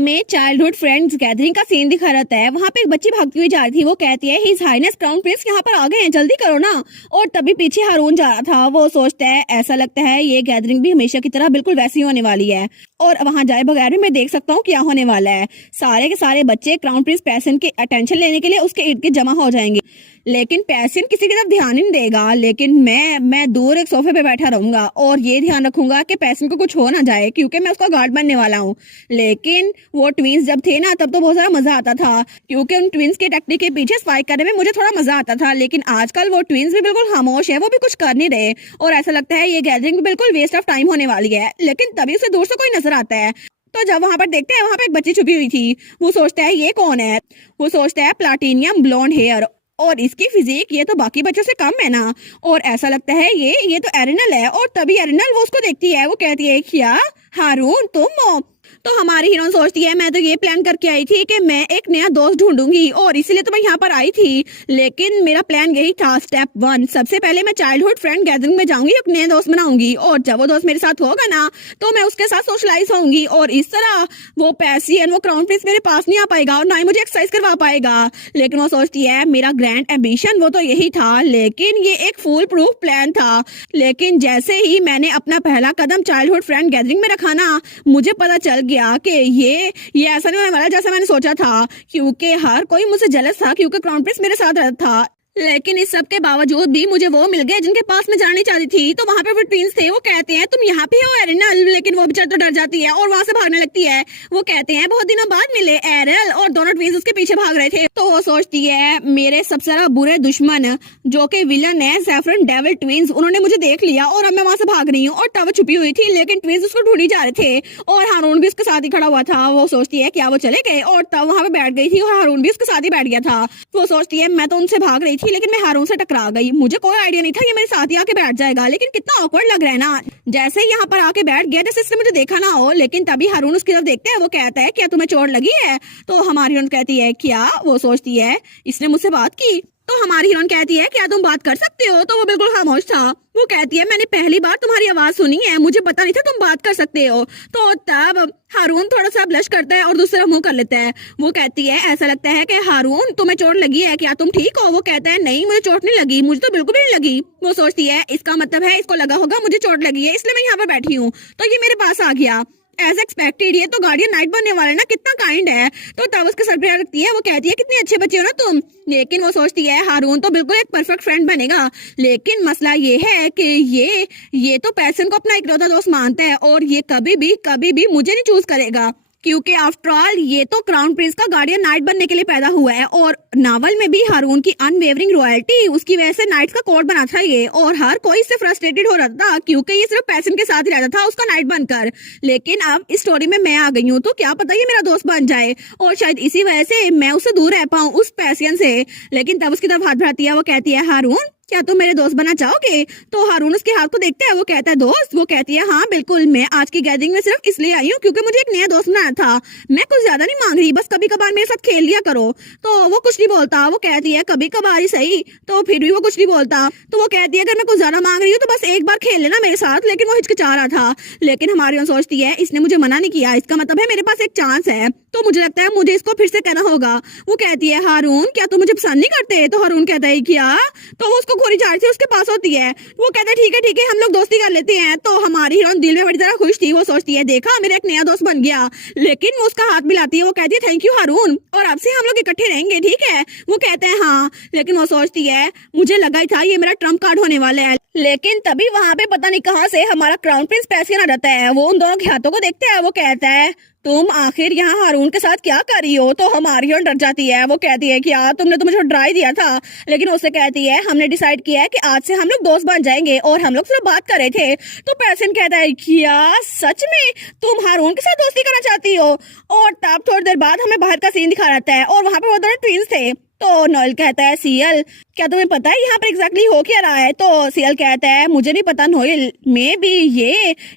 हमें childhood friends gathering का scene दिखा रहता है। वहाँ पे एक बच्ची भागती हुई जा रही थी। वो कहती है हिज हाइनेस क्राउन प्रिंस यहाँ पर आ गए हैं, जल्दी करो ना। और तभी पीछे हारून जा रहा था। वो सोचता है ऐसा लगता है ये गैदरिंग भी हमेशा की तरह बिल्कुल वैसी होने वाली है और वहाँ जाए बगैर भी मैं देख सकता हूँ क्या होने वाला है। सारे के सारे बच्चे क्राउन प्रिंस पैसन के अटेंशन लेने के लिए उसके इर्द गिर्द जमा हो जाएंगे, लेकिन पैसन किसी की तरफ ध्यान ही नहीं देगा। लेकिन मैं दूर एक सोफे पे बैठा रहूंगा और ये ध्यान रखूंगा कि पैसन को कुछ हो ना जाए, क्योंकि मैं उसका गार्ड बनने वाला हूँ। लेकिन वो ट्विंस जब थे ना तब तो बहुत सारा मजा आता था, क्योंकि उन ट्विंस के टेक्निक के पीछे स्पाइक करने में मुझे थोड़ा मजा आता था। लेकिन आजकल वो ट्विंस भी बिल्कुल खामोश है, वो भी कुछ कर नहीं रहे और ऐसा लगता है ये गैदरिंग भी बिल्कुल वेस्ट ऑफ टाइम होने वाली है। लेकिन तभी उसे दूर से कोई नजर आता है, तो जब वहां पर देखते हैं वहां पर एक बच्ची छुपी हुई थी। वो सोचता है ये कौन है। वो सोचता है प्लाटिनियम ब्लॉन्ड हेयर और इसकी फिजिक ये तो बाकी बच्चों से कम है ना, और ऐसा लगता है ये तो एरिनल है। और तभी एरिनल वो उसको देखती है। वो कहती है क्या हारून तुम हो? तो हमारी हीरोइन सोचती है मैं तो ये प्लान करके आई थी कि मैं एक नया दोस्त ढूंढूंगी और इसीलिए तो मैं यहाँ पर आई थी। लेकिन मेरा प्लान यही था, स्टेप 1 सबसे पहले मैं चाइल्डहुड फ्रेंड गैदरिंग में जाऊंगी, एक नया दोस्त बनाऊंगी और जब वो दोस्त मेरे साथ होगा ना तो मैं उसके साथ सोशलाइज होंगी और इस तरह वो पैसियन वो क्राउन प्रिंस मेरे पास नहीं आ पाएगा और ना ही मुझे एक्सरसाइज करवा पाएगा। लेकिन वो सोचती है मेरा ग्रैंड एम्बिशन वो तो यही था, लेकिन ये एक फुल प्रूफ प्लान था। लेकिन जैसे ही मैंने अपना पहला कदम चाइल्डहुड फ्रेंड गैदरिंग में रखा ना, मुझे पता चल गया कि ये ऐसा नहीं होने वाला जैसा मैंने सोचा था, क्योंकि हर कोई मुझसे जेलस था क्योंकि क्राउन प्रिंस मेरे साथ रहता था। लेकिन इस सब के बावजूद भी मुझे वो मिल गए जिनके पास मैं जाना नहीं चाहती थी। तो वहाँ पे वो ट्विंस थे। वो कहते हैं तुम यहाँ पे हो एरिनल, लेकिन वो बेचारी तो डर जाती है और वहाँ से भागने लगती है। वो कहते हैं बहुत दिनों बाद मिले एरिल, और दोनों ट्विंस उसके पीछे भाग रहे थे। तो वो सोचती है मेरे सबसे ज्यादा बुरे दुश्मन जो कि विलन है सैफरन डेविल ट्विंस, उन्होंने मुझे देख लिया और अब मैं वहाँ से भाग रही हूँ। और तब वो छुपी हुई थी, लेकिन ट्विंस उसको ढूंढी जा रहे थे और हारून भी उसके साथ ही खड़ा हुआ था। वो सोचती है क्या वो चले गए, और तब वहाँ पे बैठ गई थी और हारून भी उसके साथ ही बैठ गया था। वो सोचती है मैं तो उनसे भाग रही थी लेकिन मैं हारून से टकरा गई। मुझे कोई आइडिया नहीं था ये मेरे साथ ही आके बैठ जाएगा, लेकिन कितना ऑकवर्ड लग रहा है ना। जैसे ही यहाँ पर आके बैठ गया जैसे इसने मुझे देखा ना हो। लेकिन तभी हारून उसकी तरफ देखते हैं। वो कहता है क्या तुम्हें चोट लगी है? तो हमारी हीरोइन कहती है क्या? वो सोचती है इसने मुझसे बात की। तो हमारी हीरोइन कहती है क्या तुम बात कर सकते हो? तो वो बिल्कुल खामोश था। वो कहती है मैंने पहली बार तुम्हारी आवाज सुनी है, मुझे पता नहीं था तुम बात कर सकते हो। तो तब हारून थोड़ा सा ब्लश करता है और दूसरा मुंह कर लेता है। वो कहती है ऐसा लगता है कि हारून तुम्हें चोट लगी है, क्या तुम ठीक हो? वो कहता है नहीं मुझे चोट नहीं लगी, मुझे तो बिल्कुल भी नहीं लगी। वो सोचती है इसका मतलब है इसको लगा होगा मुझे चोट लगी है, इसलिए मैं यहाँ पर बैठी हूँ तो ये मेरे पास आ गया। एज एक्सपेक्टेड ये तो गार्डियन नाइट बनने वाला है ना, कितना काइंड है। तो तब उसके सर पे रखती है। वो कहती है कितने अच्छे बच्चे हो ना तुम। लेकिन वो सोचती है हारून तो बिल्कुल एक परफेक्ट फ्रेंड बनेगा, लेकिन मसला ये है कि ये तो पैसन को अपना इकलौता दोस्त मानता है और ये कभी भी मुझे नहीं चूज करेगा, क्योंकि आफ्टर ऑल ये तो क्राउन प्रिंस का गार्डियन नाइट बनने के लिए पैदा हुआ है। और नावल में भी हारून की अनवेवरिंग रॉयल्टी उसकी वजह से नाइट्स का कोड बना था ये, और हर कोई इससे फ्रस्ट्रेटेड हो रहा था क्योंकि ये सिर्फ पैसन के साथ ही रहता था उसका नाइट बनकर। लेकिन अब इस स्टोरी में मैं आ गई हूँ तो क्या पता ये मेरा दोस्त बन जाए और शायद इसी वजह से मैं उससे दूर रह पाऊँ उस पैसियन से। लेकिन तब उसकी तरफ हाथ बढ़ाती है। वो कहती है हारून क्या तुम मेरे दोस्त बनना चाहोगे? तो हारून उसके हाथ को देखता है। वो कहता है दोस्त? वो कहती है हाँ बिल्कुल, मैं आज की गैदरिंग में सिर्फ इसलिए आई हूँ क्योंकि मुझे एक नया दोस्त बनाना था। मैं कुछ ज्यादा नहीं मांग रही, बस कभी कभार मेरे साथ खेल लिया करो। तो वो कुछ नहीं बोलता। वो कहती है कभी कभार ही सही, तो फिर भी वो कुछ नहीं बोलता। तो वो कहती है अगर मैं कुछ ज्यादा मांग रही हूँ तो बस एक बार खेल लेना मेरे साथ। लेकिन वो हिचकिचा रहा था। लेकिन हमारी सोचती है इसने मुझे मना नहीं किया, इसका मतलब है मेरे पास एक चांस है, तो मुझे लगता है मुझे इसको फिर से कहना होगा। वो कहती है हारून क्या तुम मुझे पसंद नहीं करते? तो हारून कहता है क्या? तो वो उसको गोरी झाड़ से उसके पास होती है। वो कहता है ठीक है हम लोग दोस्ती कर लेते हैं। तो हमारी हीरोइन दिल में बड़ी तरह खुश थी। वो सोचती है देखा मेरा एक नया दोस्त बन गया। लेकिन वो उसका हाथ मिलाती है। वो कहती है थैंक यू हारून, और अब से हम लोग इकट्ठे रहेंगे, ठीक है? वो कहते हैं हाँ। लेकिन वो सोचती है मुझे लगा ही था ये मेरा ट्रम्प कार्ड होने वाला है। लेकिन तभी वहां पे पता नहीं कहाँ से हमारा क्राउन प्रिंस पैसियन आ जाता है। वो उन दोनों के हाथों को देखते हैं। वो कहता है तुम आखिर यहाँ हारून के साथ क्या कर रही हो? तो हमारी हीरोइन डर जाती है। वो कहती है क्या तुमने तो मुझे डरा ही दिया था। लेकिन उससे कहती है हमने डिसाइड किया है कि आज से हम लोग दोस्त बन जाएंगे और हम लोग सिर्फ बात कर रहे थे। तो पैसियन कहता है क्या सच में तुम हारून के साथ दोस्ती करना चाहती हो? और तब थोड़ी देर बाद हमें बाहर का सीन दिखा रहता है और वहां पर वो दोनों ट्विंस थे। तो नोएल कहता है सीएल क्या तुम्हें पता है यहाँ पर एग्जैक्टली हो क्या रहा है? तो सीएल कहता है मुझे नहीं पता नोएल, मे बी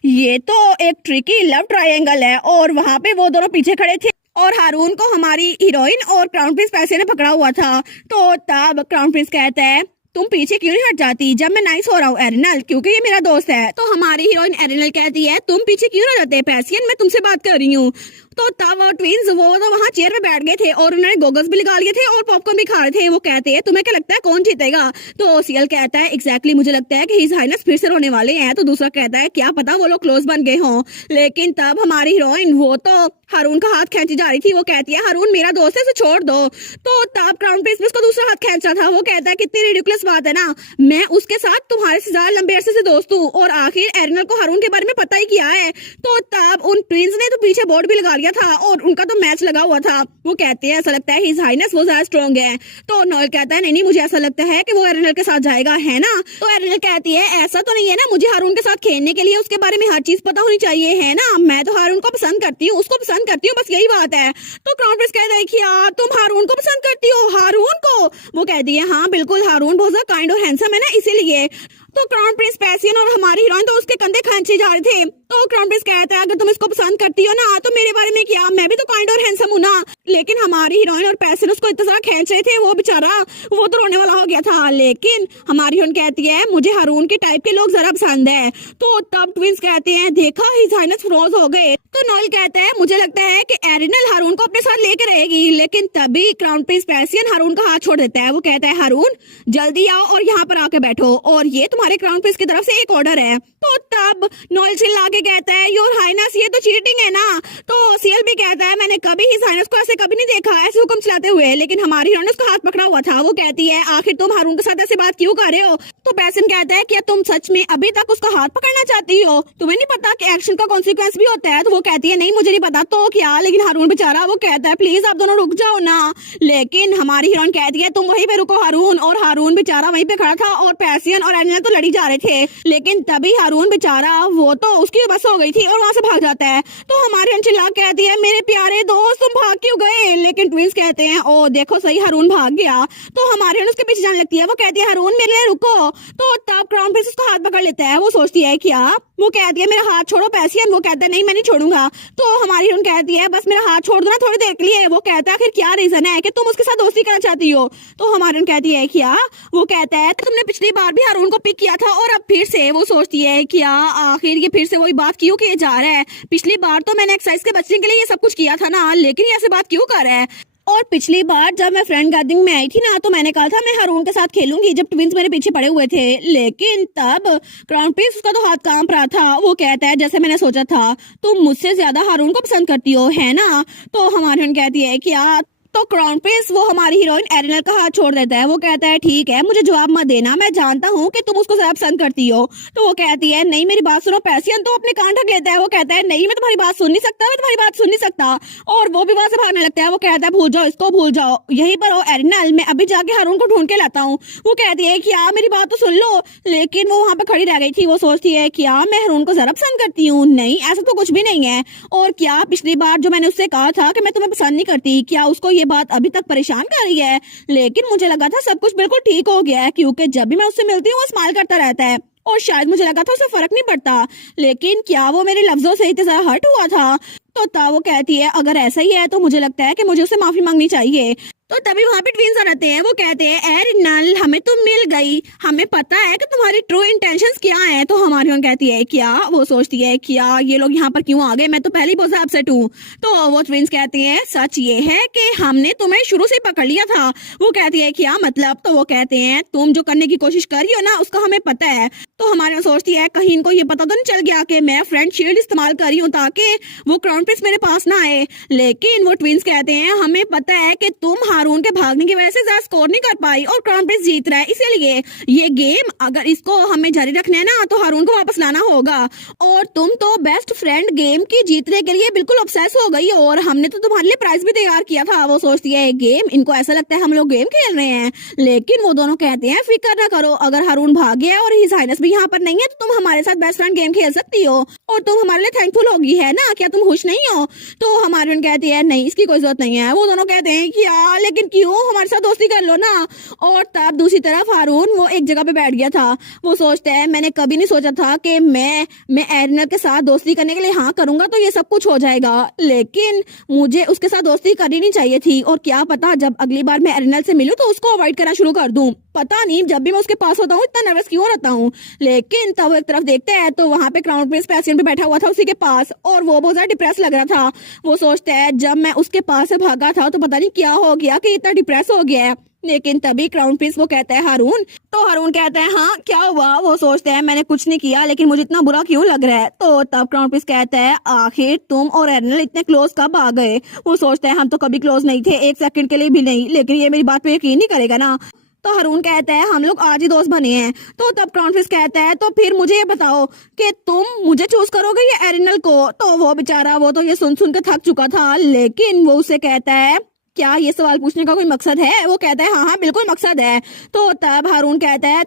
ये तो एक ट्रिकी लव ट्रायंगल है। और वहाँ पे वो दोनों पीछे खड़े थे और हारून को हमारी हीरोइन और क्राउन प्रिंस पैसे ने पकड़ा हुआ था। तो तब क्राउन प्रिंस कहता है तुम पीछे क्यों नहीं हट जाती जब मैं नाइस हो रहा हूँ एरिनल, क्योंकि ये मेरा दोस्त है। तो हमारी हीरोइन एरिनल कहती है तुम पीछे क्यों नहीं रहते पैसियन, मैं तुमसे बात कर रही हूँ। तो तब वो ट्विंस वो तो वहाँ चेयर पे बैठ गए थे और उन्होंने गोगल्स भी लगा लिए थे और पॉपकॉर्न भी खा रहे थे। वो कहते हैं तुम्हें क्या लगता है कौन जीतेगा? तो सीएल कहता है एग्जैक्टली मुझे लगता है कि हिज हाइनेस फिर से रोने वाले हैं। तो दूसरा कहता है क्या पता वो लोग क्लोज बन गए हों। लेकिन तब हमारी हीरोइन वो तो हारून का हाथ खींची जा रही थी। वो कहती है हारून मेरा दोस्त है, इसे छोड़ दो। तो तब क्राउन प्रिंस उसका दूसरा हाथ खींच रहा था। वो कहता है कितनी रिडिकुलस बात है ना, मैं उसके साथ तुम्हारे से ज्यादा लंबे अरसे से दोस्त हूँ और आखिर एरिनल को हारून के बारे में पता ही किया है। तो तब उन प्रिंस ने तो पीछे बोर्ड भी लगा लिया था और उनका तो मैच लगा हुआ था। वो कहते हैं ऐसा लगता है हिज हाइनेस वो ज्यादा स्ट्रॉन्ग है। तो नॉयल कहता है नहीं नहीं मुझे ऐसा लगता है कि वो एरिनल के साथ जाएगा, है ना? तो एरिनल कहती है ऐसा तो नहीं है ना, मुझे हारून के साथ खेलने के लिए उसके बारे में हर चीज पता होनी चाहिए, है ना? मैं तो हारून को पसंद करती हूँ, उसको पसंद करती हूँ, बस यही बात है। तो क्राउन प्रिंस कहता है कि यार तुम हारून को पसंद करती हो? हारून को? वो कहती है हाँ बिल्कुल, हारून बहुत ज्यादा काइंड और हैंडसम है ना, इसीलिए। तो क्राउन प्रिंस पैसियन और हमारी हीरोइन तो उसके कंधे खींचे जा रहे थे। तो क्राउन प्रिंस कहता है अगर तुम इसको पसंद करती हो ना तो मेरे बारे में क्या, मैं भी तो काइंड और हैंडसम हूं ना। लेकिन हमारी हीरोइन और पैसियन उसको इतना सारा खींच रहे थे, वो बेचारा वो तो रोने वाला हो गया था। लेकिन हमारी हीरोइन कहती है मुझे हारून के टाइप के लोग जरा पसंद है। तो तब ट्विंस कहते हैं देखा हिज हाइनेस फ्रोज हो गए। तो नॉयल कहता है मुझे लगता है कि एरिनल हारून को अपने साथ लेके रहेगी। लेकिन तभी क्राउन प्रिंस पैसियन हारून का हाथ छोड़ देता है। वो कहता है हारून जल्दी आओ और यहाँ पर आके बैठो और ये तुम्हारे क्राउन प्रिंस की तरफ से एक ऑर्डर है। तो तब नॉयल चिल्ला के कहता है योर हाइनेस ये तो चीटिंग है ना। तो सीएल भी कहता है मैंने कभी हिज हाइनेस को ऐसे कभी नहीं देखा ऐसे हुक्म चलाते हुए। लेकिन हमारी हीरोइन उसका हाथ पकड़ा हुआ था। वो कहती है आखिर तुम हारून के साथ ऐसे बात क्यों कर रहे हो? तो पैसियन कहता है क्या तुम सच में अभी तक उसका हाथ पकड़ना चाहती हो? तुम्हें नहीं पता कि एक्शन का कॉन्सिक्वेंस भी होता है? तो वो कहती है नहीं मुझे नहीं पता। तो क्या? लेकिन हारून बेचारा वो कहता है प्लीज आप दोनों रुक जाओ ना। लेकिन हमारी हीरोइन कहती है तुम वहीं पे रुको हारून। और हारून बेचारा वहीं पे खड़ा था और पैसियन और एरिनल तो लड़ी जा रहे थे। लेकिन तभी हारून बेचारा वो तो उसकी बस हो गई थी और वहां से भाग जाता है। तो हमारी हीरोइन चिल्ला कहती है मेरे प्यारे दोस्त तुम भाग क्यों गए? लेकिन ट्विंस कहते हैं ओ देखो सही हारून भाग गया। तो हमारी हीरोइन उसके पीछे जाने लगती है। वो कहती है हारून मेरे लिए रुको। तो तब क्राउन प्रिंस उसका हाथ पकड़ लेता है। वो सोचती है क्या? वो कहती है मेरा हाथ छोड़ो पैसियन। वो कहता है नहीं मैं नहीं छोड़ूंगा। तो हमारी हीरोइन कहती है बस मेरा हाथ छोड़ दो ना थोड़ी देर के लिए। वो कहता है आखिर क्या रीजन है कि तुम उसके साथ दोस्ती करना चाहती हो? तो हमारी हीरोइन कहती है क्या? वो कहता है तुमने पिछली बार भी हारून को पिक किया था और अब फिर से। वो सोचती है क्या आखिर ये फिर से वही बात क्यों किए जा रहा है? पिछली बार तो मैंने एक्सरसाइज के बचने के लिए ये सब कुछ किया था ना, लेकिन ये ऐसे बात क्यों कर रहा है? और पिछली बार जब मैं फ्रेंड गैदरिंग में आई थी ना तो मैंने कहा था मैं हारून के साथ खेलूंगी जब ट्विंस मेरे पीछे पड़े हुए थे। लेकिन तब क्राउन प्रिंस उसका तो हाथ कांप रहा था। वो कहता है जैसे मैंने सोचा था तुम मुझसे ज्यादा हारून को पसंद करती हो, है ना? तो हमारी हीरोइन कहती है क्या? तो क्राउन प्रिंस वो हमारी हीरोइन एरिनल का हाथ छोड़ देता है। वो कहता है ठीक है मुझे जवाब मत देना, मैं जानता हूँ कि तुम उसको ज्यादा पसंद करती हो। तो वो कहती है नहीं मेरी बात सुनो। पैसियन तो अपने कान ढक लेता है। वो कहता है नहीं मैं तुम्हारी बात सुन नहीं सकता, मैं तुम्हारी बात सुन नहीं सकता। और वो भी वहां से भागने लगता है। वो कहता है भूल जाओ इसको, भूल जाओ, यहीं पर हो एरिनल, मैं अभी जाके हारून को ढूंढ के लाता हूँ। वो कहती है क्या मेरी बात तो सुन लो। लेकिन वो वहां पर खड़ी रह गई थी। वो सोचती है क्या मैं हारून को ज्यादा पसंद करती हूँ? नहीं ऐसा तो कुछ भी नहीं है। और क्या पिछली बार जो मैंने उससे कहा था कि मैं तुम्हें पसंद नहीं करती, क्या उसको ये बात अभी तक परेशान कर रही है? लेकिन मुझे लगा था सब कुछ बिल्कुल ठीक हो गया है क्योंकि जब भी मैं उससे मिलती हूँ वो स्माइल करता रहता है और शायद मुझे लगा था उसे फर्क नहीं पड़ता। लेकिन क्या वो मेरे लफ्जों से इतना ज्यादा हर्ट हुआ था? तो ता वो कहती है अगर ऐसा ही है तो मुझे लगता है कि मुझे उससे माफी मांगनी चाहिए। तो तभी वहां पे ट्विंस आ जाते हैं। वो कहते हैं एरिनल हमें तुम मिल गई, हमें पता है कि तुम्हारी ट्रू इंटेंशंस क्या हैं। तो हमारी हीरोइन कहती है क्या? वो सोचती है क्या ये लोग यहाँ पर क्यों आ गए, मैं तो पहले ही बहुत अपसेट हूँ। तो वो ट्विंस कहती हैं सच ये है कि हमने तुम्हें शुरू से पकड़ लिया था। वो कहती है क्या मतलब? तो वो कहते हैं तुम जो करने की कोशिश कर रही हो ना उसका हमें पता है। तो हमारी सोचती है कहीं इनको ये पता तो नहीं चल गया कि मैं फ्रेंड शील्ड इस्तेमाल कर रही हूँ ताकि वो क्राउन प्रिंस मेरे पास ना आए। लेकिन वो ट्विंस कहते हैं हमें पता है कि तुम हारून के भागने की वजह से ज्यादा स्कोर नहीं कर पाई और क्राउन प्रिंस जीत रहा है, इसीलिए ये गेम अगर इसको हमें जारी रखना है ना तो हारून को वापस लाना होगा। और तुम तो बेस्ट फ्रेंड गेम की जीतने के लिए बिल्कुल ऑब्सेस हो गई और हमने तो तुम्हारे लिए प्राइज भी तैयार किया था। वो सोचती है गेम, इनको ऐसा लगता है हम लोग गेम खेल रहे हैं। लेकिन वो दोनों कहते हैं फिक्र ना करो, अगर हारून भाग गया और हिज हाइनेस भी यहाँ पर नहीं है तो तुम हमारे साथ बेस्ट फ्रेंड गेम खेल सकती हो और तुम हमारे लिए थैंकफुल होगी, है ना? क्या तुम खुश नहीं हो? तो हमारी कहती है नहीं इसकी कोई जरूरत नहीं है। वो दोनों कहते हैं कि यार लेकिन लेकिन क्यों, हमारे साथ दोस्ती कर लो ना। और तब दूसरी तरफ हारून वो एक जगह पे बैठ गया था। वो सोचता है मैंने कभी नहीं सोचा था कि मैं एरिनल के साथ दोस्ती करने के लिए हाँ करूंगा तो ये सब कुछ हो जाएगा, लेकिन मुझे उसके साथ दोस्ती करनी नहीं चाहिए थी। और क्या पता जब अगली बार मैं एरिनल से मिलूं तो उसको अवॉइड करना शुरू कर दूं। पता नहीं जब भी मैं उसके पास होता हूँ इतना नर्वस क्यों रहता हूँ। लेकिन तब वो एक तरफ देखते हैं तो वहां पे क्राउन प्रिंस पैसियन पे बैठा हुआ था उसी के पास, और वो बहुत ज्यादा डिप्रेस लग रहा था। वो सोचता है जब मैं उसके पास से भागा था तो पता नहीं क्या हो गया कि इतना डिप्रेस हो गया है। लेकिन तभी क्राउन प्रिंस वो कहता है हारून, तो हारून कहता है हाँ क्या हुआ। वो सोचते हैं मैंने कुछ नहीं किया लेकिन मुझे इतना बुरा क्यों लग रहा है। तो तब क्राउन प्रिंस कहता है आखिर तुम और एरिनल इतने क्लोज कब आ गए। वो सोचता है हम तो कभी क्लोज नहीं थे, एक सेकंड के लिए भी नहीं, लेकिन ये मेरी बात पे यकीन नहीं करेगा ना। तो हारून कहता है हम लोग आज ही दोस्त बने हैं। तो तब क्राउन प्रिंस कहता है तो फिर मुझे ये बताओ कि तुम मुझे चूज करोगे या एरिनल को। तो वो बेचारा वो तो ये सुन सुन के थक चुका था, लेकिन वो उसे कहता है क्या ये सवाल पूछने का कोई मकसद है। वो कहता है हाँ हाँ बिल्कुल मकसद है। तो तब हारून कहता है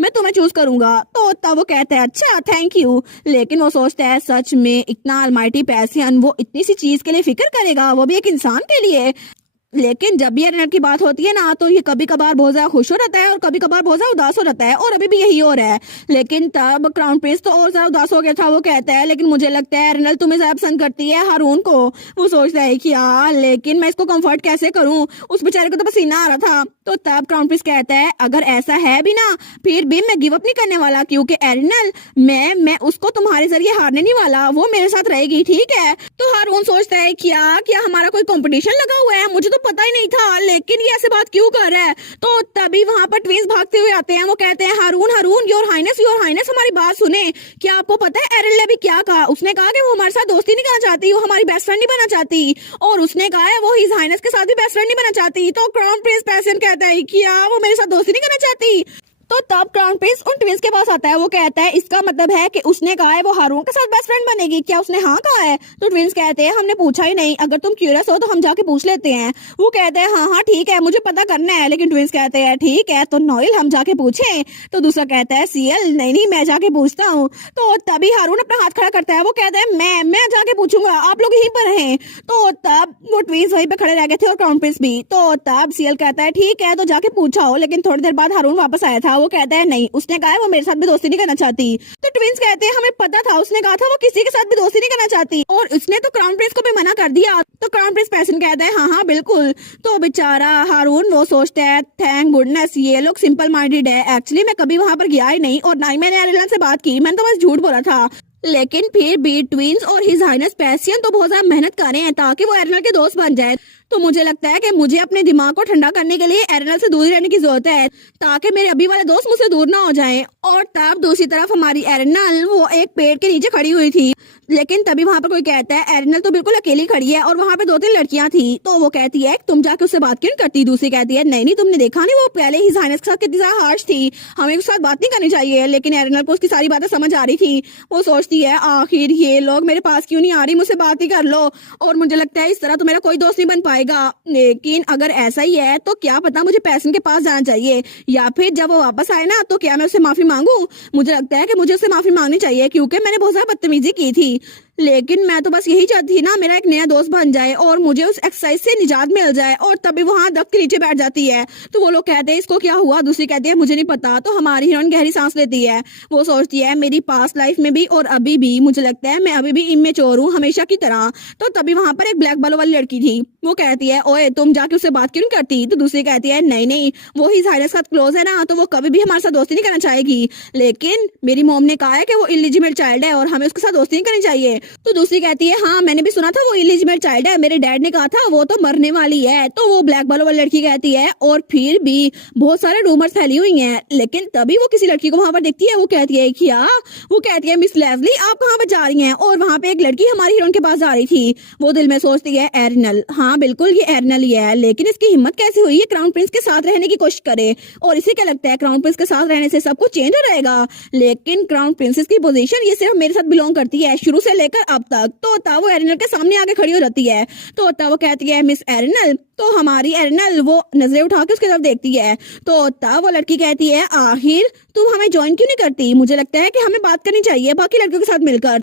मैं तुम्हें चूज करूंगा। तो तब वो कहता है अच्छा थैंक यू। लेकिन वो सोचता है सच में इतना अलमाइटी पैसियन वो इतनी सी चीज के लिए फिक्र करेगा, वो भी एक इंसान के लिए। लेकिन जब भी एरिनल की बात होती है ना तो ये कभी कभार बहुत ज्यादा खुश हो रहता है और कभी कभार बहुत ज्यादा उदास हो रहता है, और अभी भी यही हो रहा है। लेकिन तब क्राउन प्रिंस तो और ज्यादा उदास हो गया था। वो कहता है लेकिन मुझे लगता है एरिनल तुम्हें ज्यादा पसंद करती है हारून को। वो सोचता है कि यार लेकिन मैं इसको कंफर्ट कैसे करूं, उस बेचारे को तो पसीना आ रहा था। तो तब क्राउन प्रिंस कहता है अगर ऐसा है भी ना फिर भी मैं गिव अप नहीं करने वाला, क्योंकि एरिनल मैं उसको तुम्हारे जरिए हारने नहीं वाला, वो मेरे साथ रहेगी ठीक है। तो हारून सोचता है क्या क्या हमारा कोई कंपटीशन लगा हुआ है, मुझे तो पता ही नहीं था, लेकिन ये ऐसे बात क्यों कर रहा है। तो तभी वहां पर ट्विंस भागते हुए आते हैं। वो कहते हैं हारून हारून योर हाइनेस हमारी बात सुने। क्या आपको पता है एरिनल ने भी क्या कहा, उसने कहा कि वो हमारे साथ दोस्ती नहीं करना चाहती, वो हमारी बेस्ट फ्रेंड नहीं बनना चाहती, और उसने कहा है वो हिज हाइनेस के साथ भी बेस्ट फ्रेंड नहीं बनना चाहती। तो क्राउन प्रिंस पैसियन कहता है क्या वो मेरे साथ दोस्ती नहीं करना चाहती। तो तब क्राउन प्रिंस उन ट्विंस के पास आता है। वो कहता है इसका मतलब है कि उसने कहा है वो हारून के साथ बेस्ट फ्रेंड बनेगी, क्या उसने हाँ कहा है। तो ट्विंस कहते हैं हमने पूछा ही नहीं, अगर तुम क्यूरियस हो तो हम जाके पूछ लेते हैं। वो कहते हैं हाँ हाँ ठीक है मुझे पता करना है। लेकिन ट्विंस कहते हैं ठीक है तो नोएल हम जाके पूछें। तो दूसरा कहता है सीएल नहीं नहीं मैं जाके पूछता हूँ। तो तभी हारून अपना हाथ खड़ा करता है। वो कहता है मैं जाके पूछूंगा, आप लोग यहीं पर रहें। तो तब वो ट्विंस वहीं पे खड़े रह गए थे और क्राउन प्रिंस भी। तो तब सीएल कहता है ठीक है तो जाके पूछाओ। लेकिन थोड़ी देर बाद हारून वापस आया था। वो कहता है नहीं उसने कहा है वो मेरे साथ भी दोस्ती नहीं करना चाहती। तो ट्विंस कहते हैं हमें पता था, उसने कहा था वो किसी के साथ भी दोस्ती नहीं करना चाहती, और उसने तो क्राउन प्रिंस को भी मना कर दिया। तो क्राउन प्रिंस पैसियन कहता है हाँ हाँ बिल्कुल। तो बेचारा हारून वो सोचता है थैंक गुडनेस ये लोग सिंपल माइंडेड है। एक्चुअली मैं कभी वहां पर गया ही नहीं और ना ही मैंने एरिनल से बात की, मैंने तो बस झूठ बोला था। लेकिन फिर भी ट्विंस और हिज हाइनेस पैसियन तो बहुत ज्यादा मेहनत कर रहे हैं ताकि वो एरिनल के दोस्त बन जाए। तो मुझे लगता है कि मुझे अपने दिमाग को ठंडा करने के लिए एरिनल से दूर रहने की जरूरत है ताकि मेरे अभी वाले दोस्त मुझसे दूर ना हो जाएं। और तब दूसरी तरफ हमारी एरिनल वो एक पेड़ के नीचे खड़ी हुई थी। लेकिन तभी वहां पर कोई कहता है एरिनल तो बिल्कुल अकेली खड़ी है और वहां पे 2-3 लड़कियां थी। तो वो कहती है तुम जाके उससे बात क्यों नहीं करती। दूसरी कहती है नहीं नहीं तुमने देखा नहीं वो पहले ही हाइनेस के साथ कितनी ज्यादा हार्श थी, हमें उसके साथ बात नहीं करनी चाहिए। लेकिन एरिनल को उसकी सारी बातें समझ आ रही थी। वो सोचती है आखिर ये लोग मेरे पास क्यों नहीं आ रही, मुझसे बात ही कर लो। और मुझे लगता है इस तरह तो मेरा कोई दोस्त नहीं बन पाएगा। लेकिन अगर ऐसा ही है तो क्या पता मुझे पैसन के पास जाना चाहिए, या फिर जब वो वापस आए ना तो क्या मैं उससे माफी मांगू। मुझे लगता है कि मुझे उससे माफी मांगनी चाहिए क्योंकि मैंने बहुत ज्यादा बदतमीजी की थी। लेकिन मैं तो बस यही चाहती थी ना मेरा एक नया दोस्त बन जाए और मुझे उस एक्सरसाइज से निजात मिल जाए। और तभी वहां दब के नीचे बैठ जाती है। तो वो लोग कहते हैं इसको क्या हुआ। दूसरी कहती है मुझे नहीं पता। तो हमारी हीरोइन गहरी सांस लेती है। वो सोचती है मेरी पास्ट लाइफ में भी और अभी भी मुझे लगता है मैं अभी भी इमेच्योर हूँ हमेशा की तरह। तो तभी वहां पर एक ब्लैक बालों वाली लड़की थी। वो कहती है ओए तुम जाके उससे बात क्यों नहीं करती। तो दूसरी कहती है नहीं नहीं वो ही साइरस के साथ क्लोज है ना तो वो कभी भी हमारे साथ दोस्ती नहीं करना चाहेगी। लेकिन मेरी मॉम ने कहा है कि वो इलिजिबल चाइल्ड है और हमें उसके साथ दोस्ती नहीं करनी चाहिए। तो दूसरी कहती है हाँ मैंने भी सुना था वो इलिजिबल चाइल्ड है, मेरे डैड ने कहा था वो तो मरने वाली है। तो वो ब्लैक बालों वाली लड़की कहती है और फिर भी बहुत सारे रूमर्स फैली हुई हैं। लेकिन तभी वो किसी लड़की को वहां पर देखती है। वो कहती है क्या, वो कहती है मिस लेस्ली आप कहाँ पर जा रही हैं। और वहां पे एक लड़की हमारी हीरोइन के पास जा रही थी। वो दिल में सोचती है एरिनल, हाँ बिल्कुल ये एरिनल ही है, लेकिन इसकी हिम्मत कैसे हुई है क्राउन प्रिंस के साथ रहने की कोशिश करे। और इसे क्या लगता है क्राउन प्रिंस के साथ रहने से सब कुछ चेंज हो जाएगा। लेकिन क्राउन प्रिंसेस की पोजीशन ये सिर्फ मेरे साथ बिलोंग करती है शुरू से लेकर अब तक। तो तब वो एरिनल के सामने आके खड़ी हो जाती है। तो तब वो कहती है मिस एरिनल। तो हमारी एरिनल वो नजरें उठा के उसकी तरफ देखती है। तो तब वो लड़की कहती है आखिर तुम हमें ज्वाइन क्यों नहीं करती। मुझे लगता है कि हमें बात करनी चाहिए बाकी लड़कियों के साथ मिलकर।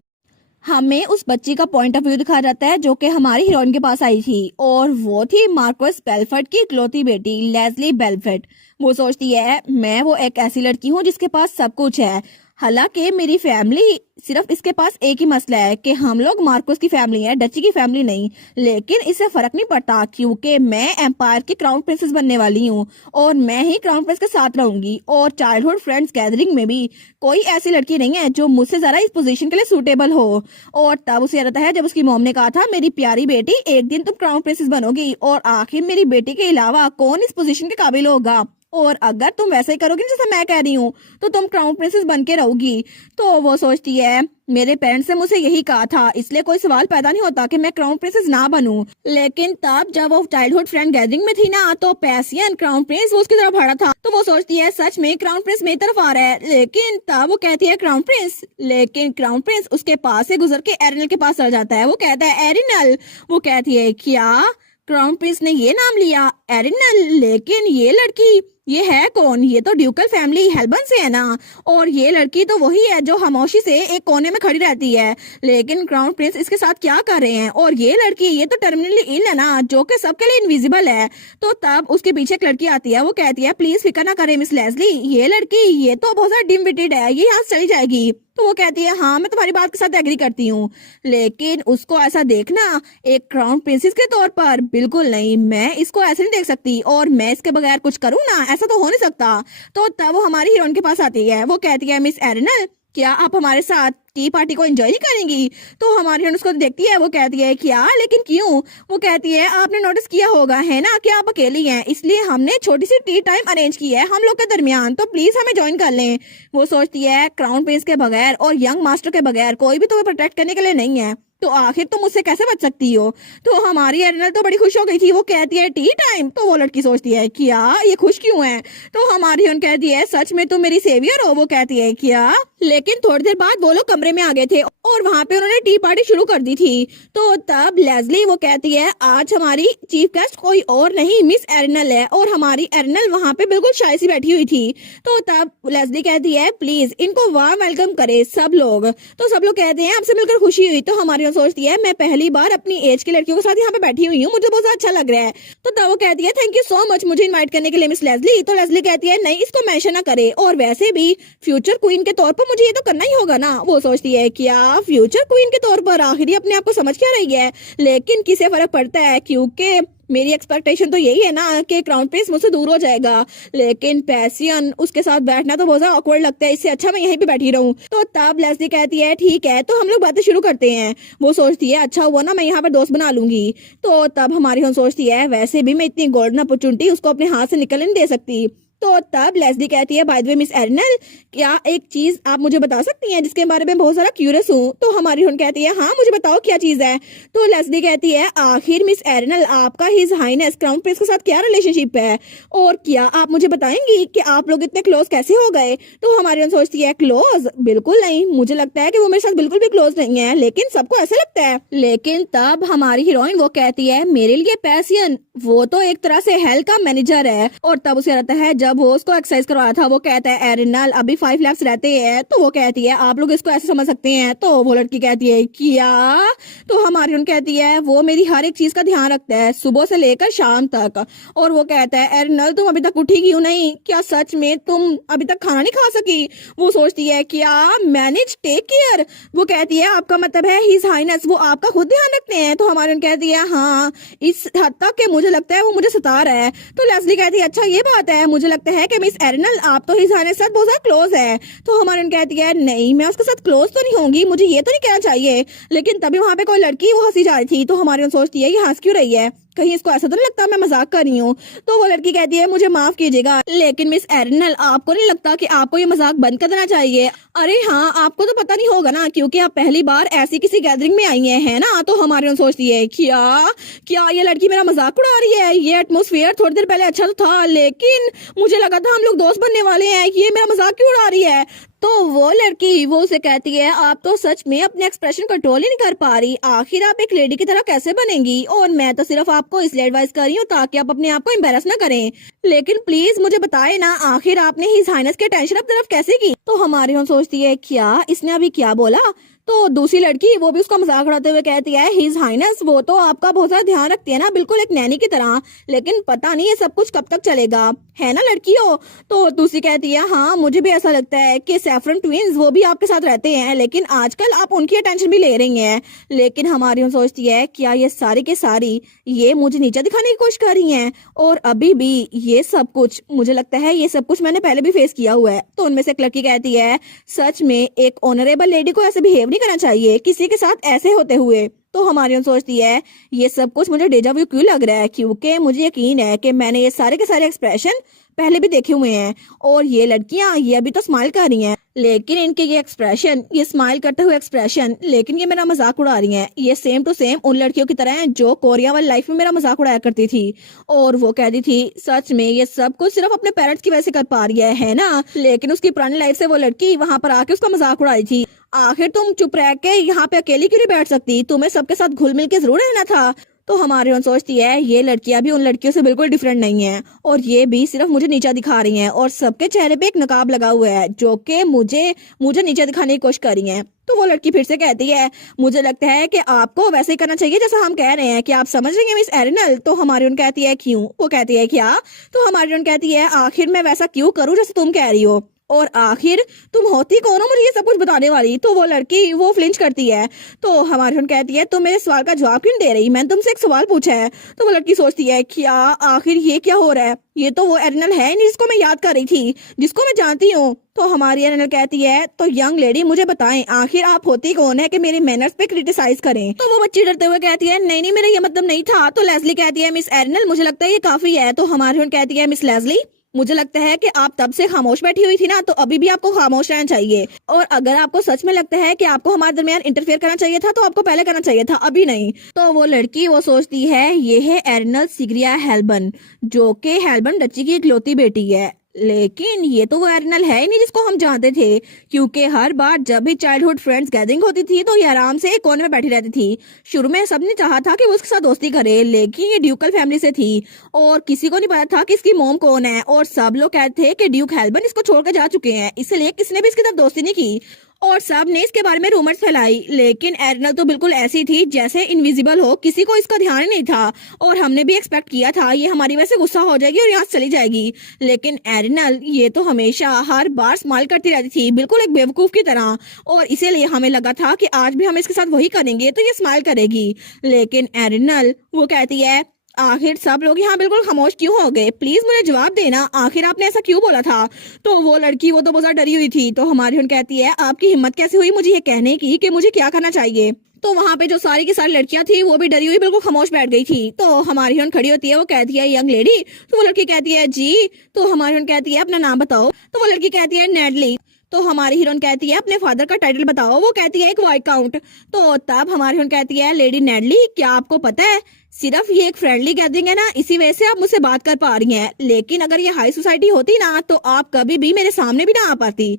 हमें उस बच्ची का पॉइंट ऑफ व्यू दिखाया जाता है जो कि हमारी हीरोइन के पास आई थी, और वो थी मार्कोस बेलफर्ड की इकलौती बेटी लेस्ली बेलफर्ड। वो सोचती है मैं वो एक ऐसी लड़की हूँ जिसके पास सब कुछ है। हालांकि मेरी फैमिली, सिर्फ इसके पास एक ही मसला है कि हम लोग मार्कोस की फैमिली है, डची की फैमिली नहीं। लेकिन इससे फर्क नहीं पड़ता क्योंकि मैं एम्पायर की क्राउन प्रिंसेस बनने वाली हूँ और मैं ही क्राउन प्रिंस के साथ रहूंगी। और चाइल्डहुड फ्रेंड्स गैदरिंग में भी कोई ऐसी लड़की नहीं है जो मुझसे जरा इस पोजीशन के लिए सूटेबल हो। और तब उसे याद आता है जब उसकी मॉम ने कहा था मेरी प्यारी बेटी एक दिन तुम क्राउन प्रिंसेस बनोगी, और आखिर मेरी बेटी के अलावा कौन इस पोजीशन के काबिल होगा, और अगर तुम वैसे ही करोगी जैसे मैं कह रही हूँ तो तुम क्राउन प्रिंसेस बन के रहोगी। तो वो सोचती है मेरे पेरेंट्स ने मुझे यही कहा था, इसलिए कोई सवाल पैदा नहीं होता कि मैं क्राउन प्रिंसेस ना बनूं। लेकिन तब जब वो चाइल्डहुड फ्रेंड गैदरिंग में थी ना, तो पैसियन क्राउन प्रिंस वो उसकी तरफ भाड़ा था। तो वो सोचती है सच में क्राउन प्रिंस मेरी तरफ आ रहा है। लेकिन तब वो कहती है क्राउन प्रिंस, लेकिन क्राउन प्रिंस उसके पास से गुजर के एरिनल के पास चला जाता है। वो कहता है एरिनल। वो कहती है क्या क्राउन प्रिंस ने ये नाम लिया एरिनल, लेकिन ये लड़की ये है कौन? ये तो ड्यूकल फैमिली हेल्बन से है ना, और ये लड़की तो वही है जो खामोशी से एक कोने में खड़ी रहती है। लेकिन क्राउन प्रिंस इसके साथ क्या कर रहे हैं? और ये लड़की ये तो टर्मिनली इल है ना, जो कि सबके लिए इनविजिबल है। तो तब उसके पीछे एक लड़की आती है। वो कहती है प्लीज फिक्र ना करें मिस लेस्ली, ये लड़की ये तो बहुत ज्यादा डिम विटेड है, ये यहाँ से चली जाएगी। तो वो कहती है हाँ मैं तुम्हारी बात के साथ एग्री करती हूँ, लेकिन उसको ऐसा देखना एक क्राउन प्रिंसेस के तौर पर बिल्कुल नहीं। मैं इसको ऐसे नहीं देख सकती, और मैं इसके बगैर कुछ करूँ ना, ऐसा तो हो नहीं सकता। तो तब वो हमारी हीरोइन के पास आती है। वो कहती है मिस एरिनल क्या आप हमारे साथ टी पार्टी को एंजॉय नहीं करेंगी? तो हमारी हीरोइन उसको देखती है। वो कहती है क्या, लेकिन क्यों? वो कहती है आपने नोटिस किया होगा है ना कि आप अकेली हैं, इसलिए हमने छोटी सी टी टाइम अरेंज की है हम लोग के दरमियान, तो प्लीज हमें ज्वाइन कर लें। वो सोचती है क्राउन प्रिंस के बगैर और यंग मास्टर के बगैर कोई भी तुम्हें प्रोटेक्ट करने के लिए नहीं है, तो आखिर तुम मुझसे कैसे बच सकती हो? तो हमारी एरिनल तो बड़ी खुश हो गई थी। वो कहती है टी टाइम। तो वो लड़की सोचती है क्या ये खुश क्यों है? तो हमारी उन कहती है सच में तुम मेरी सेवियर हो? वो कहती है क्या? लेकिन थोड़ी देर बाद वो लोग कमरे में आ गए थे और वहाँ पे उन्होंने टी पार्टी शुरू कर दी थी। तो तब लेस्ली वो कहती है आज हमारी चीफ गेस्ट कोई और नहीं मिस एरिनल है, और हमारी एरिनल वहाँ पे बिल्कुल शाय सी बैठी हुई थी। तो तब लेस्ली कहती है प्लीज इनको वार्म वेलकम करे सब लोग। तो सब लोग कहते हैं आपसे मिलकर खुशी हुई। तो हमारी सोचती है मैं पहली बार अपनी एज की लड़कियों के साथ यहाँ पे बैठी हुई हूँ, मुझे बहुत अच्छा लग रहा है। तो तब वो कहती है थैंक यू सो मच मुझे इनवाइट करने के लिए मिस लेस्ली। तो लेस्ली कहती है नहीं इसको मेंशन ना करे, और वैसे भी फ्यूचर क्वीन के तौर पर मुझे ये तो करना ही होगा ना। वो सोचती है क्या फ्यूचर क्वीन के तौर पर आखिर ही अपने आप को समझ क्या रही है? लेकिन किसे फर्क पड़ता है, क्योंकि मेरी एक्सपेक्टेशन तो यही है ना कि क्राउन प्रिंस मुझसे दूर हो जाएगा। लेकिन पैसियन उसके साथ बैठना तो बहुत ज्यादा ऑकवर्ड लगता है, इससे अच्छा मैं यहीं पे बैठी रहूं। तो तब लेस्ली कहती है ठीक है तो हम लोग बातें शुरू करते हैं। वो सोचती है अच्छा हुआ ना मैं यहाँ पे दोस्त बना लूंगी। तो तब हमारी हम सोचती है वैसे भी मैं इतनी गोल्डन अपॉर्चुनिटी उसको अपने हाथ से निकलने नहीं दे सकती। तो तब लेस्ली कहती है बाय द वे मिस एरिनल क्या एक चीज आप मुझे बता सकती हैं जिसके बारे में बहुत सारा क्यूरियस हूँ? तो हमारी हुन कहती है हाँ मुझे बताओ क्या चीज है? तो लेस्ली कहती है आखिर मिस एरिनल आपका हिज हाइनेस क्राउन प्रिंस के साथ क्या रिलेशनशिप है, और क्या आप मुझे बताएंगी कि आप लोग इतने क्लोज कैसे हो गए? तो हमारी हुन सोचती है क्लोज बिल्कुल नहीं, मुझे लगता है कि वो मेरे साथ बिल्कुल भी क्लोज नहीं है, लेकिन सबको ऐसे लगता है। लेकिन तब हमारी हीरोइन वो कहती है मेरे लिए पैसियन वो तो एक तरह से हेल का मैनेजर है। और तब उसे रहता है जब वो उसको एक्सरसाइज करवाया था। वो कहता है एरिनल अभी 5 लैप्स रहते हैं। तो वो कहती है आप लोग इसको ऐसे समझ सकते हैं। तो वो लड़की कहती है क्या? तो हमारी उन कहती है वो मेरी हर एक चीज का ध्यान रखता है सुबह से लेकर शाम तक। और वो कहता है एरिनल तुम अभी तक उठी क्यों नहीं? क्या सच में तुम अभी तक खाना नहीं खा सकी? वो सोचती है क्या मैनेज टेक केयर? वो कहती है आपका मतलब है हिज हाइनेस वो आपका खुद ध्यान रखते हैं? तो हमारी उन कहती है हाँ इस हद तक के मुझे लगता है वो मुझे सता रहा है। तो लेस्ली कहती है अच्छा ये बात है, मुझे लगता है कि मिस एरिनल आप तो हिज हाइनेस के साथ बहुत ज्यादा क्लोज है। तो हमारी कहती है नहीं मैं उसके साथ क्लोज तो नहीं होंगी, मुझे ये तो नहीं कहना चाहिए। लेकिन तभी वहां पे कोई लड़की वो हंसी जा रही थी। तो हमारी सोचती है ये हंस क्यों रही है, कहीं इसको ऐसा तो नहीं लगता मैं मजाक कर रही हूँ? तो वो लड़की कहती है मुझे माफ कीजिएगा लेकिन मिस एरिनल आपको नहीं लगता कि आपको ये मजाक बंद कर देना चाहिए? अरे हाँ आपको तो पता नहीं होगा ना क्योंकि आप पहली बार ऐसी किसी गैदरिंग में आई है ना। तो हमारी सोचती है क्या क्या ये लड़की मेरा मजाक उड़ा रही है? ये एटमोस्फेयर थोड़ी देर पहले अच्छा तो था, लेकिन मुझे लगा था हम लोग दोस्त बनने वाले हैं, ये मेरा मजाक क्यों उड़ा रही है? तो वो लड़की वो उसे कहती है आप तो सच में अपने एक्सप्रेशन कंट्रोल ही नहीं कर पा रही, आखिर आप एक लेडी की तरह कैसे बनेंगी? और मैं तो सिर्फ आपको इसलिए एडवाइस कर रही हूँ ताकि आप अपने आप को एम्बेरस ना करें, लेकिन प्लीज मुझे बताए ना आखिर आपने हिज हाइनेस की अटेंशन अपनी तरफ कैसे की? तो हमारी हम सोचती है क्या इसने अभी क्या बोला? तो दूसरी लड़की वो भी उसका मजाक उड़ाते हुए कहती है हिज हाइनेस वो तो आपका बहुत ज्यादा ध्यान रखती है ना, बिल्कुल एक नैनी की तरह, लेकिन पता नहीं ये सब कुछ कब तक चलेगा, है ना लड़कियों। तो दूसरी कहती है हाँ मुझे भी ऐसा लगता है कि सैफरन ट्विंस वो भी आपके साथ रहते हैं, लेकिन आजकल आप उनकी अटेंशन भी ले रही हैं। लेकिन हमारी सोचती है क्या ये सारी के सारी ये मुझे नीचा दिखाने की कोशिश कर रही हैं, और अभी भी ये सब कुछ मुझे लगता है ये सब कुछ मैंने पहले भी फेस किया हुआ है। तो उनमें से एक लड़की कहती है सच में एक ऑनरेबल लेडी को ऐसे बिहेव नहीं करना चाहिए किसी के साथ ऐसे होते हुए। तो हमारी सोचती है ये सब कुछ मुझे डेजा व्यू क्यों लग रहा है, क्योंकि मुझे यकीन है कि मैंने ये सारे के सारे एक्सप्रेशन पहले भी देखे हुए हैं, और ये लड़कियां ये अभी तो स्माइल कर रही हैं, लेकिन इनके ये एक्सप्रेशन, ये स्माइल करते हुए एक्सप्रेशन, लेकिन ये मेरा मजाक उड़ा रही हैं। ये सेम टू सेम उन लड़कियों की तरह हैं जो कोरिया वाली लाइफ में मेरा मजाक उड़ाया करती थी, और वो कहती थी सच में ये सब कुछ सिर्फ अपने पेरेंट्स की वजह से कर पा रही है ना। लेकिन उसकी पुरानी लाइफ से वो लड़की वहां पर आके उसका मजाक उड़ा रही थी। आखिर तुम चुप रह के यहाँ पे अकेली क्यों नहीं बैठ सकती, तुम्हें सबके साथ घुल मिल के जरूर रहना था। तो हमारी सोचती है ये लड़कियां भी उन लड़कियों से बिल्कुल डिफरेंट नहीं है, और ये भी सिर्फ मुझे नीचा दिखा रही हैं, और सबके चेहरे पे एक नकाब लगा हुआ है जो कि मुझे मुझे नीचा दिखाने की कोशिश कर रही हैं। तो वो लड़की फिर से कहती है मुझे लगता है कि आपको वैसे ही करना चाहिए जैसा हम कह रहे हैं, कि आप समझ रही हैं मिस एरिनल। तो हमारी कहती है क्यों, वो कहती है क्या, तो हमारी कहती है आखिर मैं वैसा क्यों करूं जैसे तुम कह रही हो, और आखिर तुम होती कौन हो मुझे ये सब कुछ बताने वाली। तो वो लड़की वो फ्लिंच करती है। तो हमारी कहती है तुम मेरे सवाल का जवाब क्यों नहीं दे रही, मैंने तुमसे एक सवाल पूछा है। तो वो लड़की सोचती है क्या आखिर ये क्या हो रहा है, ये तो वो एरिनल है नहीं जिसको मैं याद कर रही थी, जिसको मैं जानती हूँ। तो हमारी एरिनल कहती है तो यंग लेडी मुझे बताएं आखिर आप होती कौन है कि मेरे मैनर्स पे क्रिटिसाइज करें। तो वो बच्ची डरते हुए कहती है नहीं नहीं मेरा ये मतलब नहीं था। तो लेस्ली कहती है मिस एरिनल मुझे लगता है ये काफी है। तो हमारी कहती है मिस लेस्ली मुझे लगता है कि आप तब से खामोश बैठी हुई थी ना, तो अभी भी आपको खामोश रहना चाहिए, और अगर आपको सच में लगता है कि आपको हमारे दरमियान इंटरफेयर करना चाहिए था तो आपको पहले करना चाहिए था, अभी नहीं। तो वो लड़की वो सोचती है ये है एरिनल सिग्रिया हेल्बन, जो कि हेल्बन डची की इकलौती बेटी है, लेकिन ये तो वो एरिनल है ही नहीं जिसको हम जानते थे, क्योंकि हर बार जब भी चाइल्डहुड फ्रेंड्स गैदरिंग होती थी तो ये आराम से एक कोने में बैठी रहती थी। शुरू में सबने चाहा था कि वो उसके साथ दोस्ती करे, लेकिन ये ड्यूकल फैमिली से थी और किसी को नहीं पता था कि इसकी मॉम कौन है, और सब लोग कहते थे कि ड्यूक हेल्बन इसको छोड़कर जा चुके हैं, इसलिए किसी ने भी इसके साथ दोस्ती नहीं की, और सब ने इसके बारे में रूमर्स फैलाई। लेकिन एरिनल तो बिल्कुल ऐसी थी जैसे इनविजिबल हो, किसी को इसका ध्यान ही नहीं था, और हमने भी एक्सपेक्ट किया था ये हमारी वजह से गुस्सा हो जाएगी और यहाँ से चली जाएगी। लेकिन एरिनल ये तो हमेशा हर बार स्माइल करती रहती थी बिल्कुल एक बेवकूफ की तरह, और इसीलिए हमें लगा था कि आज भी हम इसके साथ वही करेंगे तो ये स्माइल करेगी। लेकिन एरिनल वो कहती है आखिर सब लोग यहाँ बिल्कुल खामोश क्यों हो गए, प्लीज मुझे जवाब देना, आखिर आपने ऐसा क्यों बोला था। तो वो लड़की वो तो बहुत डरी हुई थी। तो हमारी कहती है आपकी हिम्मत कैसे हुई मुझे ये कहने की कि मुझे क्या करना चाहिए। तो वहाँ पे जो सारी की सारी लड़कियां थी वो भी डरी हुई बिल्कुल खामोश बैठ गई थी। तो हमारी खड़ी होती है, वो कहती है यंग लेडी। तो वो लड़की कहती है जी। तो हमारी कहती है अपना नाम बताओ। तो वो लड़की कहती है नेडली। तो हमारी हीरोइन कहती है अपने फादर का टाइटल बताओ। वो कहती है एक वाइट काउंट। तो तब हमारी हीरोइन कहती है लेडी नेडली क्या आपको पता है सिर्फ ये एक फ्रेंडली गैदरिंग है ना, इसी वजह से आप मुझसे बात कर पा रही हैं, लेकिन अगर ये हाई सोसाइटी होती ना तो आप कभी भी मेरे सामने भी ना आ पाती।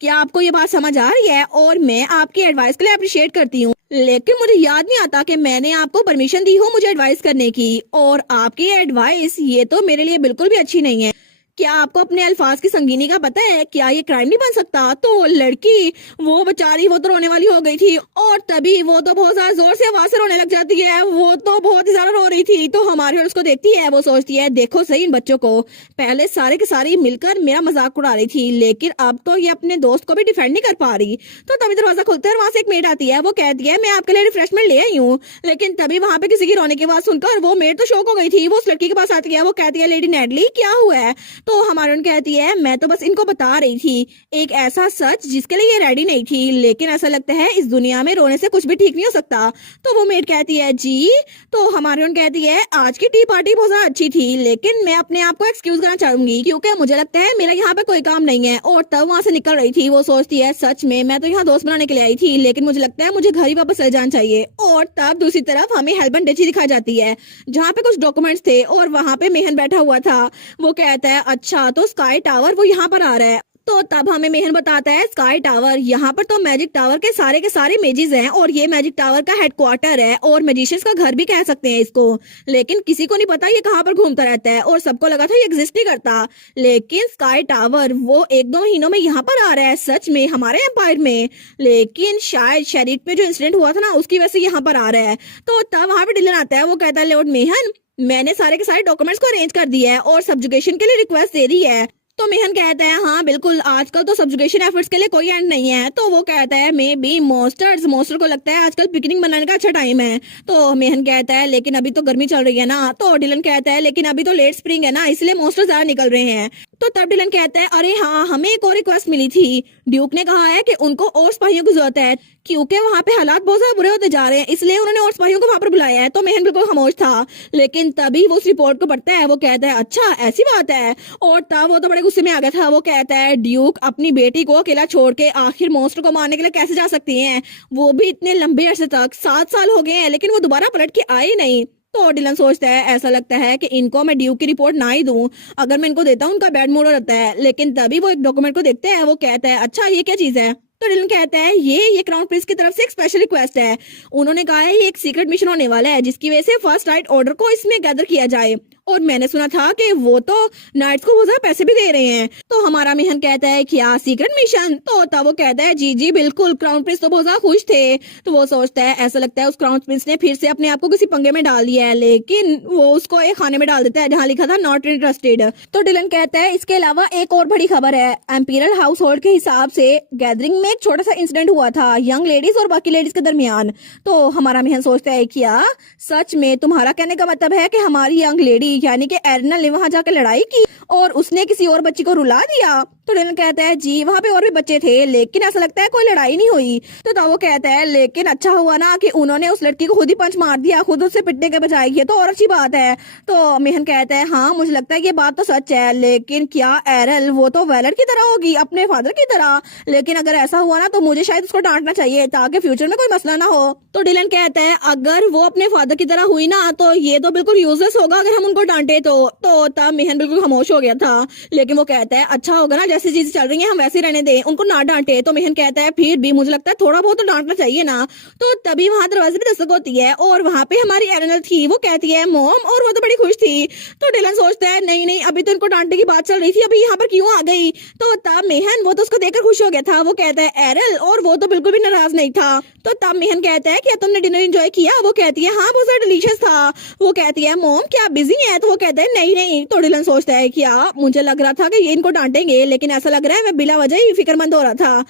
क्या आपको ये बात समझ आ रही है? और मैं आपकी एडवाइस के लिए अप्रिशिएट करती हूँ, लेकिन मुझे याद नहीं आता कि मैंने आपको परमिशन दी हो मुझे एडवाइस करने की, और आपकी एडवाइस ये तो मेरे लिए बिल्कुल भी अच्छी नहीं है। क्या आपको अपने अल्फाज की संगीनी का पता है? क्या ये क्राइम नहीं बन सकता? तो लड़की वो बेचारी वो तो रोने वाली हो गई थी, और तभी वो तो बहुत ज्यादा जोर से आवाज से रोने लग जाती है, वो तो बहुत ही ज्यादा रो रही थी। तो हमारी और उसको देखती है, वो सोचती है देखो सही इन बच्चों को, पहले सारे के सारे मिलकर मेरा मजाक उड़ा रही थी, लेकिन अब तो ये अपने दोस्त को भी डिफेंड नहीं कर पा रही। तो तभी दरवाजा खुलता है और वहां से एक मेड आती है, वो कहती है मैं आपके लिए रिफ्रेशमेंट ले आई हूँ। लेकिन तभी वहां पे किसी की रोने की आवाज सुनकर वो मेड तो शॉक हो गई थी। वो उस लड़की के पास आती है, वो कहती है लेडी नेडली क्या हुआ है? तो हमारी कहती है मैं तो बस इनको बता रही थी एक ऐसा सच जिसके लिए ये रेडी नहीं थी, लेकिन ऐसा लगता है इस दुनिया में रोने से कुछ भी ठीक नहीं हो सकता। तो वो मेड कहती है जी। तो हमारी कहती है आज की टी पार्टी बहुत ज्यादा अच्छी थी, लेकिन मैं अपने आप को एक्सक्यूज करना चाहूंगी क्योंकि मुझे लगता है मेरा यहाँ पे कोई काम नहीं है। और तब वहां से निकल रही थी, वो सोचती है सच में मैं तो यहाँ दोस्त बनाने के लिए आई थी, लेकिन मुझे लगता है मुझे घर ही वापस चले जाना चाहिए। और तब दूसरी तरफ हमें हेल्बन डची दिखाई जाती है जहाँ पे कुछ डॉक्यूमेंट्स थे, और वहाँ पे मेहन बैठा हुआ था। वो कहता है अच्छा तो स्काई टावर वो यहाँ पर आ रहा है। तो तब हमें मेहन बताता है स्काई टावर। यहाँ पर तो मैजिक टावर के सारे मेजिज हैं और ये मैजिक टावर का हेडक्वार्टर है और मैजिशियंस का घर भी कह सकते हैं इसको। लेकिन किसी को नहीं पता ये कहाँ पर घूमता रहता है और सबको लगा था ये एग्जिस्ट नहीं करता। लेकिन स्काई टावर वो 1-2 महीनों में यहाँ पर आ रहा है सच में हमारे एम्पायर में। लेकिन शायद शेरिट में जो इंसिडेंट हुआ था ना उसकी वजह से यहाँ पर आ रहा है। तो तब वहां पे डिलन आता है, वो कहता है लॉर्ड मेहन मैंने सारे के सारे डॉक्यूमेंट्स को अरेंज कर दिया है और सब्जुगेशन के लिए रिक्वेस्ट दे दी है। तो मेहन कहता है हाँ बिल्कुल, आजकल तो सब्जुगेशन एफर्ट्स के लिए कोई एंड नहीं है। तो वो कहता है मे बी मोस्टर को लगता है आजकल पिकनिक मनाने का अच्छा टाइम है। तो मेहन कहता है लेकिन अभी तो गर्मी चल रही है ना। तो डिलन कहता है लेकिन अभी तो लेट स्प्रिंग है ना, इसलिए मोस्टर ज्यादा निकल रहे हैं। तो तब डिलन कहता है अरे हाँ हमें एक और रिक्वेस्ट मिली थी, ड्यूक ने कहा है कि उनको और सिपाहियों की जरूरत है क्योंकि वहाँ पे हालात बहुत ज्यादा बुरे होते जा रहे हैं, इसलिए उन्होंने और सिपाहियों को वहां पर बुलाया है। तो मेहन बिल्कुल खामोश था, लेकिन तभी वो उस रिपोर्ट को पढ़ता है। वो कहता है अच्छा ऐसी बात है। और तब वो तो बड़े गुस्से में आ गया था। वो कहता है ड्यूक अपनी बेटी को अकेला छोड़ के आखिर मॉन्स्टर को मारने के लिए कैसे जा सकती हैं, वो भी इतने लंबे अरसे तक 7 साल हो गए हैं, लेकिन वो दोबारा पलट के आई नहीं। तो डिलन सोचता है ऐसा लगता है कि इनको मैं ड्यूक की रिपोर्ट ना ही दूं, अगर मैं इनको देता हूं उनका बैड मूड हो जाता है। लेकिन तभी वो एक डॉक्यूमेंट को देखते हैं। वो कहता है अच्छा ये क्या चीज है। तो डिलन कहता है ये क्राउन प्रिंस की तरफ से एक स्पेशल रिक्वेस्ट है। उन्होंने कहा है ये एक सीक्रेट मिशन होने वाला है जिसकी वजह से फर्स्ट राइट ऑर्डर को इसमें गैदर किया जाए और मैंने सुना था कि वो तो नाइट्स को बहुत ज्यादा पैसे भी दे रहे हैं। तो हमारा मेहन कहता है क्या सीक्रेट मिशन। तो तब वो कहता है जी बिल्कुल, क्राउन प्रिंस तो बहुत ज्यादा खुश थे। तो वो सोचता है ऐसा लगता है उस क्राउन प्रिंस ने फिर से अपने आप को किसी पंगे में डाल दिया है, लेकिन वो उसको एक खाने में डाल देता है जहाँ लिखा था नॉट इंटरेस्टेड। तो डिलन कहता है इसके अलावा एक और बड़ी खबर है, एम्पीरियल हाउस होल्ड के हिसाब से गैदरिंग में एक छोटा सा इंसिडेंट हुआ था यंग लेडीज और बाकी लेडीज के दरमियान। तो हमारा मेहन सोचता है क्या सच में, तुम्हारा कहने का मतलब है कि हमारी यंग लेडी यानी कि एरिनल ने वहां जाकर लड़ाई की और उसने किसी और बच्ची को रुला दिया। तो डिलन कहता है जी वहां पे और भी बच्चे थे लेकिन ऐसा लगता है कोई लड़ाई नहीं हुई। तो तब वो कहता है लेकिन अच्छा हुआ ना कि उन्होंने उस लड़की को खुद ही पंच मार दिया, खुद उससे पिटने के बजाय, ये तो और अच्छी बात है। तो मेहन कहता है हाँ मुझे लगता है ये बात तो सच है, लेकिन क्या एरल वो तो वेलर की तरह होगी अपने फादर की तरह, लेकिन अगर ऐसा हुआ ना तो मुझे शायद उसको डांटना चाहिए ताकि फ्यूचर में कोई मसला ना हो। तो डिलन कहता है अगर वो अपने फादर की तरह हुई ना तो ये तो बिल्कुल यूजलेस होगा अगर हम उनको डांटे तो तब मेहन बिल्कुल खामोश हो गया था। लेकिन वो कहता है अच्छा होगा ना जैसी चीजें चल रही हैं हम वैसे रहने दें, उनको ना डांटे। तो मेहन कहता है फिर भी मुझे लगता है थोड़ा बहुत तो डांटना चाहिए ना। तो तभी वहां दरवाजे पे दस्तक होती है और वहां पे हमारी एरिनल थी। वो कहती है मॉम, और वो तो बड़ी खुश थी। तो डिलन सोचता है नहीं अभी तो इनको डांटने की बात चल रही थी, अभी यहाँ पर क्यों आ गई। तो तब मेहन वो तो उसको देखकर खुश हो गया था। वो कहता है एरल, और वो तो बिल्कुल भी नाराज नहीं था। तो तब मेहन कहता है क्या तुमने डिनर एंजॉय किया। वो कहती है हाँ बहुत ज्यादा डिलीशियस था। वो कहती है मॉम क्या बिजी है। तो वो कहता है नहीं। तो डिलन सोचता है क्या मुझे लग रहा था कि ये इनको डांटेंगे, लेकिन ऐसा लग रहा है मैं बिला वजह ही फिक्रमंद हो रहा था।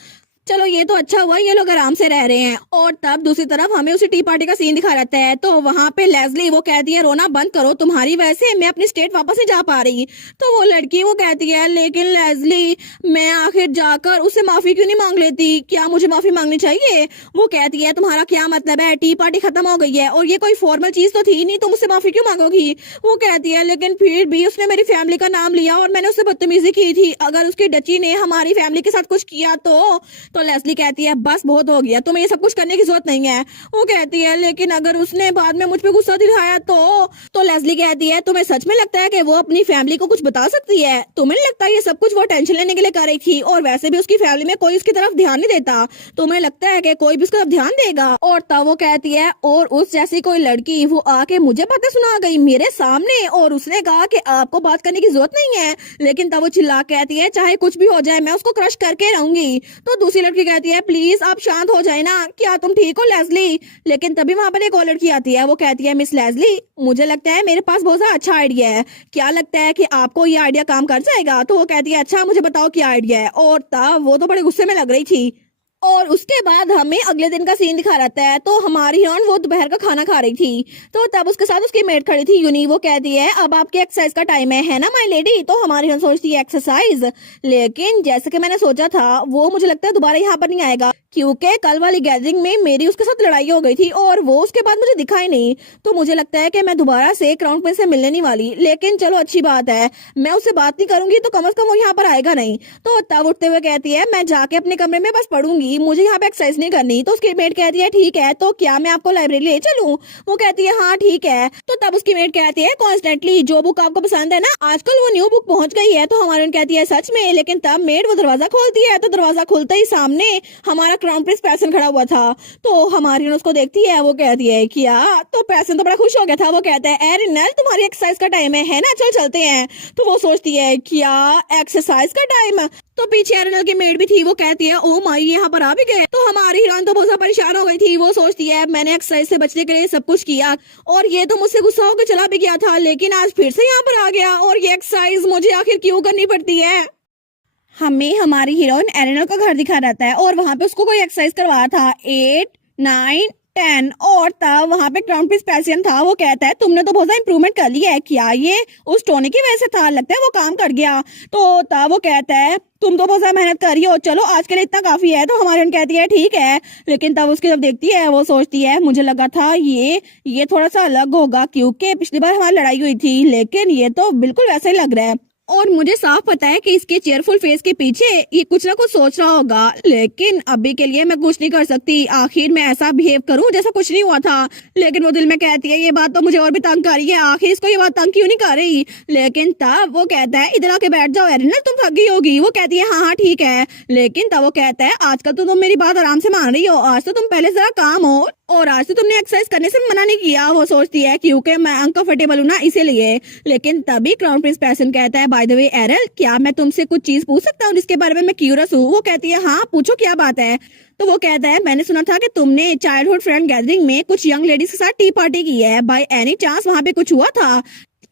चलो ये तो अच्छा हुआ ये लोग आराम से रह रहे हैं। और तब दूसरी तरफ हमें उसी टी पार्टी का सीन दिखा रहता है। तो वहां पे लेस्ली वो कहती है रोना बंद करो, तुम्हारी वजह से मैं अपनी स्टेट वापस नहीं जा पा रही। तो वो लड़की वो कहती है लेकिन लेस्ली मैं आखिर जाकर उससे माफी क्यों नहीं मांग लेती, क्या मुझे माफी मांगनी चाहिए। वो कहती है तुम्हारा क्या मतलब है, टी पार्टी खत्म हो गई है और ये कोई फॉर्मल चीज तो थी नहीं, तुम उससे माफी क्यों मांगोगी। वो कहती है लेकिन फिर भी उसने मेरी फैमिली का नाम लिया और मैंने उससे बदतमीजी की थी, अगर उसकी डची ने हमारी फैमिली के साथ कुछ किया तो लेस्ली कहती है बस बहुत हो गया, तुम्हें ये सब कुछ करने की जरूरत नहीं है। वो कहती है लेकिन अगर उसने बाद में मुझ पे गुस्सा दिखाया तो लेस्ली कहती है तुम्हें सच में लगता है कि वो अपनी फैमिली को कुछ बता सकती है, तुम्हें नहीं लगता ये सब कुछ वो टेंशन लेने के लिए कर रही थी, और वैसे भी उसकी फैमिली में कोई उसकी तरफ ध्यान नहीं देता, तुम्हें लगता है कि कोई भी उसकी तरफ ध्यान देगा। और तब वो कहती है और उस जैसी कोई लड़की वो आके मुझे बातें सुना गई मेरे सामने और उसने कहा कि आपको बात करने की जरूरत नहीं है, लेकिन तब वो चिल्ला कहती है चाहे कुछ भी हो जाए मैं उसको क्रश करके रहूंगी। तो दूसरी लड़की कहती है प्लीज आप शांत हो जाए ना, क्या तुम ठीक हो लेस्ली। लेकिन तभी वहां पर एक और लड़की आती है। वो कहती है मिस लेस्ली मुझे लगता है मेरे पास बहुत सारा अच्छा आइडिया है, क्या लगता है कि आपको ये आइडिया काम कर जाएगा। तो वो कहती है अच्छा मुझे बताओ क्या आइडिया है। और तब वो तो बड़े गुस्से में लग रही थी। और उसके बाद हमें अगले दिन का सीन दिखा रहता है। तो हमारी हीरोइन वो दोपहर का खाना खा रही थी। तो तब उसके साथ उसकी मेट खड़ी थी यूनी। वो कहती है अब आपके एक्सरसाइज का टाइम है ना माय लेडी। तो हमारी हीरोइन सोचती है एक्सरसाइज, लेकिन जैसे कि मैंने सोचा था वो मुझे लगता है दोबारा यहाँ पर नहीं आएगा, क्योंकि कल वाली गैदरिंग में मेरी उसके साथ लड़ाई हो गई थी और वो उसके बाद मुझे दिखा ही नहीं। तो मुझे लगता है कि मैं दोबारा से क्राउन प्रिंस से मिलने नहीं वाली। लेकिन चलो अच्छी बात है, मैं उससे बात नहीं करूंगी तो कम से कम वो यहाँ पर आएगा नहीं। तो तब उठते हुए कहती है मैं जाके अपने कमरे में बस पढ़ूंगी, मुझे यहाँ पे एक्सरसाइज नहीं करनी। तो उसकी मेट कहती है ठीक है, तो क्या मैं आपको लाइब्रेरी ले चलूं? वो कहती है हाँ ठीक है। तो तब उसकी मेट कहती है कॉन्स्टेंटली जो बुक आपको पसंद है ना, आजकल वो न्यू बुक पहुंच गई है। तो हमारी कहती है सच में? लेकिन तब मेट वो दरवाजा खोलती है, तो दरवाजा खुलते ही सामने हमारा क्राउन प्रिंस पैसन खड़ा हुआ था। तो हमारी उसको देखती है, वो कहती है क्या? तो पैसन तो बड़ा खुश हो गया था। वो कहता है एरिनल तुम्हारी एक्सरसाइज का टाइम है ना, चल चलते हैं। तो वो सोचती है क्या एक्सरसाइज का टाइम? तो पीछे एरिनल की मेड भी थी, वो कहती है ओ माई यहाँ पर आ भी गए। तो हमारी हीरोइन तो बहुत ज्यादा परेशान हो गई थी। वो सोचती है मैंने एक्सरसाइज से बचने के लिए सब कुछ किया और ये तो मुझसे गुस्सा होकर चला भी गया था, लेकिन आज फिर से यहाँ पर आ गया और ये एक्सरसाइज मुझे आखिर क्यों करनी पड़ती है? हमें हमारी हीरोइन एरिनल का घर दिखा रहता है और वहां पे उसको कोई एक्सरसाइज करवाया था 8, 9, 10 और तब वहां पे क्राउन प्रिंस पैसियन था। वो कहता है तुमने तो बहुत ज्यादा इंप्रूवमेंट कर लिया है, क्या ये उस टोनी की वजह से था? लगता है वो काम कर गया। तो तब वो कहता है तुम तो बहुत ज्यादा मेहनत कर रही हो, चलो आज के लिए इतना काफी है। तो हमारी कहती है ठीक है, लेकिन तब उसकी जब देखती है वो सोचती है मुझे लगा था ये थोड़ा सा अलग होगा क्योंकि पिछली बार हमारी लड़ाई हुई थी, लेकिन ये तो बिल्कुल वैसा ही लग रहा है। और मुझे साफ पता है कि इसके चेयरफुल फेस के पीछे ये कुछ ना कुछ सोच रहा होगा, लेकिन अभी के लिए मैं कुछ नहीं कर सकती। आखिर मैं ऐसा बिहेव करूं जैसा कुछ नहीं हुआ था। लेकिन वो दिल में कहती है ये बात तो मुझे और भी तंग कर रही है, आखिर इसको ये बात तंग क्यों नहीं कर रही? लेकिन तब वो कहता है इधर आके बैठ जाओ एरिनल, तुम थक गई होगी। वो कहती है हाँ हाँ ठीक है। लेकिन तब वो कहता है आजकल तो तुम मेरी बात आराम से मान रही हो, आज तो तुम पहले जरा काम हो और आज तो तुमने एक्सरसाइज करने से मना नहीं किया। वो सोचती है क्योंकि मैं अनकंफर्टेबल हूं ना इसीलिए। लेकिन तभी क्राउन प्रिंस पैसन कहता है बाय द वे एरल, क्या मैं तुमसे कुछ चीज पूछ सकता हूँ जिसके बारे में मैं क्यूरियस हूँ? वो कहती है हाँ पूछो क्या बात है। तो वो कहता है मैंने सुना था कि तुमने चाइल्डहुड फ्रेंड गैदरिंग में कुछ यंग लेडीज के साथ टी पार्टी की है, बाय एनी चांस वहां पे कुछ हुआ था?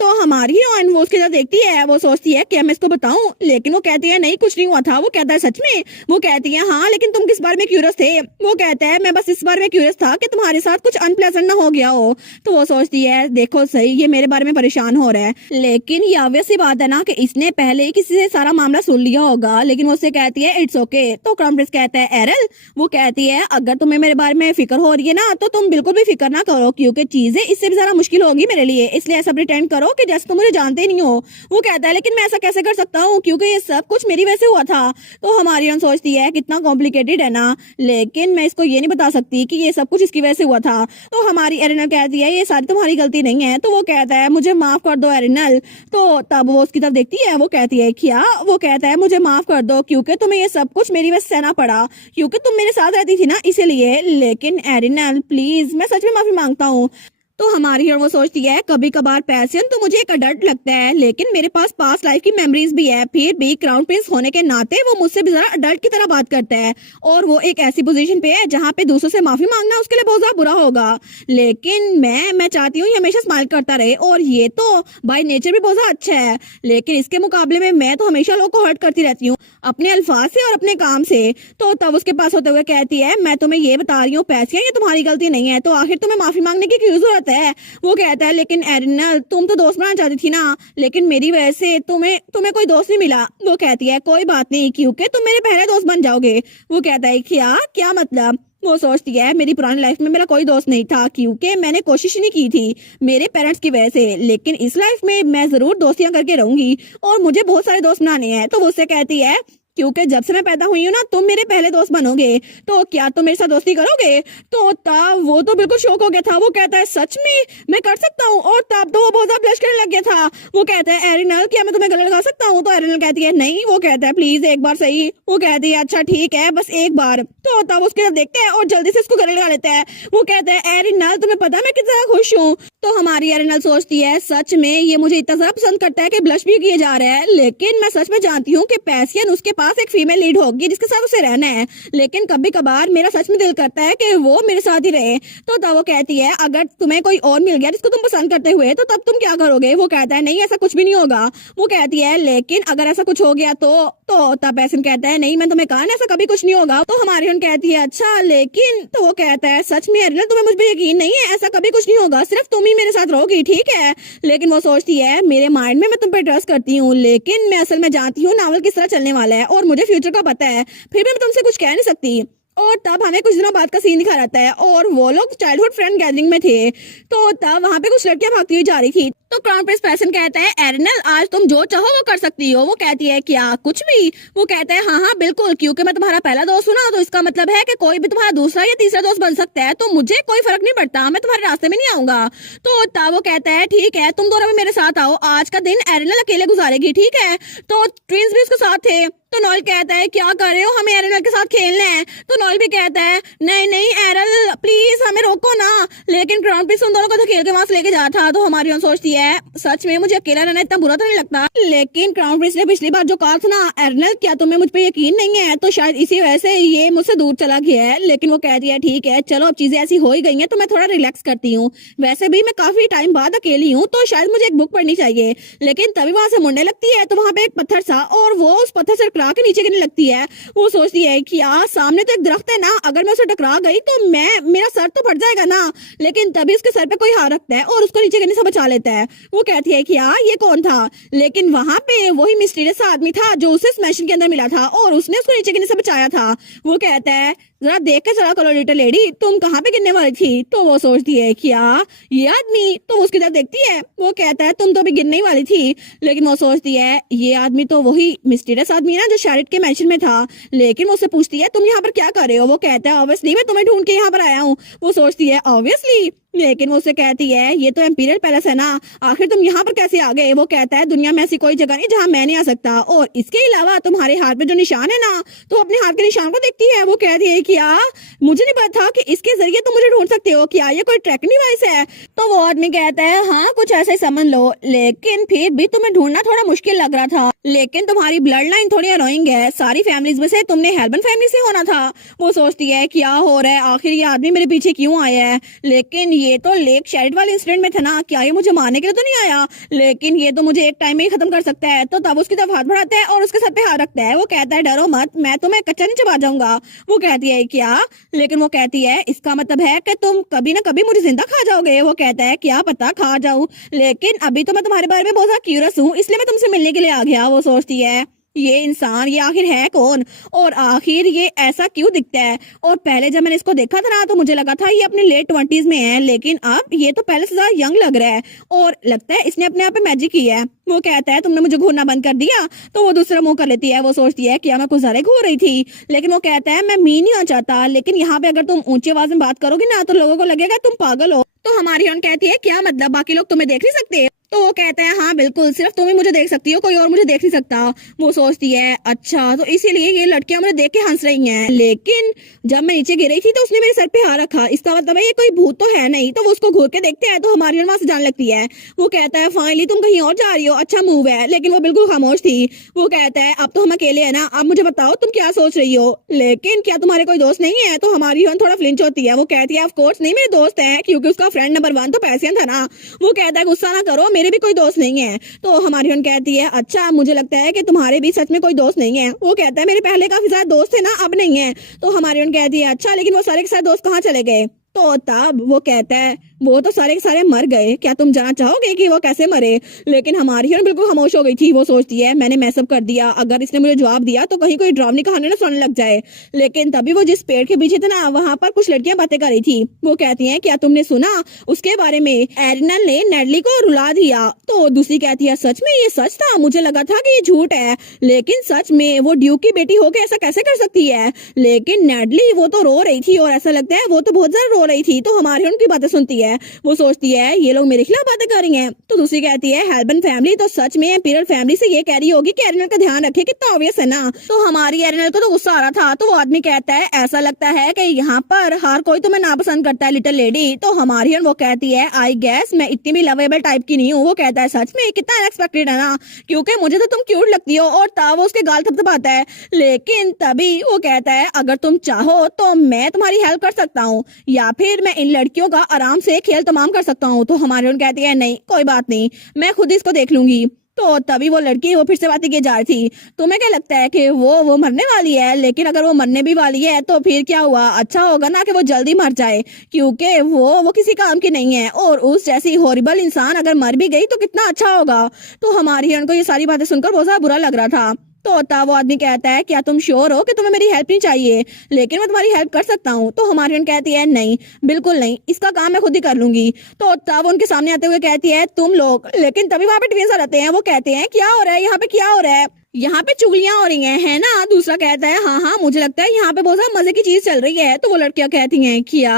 तो हमारी हीरोइन वो उसके साथ देखती है, वो सोचती है क्या मैं इसको बताऊं, लेकिन वो कहती है नहीं कुछ नहीं हुआ था। वो कहता है सच में? वो कहती है हाँ, लेकिन तुम किस बारे में क्यूरियस थे? वो कहता है मैं बस इस बारे में क्यूरियस था कि तुम्हारे साथ कुछ अनप्लेजेंट ना हो गया हो। तो वो सोचती है देखो सही ये मेरे बारे में परेशान हो रहा है, लेकिन ये ऑब्वियस सी बात है ना कि इसने पहले ही किसी से सारा मामला सुन लिया होगा। लेकिन वो उससे कहती है इट्स ओके। तो क्राउन प्रिंस कहता है एरल, वो कहती है अगर तुम्हें मेरे बारे में फिक्र हो रही है ना तो तुम बिल्कुल भी फिक्र ना करो, क्योंकि चीजें इससे भी ज्यादा मुश्किल होगी मेरे लिए, इसलिए ऐसा प्रिटेंड करो कि जैसे तुम मुझे जानते नहीं हो। वो कहता है लेकिन मैं ऐसा कैसे कर सकता हूँ क्योंकि ये सब कुछ मेरी वजह से हुआ था। तो हमारी हीरोइन सोचती है कितना कॉम्प्लिकेटेड है ना, लेकिन मैं इसको ये नहीं बता सकती कि ये सब कुछ इसकी वजह से हुआ था। तो हमारी एरिनल कहती है ये सारी तुम्हारी गलती नहीं है। तो वो कहता है मुझे माफ कर दो एरिनल। तो तब वो उसकी तरफ देखती है, वो कहती है क्या? वो कहता है मुझे माफ कर दो क्योंकि तुम्हें ये सब कुछ मेरी वजह से सहना पड़ा, क्योंकि तुम मेरे साथ रहती थी ना इसीलिए। लेकिन एरिनल प्लीज मैं सच में माफी मांगता हूँ। तो हमारी हीरो वो सोचती है कभी कभार पैशन तो मुझे एक अडल्ट लगता है, लेकिन मेरे पास पास्ट लाइफ की मेमोरीज भी है, फिर भी क्राउन प्रिंस होने के नाते वो मुझसे भी ज्यादा अडल्ट की तरह बात करता है और वो एक ऐसी पोजीशन पे है जहाँ पे दूसरों से माफी मांगना उसके लिए बहुत ज्यादा बुरा होगा। लेकिन मैं चाहती हूँ ये हमेशा स्माइल करता रहे और ये तो बाय नेचर भी बहुत ज्यादा अच्छा है, लेकिन इसके मुकाबले में मैं तो हमेशा लोगों को हर्ट करती रहती हूँ अपने अल्फाज से और अपने काम से। तो तब उसके पास होते हुए कहती है मैं तुम्हें ये बता रही हूँ पैसिया ये तुम्हारी गलती नहीं है, तो आखिर तुम्हें माफी मांगने की क्यों जरूरत है? वो कहता है लेकिन एरिनल तुम तो दोस्त बनाना चाहती थी ना, लेकिन मेरी वजह से तुम्हें कोई दोस्त नहीं मिला। वो कहती है कोई बात नहीं क्योंकि तुम मेरे पहले दोस्त बन जाओगे। वो कहता है क्या क्या मतलब? वो सोचती है मेरी पुरानी लाइफ में मेरा कोई दोस्त नहीं था क्योंकि मैंने कोशिश नहीं की थी मेरे पेरेंट्स की वजह से, लेकिन इस लाइफ में मैं जरूर दोस्तियां करके रहूंगी और मुझे बहुत सारे दोस्त बनाने हैं। तो वो उससे कहती है क्योंकि जब से मैं पैदा हुई हूँ ना तुम मेरे पहले दोस्त बनोगे, तो क्या तुम मेरे साथ दोस्ती करोगे? तो तब वो तो बिल्कुल शॉक हो गया था। वो कहता है सच में मैं कर सकता हूँ? और तब तो वो बहुत ज्यादा ब्लश करने लग गया था। वो कहता है एरिनल क्या मैं तुम्हें गले लगा सकता हूँ? तो एरिनल कहती है नहीं। वो कहता है प्लीज एक बार सही। वो कहती है अच्छा ठीक है बस एक बार। तो तब उसके साथ देखते हैं और जल्दी से उसको गले लगा लेता है। वो कहता है एरिनल तुम्हें पता है मैं कितना खुश हूँ? तो हमारी एरिनल सोचती है सच में ये मुझे इतना ज्यादा पसंद करता है कि ब्लश भी किए जा रहा है, लेकिन मैं सच में जानती हूँ कि पैसियन उसके पास एक फीमेल लीड होगी जिसके साथ उसे रहना है, लेकिन कभी कभार मेरा सच में दिल करता है कि वो मेरे साथ ही रहे। तो तब वो कहती है अगर तुम्हें कोई और मिल गया जिसको तुम पसंद करते हुए तो तब तुम क्या करोगे? वो कहता है नहीं ऐसा कुछ भी नहीं होगा। वो कहती है लेकिन अगर ऐसा कुछ हो गया तो तब पैसन कहता है नहीं मैं तुम्हें कहा ना ऐसा कभी कुछ नहीं होगा। तो हमारी उन कहती है अच्छा लेकिन, तो वो कहता है सच में एरिनल तुम्हें मुझ पर यकीन नहीं है? ऐसा कभी कुछ नहीं होगा, सिर्फ तुम ही मेरे साथ रहोगी ठीक है? लेकिन वो सोचती है मेरे माइंड में मैं तुम पे ट्रस्ट करती हूँ, लेकिन मैं असल में जानती हूँ नावल किस तरह चलने वाला है और मुझे फ्यूचर का पता है, फिर भी मैं तुमसे कुछ कह नहीं सकती। और तब हमें कुछ दिनों बाद का सीन दिखा रहता है और वो लोग चाइल्डहुड फ्रेंड गैदरिंग में थे। तो तब वहां पे कुछ लड़कियां भागती हुई जा रही थी। तो क्राउन प्रिंस पैसन कहता है एरिनल आज तुम जो चाहो वो कर सकती हो। वो कहती है क्या कुछ भी? वो कहता है हाँ हाँ बिल्कुल, क्योंकि मैं तुम्हारा पहला दोस्त हूँ ना, तो इसका मतलब है कि कोई भी तुम्हारा दूसरा या तीसरा दोस्त बन सकता है, तो मुझे कोई फर्क नहीं पड़ता, मैं तुम्हारे रास्ते में नहीं आऊंगा। तो तब वो कहता है ठीक है तुम दोनों भी मेरे साथ आओ, आज का दिन एरिनल अकेले गुजारेगी, ठीक है। तो ट्विंस भी उसके साथ थे। तो नॉयल कहता है क्या कर रहे हो, हमें एरिनल के साथ खेलना है। तो नॉयल भी कहता है नहीं नहीं एरिनल प्लीज हमें रोको ना। लेकिन क्राउन प्रिंस उन दोनों को तो खेल के वहां से लेके जा था। तो हमारी सोचती है सच में मुझे अकेला रहना इतना बुरा तो नहीं लगता, लेकिन क्राउन प्रिंस ने पिछली बार जो कहा था ना एरिनल क्या तुम्हें मुझ पे यकीन नहीं है, तो शायद इसी वजह से ये मुझसे दूर चला गया है। लेकिन वो कहती है ठीक है चलो अब चीजें ऐसी हो ही गई हैं तो मैं थोड़ा रिलैक्स करती हूँ, वैसे भी मैं काफी टाइम बाद अकेली हूँ तो शायद मुझे एक बुक पढ़नी चाहिए। लेकिन तभी वहां से मुड़ने लगती है तो वहां पे एक पत्थर सा और वो उस पत्थर से टकरा के नीचे गिरने लगती है। वो सोचती है कि यार सामने तो एक दरख्त है ना, अगर मैं उसे टकरा गई तो मेरा सर तो फट जाएगा ना। लेकिन तभी उसके सर पे कोई हाथ रखता है और उसको नीचे गिरने से बचा लेता है। वो कहती है कि यार ये कौन था, लेकिन वहां पे वही मिस्टीरियस आदमी था जो उसे स्मैशिंग के अंदर मिला था और उसने उसको नीचे गिरने से बचाया था। वो कहता है जरा देख के चला करो लिटिल लेडी, तुम कहाँ पे गिरने वाली थी। तो वो सोचती है क्या ये आदमी, तो वो उसकी तरफ देखती है। वो कहता है तुम तो भी गिरने ही वाली थी। लेकिन वो सोचती है ये आदमी तो वही मिस्टीरियस आदमी है ना जो शैरिट के मैंशन में था। लेकिन वो उससे पूछती है तुम यहाँ पर क्या कर रहे हो। वो कहता है ऑब्वियसली मैं तुम्हें ढूंढ के यहाँ पर आया हूँ। वो सोचती है ऑब्वियसली, लेकिन वो उससे कहती है ये तो एम्पीरियल पैलेस है ना, आखिर तुम यहाँ पर कैसे आ गए। वो कहता है दुनिया में ऐसी कोई जगह नहीं जहाँ मैं नहीं आ सकता, और इसके अलावा तुम्हारे हाथ में जो निशान है ना, तो अपने हाथ के निशान को देखती है। वो कहती है क्या मुझे नहीं पता था कि इसके जरिए तुम मुझे ढूंढ सकते हो, क्या ये कोई ट्रैकिंग डिवाइस है। तो वो आदमी कहता है हाँ कुछ ऐसे ही समझ लो, लेकिन फिर भी तुम्हें ढूंढना थोड़ा मुश्किल लग रहा था, लेकिन तुम्हारी ब्लड लाइन थोड़ी अनोइंग है, सारी फैमिलीज में से तुमने हेल्बन फैमिली से होना था। वो सोचती है क्या हो रहा है, आखिर ये आदमी मेरे पीछे क्यों आया है। लेकिन ये तो लेक शैरिट वाले इंसिडेंट में था ना, क्या ये मुझे मारने के लिए तो नहीं आया, लेकिन ये तो मुझे एक टाइम में ही खत्म कर सकता है। तो तब उसकी तरफ हाथ बढ़ाता है और उसके सर पे हाथ रखता है। वो कहता है डरो मत, मैं तुम्हें कच्चा नहीं चबा जाऊंगा। वो कहती है क्या, लेकिन वो कहती है इसका मतलब है कि तुम कभी ना कभी मुझे जिंदा खा जाओगे। वो कहता है क्या पता खा जाऊं, लेकिन अभी तो मैं तुम्हारे बारे में बहुत ज्यादा क्यूरियस हूँ, इसलिए मैं तुमसे मिलने के लिए आ गया। वो सोचती है ये इंसान ये आखिर है कौन, और आखिर ये ऐसा क्यों दिखता है। और पहले जब मैंने इसको देखा था ना तो मुझे लगा था ये अपने लेट 20s में है, लेकिन अब ये तो पहले से ज्यादा यंग लग रहा है और लगता है इसने अपने आप पे मैजिक किया है। वो कहता है तुमने मुझे घूरना बंद कर दिया। तो वो दूसरा मुंह कर लेती है। वो सोचती है क्या मैं कुछ ज्यादा घूर रही थी, लेकिन वो कहता है मैं मीन नहीं होना चाहता, लेकिन यहाँ पे अगर तुम ऊंची आवाज में बात करोगी ना तो लोगों को लगेगा तुम पागल हो। तो हमारी हीरोइन कहती है क्या मतलब बाकी लोग तुम्हें देख नहीं सकते। तो वो कहता है हाँ बिल्कुल, सिर्फ तुम ही मुझे देख सकती हो, कोई और मुझे देख नहीं सकता। वो सोचती है अच्छा तो इसीलिए ये लड़कियां मुझे देख के हंस रही हैं, लेकिन जब मैं नीचे गिर रही थी तो उसने मेरे सर पे हाथ रखा, इसका मतलब है ये कोई भूत तो है नहीं। तो वो उसको घूर के देखते हैं तो हमारी हीरोइन वहां से जाने लगती है। वो कहता है फाइनली तुम कहीं और जा रही हो, अच्छा मूव है। लेकिन वो बिल्कुल खामोश थी। वो कहता है अब तो हम अकेले है ना, अब मुझे बताओ तुम क्या सोच रही हो, लेकिन क्या तुम्हारे कोई दोस्त नहीं है। तो हमारी हीरोइन थोड़ा फ्लिंच होती है। वो कहती है ऑफ कोर्स नहीं मेरे दोस्त है, क्योंकि उसका फ्रेंड नंबर 1 तो पैसियन था ना। वो कहता है गुस्सा ना करो, मेरे भी कोई दोस्त नहीं है। तो हमारी हीरोइन कहती है अच्छा मुझे लगता है कि तुम्हारे भी सच में कोई दोस्त नहीं है। वो कहता है मेरे पहले काफी ज्यादा दोस्त थे ना, अब नहीं है। तो हमारी हीरोइन कहती है अच्छा लेकिन वो सारे के सारे दोस्त कहाँ चले गए। तो तब वो कहता है वो तो सारे के सारे मर गए, क्या तुम जानना चाहोगे कि वो कैसे मरे। लेकिन हमारी हीरोइन बिल्कुल खामोश हो गई थी। वो सोचती है मैंने मैसअप कर दिया, अगर इसने मुझे जवाब दिया तो कहीं कोई डरावनी कहानी ना सुनने लग जाए। लेकिन तभी वो जिस पेड़ के पीछे थे ना वहां पर कुछ लड़कियां बातें कर रही थी। वो कहती है क्या तुमने सुना उसके बारे में, एरिनल ने नेडली को रुला दिया। तो दूसरी कहती है सच में ये सच था, मुझे लगा था कि ये झूठ है, लेकिन सच में वो ड्यूक की बेटी होके ऐसा कैसे कर सकती है। लेकिन नेडली वो तो रो रही थी और ऐसा लगता है वो तो बहुत ज्यादा रो रही थी। तो हमारी उनकी बातें सुनती है। वो सोचती है ये लोग मेरे खिलाफ बातें कर रही हैं। तो दूसरी कहती है हेल्बन फैमिली तो सच में एम्पीरियल फैमिली से ये कह रही होगी कि एरिनल का ध्यान रखे, कितना ऑब्वियस है ना। तो हमारी एरिनल को तो गुस्सा आ रहा था। तो वो आदमी कहता है ऐसा लगता है कि यहाँ पर हर कोई तुम्हें नापसंद करता है लिटिल लेडी। तो हमारी वो कहती है आई गेस मैं इतनी भी लवेबल टाइप की नहीं हूँ। वो कहता है सच में कितना अनएक्सपेक्टेड है ना, क्योंकि मुझे तो तुम क्यूट लगती हो। और तब वो उसके गाल थपथपाता है। लेकिन तभी वो कहता है अगर तुम चाहो तो मैं तुम्हारी हेल्प कर सकता हूँ, या फिर मैं इन लड़कियों का आराम से खेल तमाम कर सकता हूँ। तो हमारी उन कहती है नहीं कोई बात नहीं, मैं खुद इसको देख लूंगी। तो तभी वो लड़की वो फिर से बातें किए जा रही थी। तुम्हें क्या लगता है कि वो मरने वाली है, लेकिन अगर वो मरने भी वाली है तो फिर क्या हुआ, अच्छा होगा ना कि वो जल्दी मर जाए, क्योंकि वो किसी काम की नहीं है। और उस जैसी हॉरिबल इंसान अगर मर भी गई तो कितना अच्छा होगा। तो हमारी उनको ये सारी बातें सुनकर बहुत ज्यादा बुरा लग रहा था। तो तब वो आदमी कहता है क्या तुम श्योर हो कि तुम्हें मेरी हेल्प नहीं चाहिए, लेकिन मैं तुम्हारी हेल्प कर सकता हूँ। तो हमारी कहती है नहीं, बिल्कुल नहीं, इसका काम मैं खुद ही कर लूंगी। तो तब उनके सामने आते हुए कहती है तुम लोग, लेकिन तभी वहां पे ट्विंस आ जाते हैं। वो कहते हैं क्या हो रहा है यहाँ पे, क्या हो रहा है, यहाँ पे चुगलियां हो रही हैं है ना। दूसरा कहता है हाँ हाँ मुझे लगता है यहाँ पे बहुत ज्यादा मजे की चीज चल रही है। तो वो लड़कियां कहती हैं क्या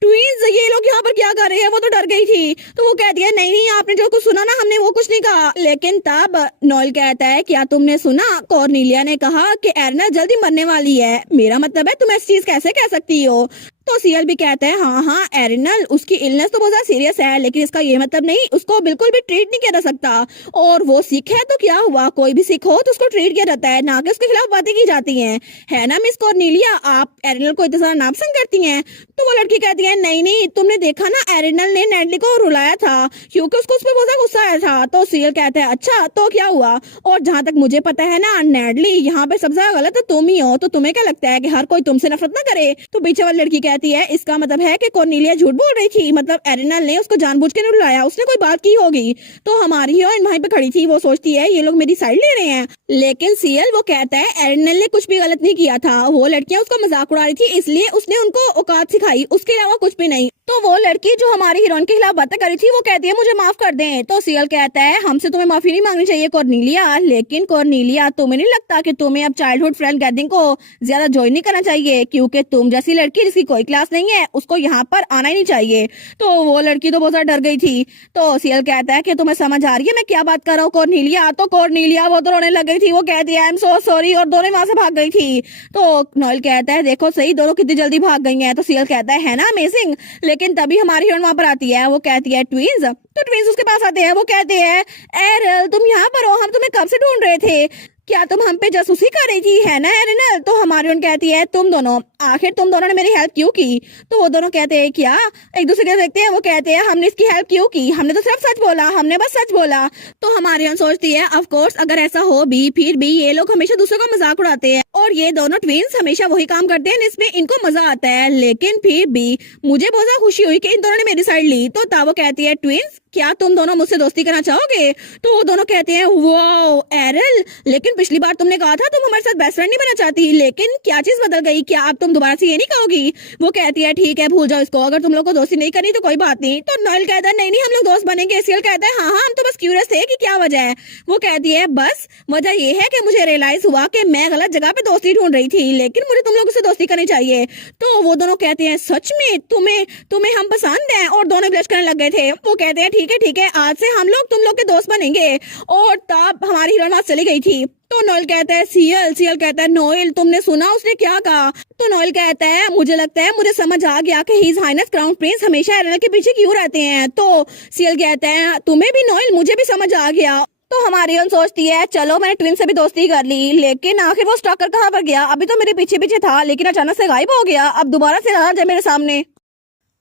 ट्विंस, ये लोग यहाँ पर क्या कर रहे हैं, वो तो डर गई थी। तो वो कहती है नहीं नहीं, आपने जो कुछ सुना ना, हमने वो कुछ नहीं कहा। लेकिन तब नॉयल कहता है क्या तुमने सुना, कॉर्नेलिया ने कहा कि एरना जल्दी मरने वाली है। मेरा मतलब है तुम ऐसी चीज कैसे कह सकती हो। तो सीएल भी कहता है हाँ हाँ एरिनल, उसकी इलनेस तो बहुत ज्यादा सीरियस है, लेकिन इसका ये मतलब नहीं उसको बिल्कुल भी ट्रीट नहीं किया जा सकता। और वो सिख है तो क्या हुआ, कोई भी सिख हो तो उसको ट्रीट किया जाता है, ना कि उसके खिलाफ बातें की जाती हैं, है ना मिस कॉर्नेलिया। आप एरिनल को इतना सारा नापसंद करती हैं। तो वो लड़की कहती है नहीं नहीं, तुमने देखा ना एरिनल ने नेडली को रुलाया था क्योंकि उसको उस पर बहुत ज्यादा गुस्सा आया था। तो सीएल कहता है अच्छा तो क्या हुआ। और जहां तक मुझे पता है ना नेडली, यहाँ पे सबसे ज्यादा गलत तो तुम ही हो। तो तुम्हें क्या लगता है कि हर कोई तुमसे नफरत ना करे। तो पीछे वाली लड़की कहती है इसका मतलब है कि कॉर्नेलिया झूठ बोल रही थी, मतलब एरिनल ने उसको जानबूझ के नहीं रुलाया, उसने कोई बात की होगी। तो हमारी हीरोइन वहीं पे खड़ी थी, वो सोचती है ये लोग मेरी साइड ले रहे हैं। लेकिन सीएल वो कहता है एरिनल ने कुछ भी गलत नहीं किया था, वो लड़कियां उसका मजाक उड़ा रही थी इसलिए उसने उनको औकात सिखाई, उसके अलावा कुछ भी नहीं। तो वो लड़की जो हमारी हीरोइन के खिलाफ बातें कर रही थी वो कहती है मुझे माफ कर दें। तो सीएल कहता है हमसे तुम्हें माफी नहीं मांगनी चाहिए कॉर्नेलिया, लेकिन कॉर्नेलिया तुम्हें नहीं लगता कि तुम्हें अब चाइल्डहुड फ्रेंड गैदरिंग को ज्यादा ज्वाइन नहीं करना चाहिए, क्योंकि तुम जैसी लड़की जिसकी कोई क्लास नहीं है उसको यहाँ पर आना ही नहीं चाहिए। तो वो लड़की तो बहुत ज्यादा डर गई थी। तो सीएल कहता है कि तुम्हें समझ आ रही है मैं क्या बात कर रहा हूँ कॉर्नेलिया। तो कॉर्नेलिया वो तो रोने लग गई थी, वो कहती है आई एम सो सॉरी, और दोनों वहां से भाग गई थी। तो नॉयल कहता है देखो सही दोनों कितनी जल्दी भाग गई हैं। तो सीएल कहता है ना अमेजिंग। लेकिन तभी हमारी हीरोइन वहां पर आती है, वो कहती है ट्विंस। तो ट्विंस उसके पास आते हैं, वो कहते हैं एरल तुम यहाँ पर हो, हम तुम्हें कब से ढूंढ रहे थे, क्या तुम हम पे जासूसी कर रही थी है ना एरिनल। तो हमारी उन कहती है तुम दोनों, आखिर तुम दोनों ने मेरी हेल्प क्यों की। तो वो दोनों कहते हैं क्या, एक दूसरे को देखते हैं, वो कहते हैं हमने इसकी हेल्प क्यों की, हमने तो सिर्फ सच बोला, हमने बस सच बोला। तो हमारी उन सोचती है ऑफ कोर्स अगर ऐसा हो भी, फिर भी ये लोग हमेशा दूसरों का मजाक उड़ाते हैं और ये दोनों ट्विंस हमेशा वही काम करते हैं जिसमें इनको मजा आता है। लेकिन फिर भी मुझे बहुत ज्यादा खुशी हुई कि इन दोनों ने मेरी साइड ली। तो तावो कहती है ट्विंस क्या तुम दोनों मुझसे दोस्ती करना चाहोगे। तो वो दोनों कहते हैं वाओ एरल, लेकिन पिछली बार तुमने कहा था तुम हमारे साथ बेस्ट फ्रेंड नहीं बनना चाहती, लेकिन क्या चीज बदल गई, क्या अब तुम दोबारा से ये नहीं कहोगी। वो कहती है ठीक है भूल जाओ इसको, अगर तुम लोग को दोस्ती नहीं करनी तो कोई बात नहीं। तो नॉयल कहता है नहीं नहीं हम लोग दोस्त बनेंगे। सीएल कहता है हाँ हाँ हम तो बस क्यूरियस थे कि क्या वजह है। वो कहती है बस वजह ये है कि मुझे रियलाइज हुआ कि मैं गलत जगह पे दोस्ती ढूंढ रही थी, लेकिन मुझे तुम लोगों से दोस्ती करनी चाहिए। तो वो दोनों कहते हैं सच में तुम्हें तुम्हें हम पसंद हैं, और दोनों ब्लश करने लग गए थे। वो कहते हैं ठीक है आज से हम लोग तुम लोग के दोस्त बनेंगे। और तब हमारी हीरोइन वहां चली गई थी। तो नोएल कहता है सीएल कहता है नोएल तुमने सुना उसने क्या कहा। तो नोएल कहता है मुझे लगता है मुझे समझ आ गया कि हिज हाइनेस क्राउन प्रिंस हमेशा एरिनल के पीछे क्यों रहते हैं। तो सीएल कहता है तुम्हें भी नोएल, मुझे भी समझ आ गया। तो हमारी उन सोचती है चलो मैंने ट्विन से भी दोस्ती कर ली, लेकिन आखिर वो स्टॉकर कहाँ पर गया, अभी तो मेरे पीछे पीछे था लेकिन अचानक से गायब हो गया, अब दोबारा से आ जाए मेरे सामने।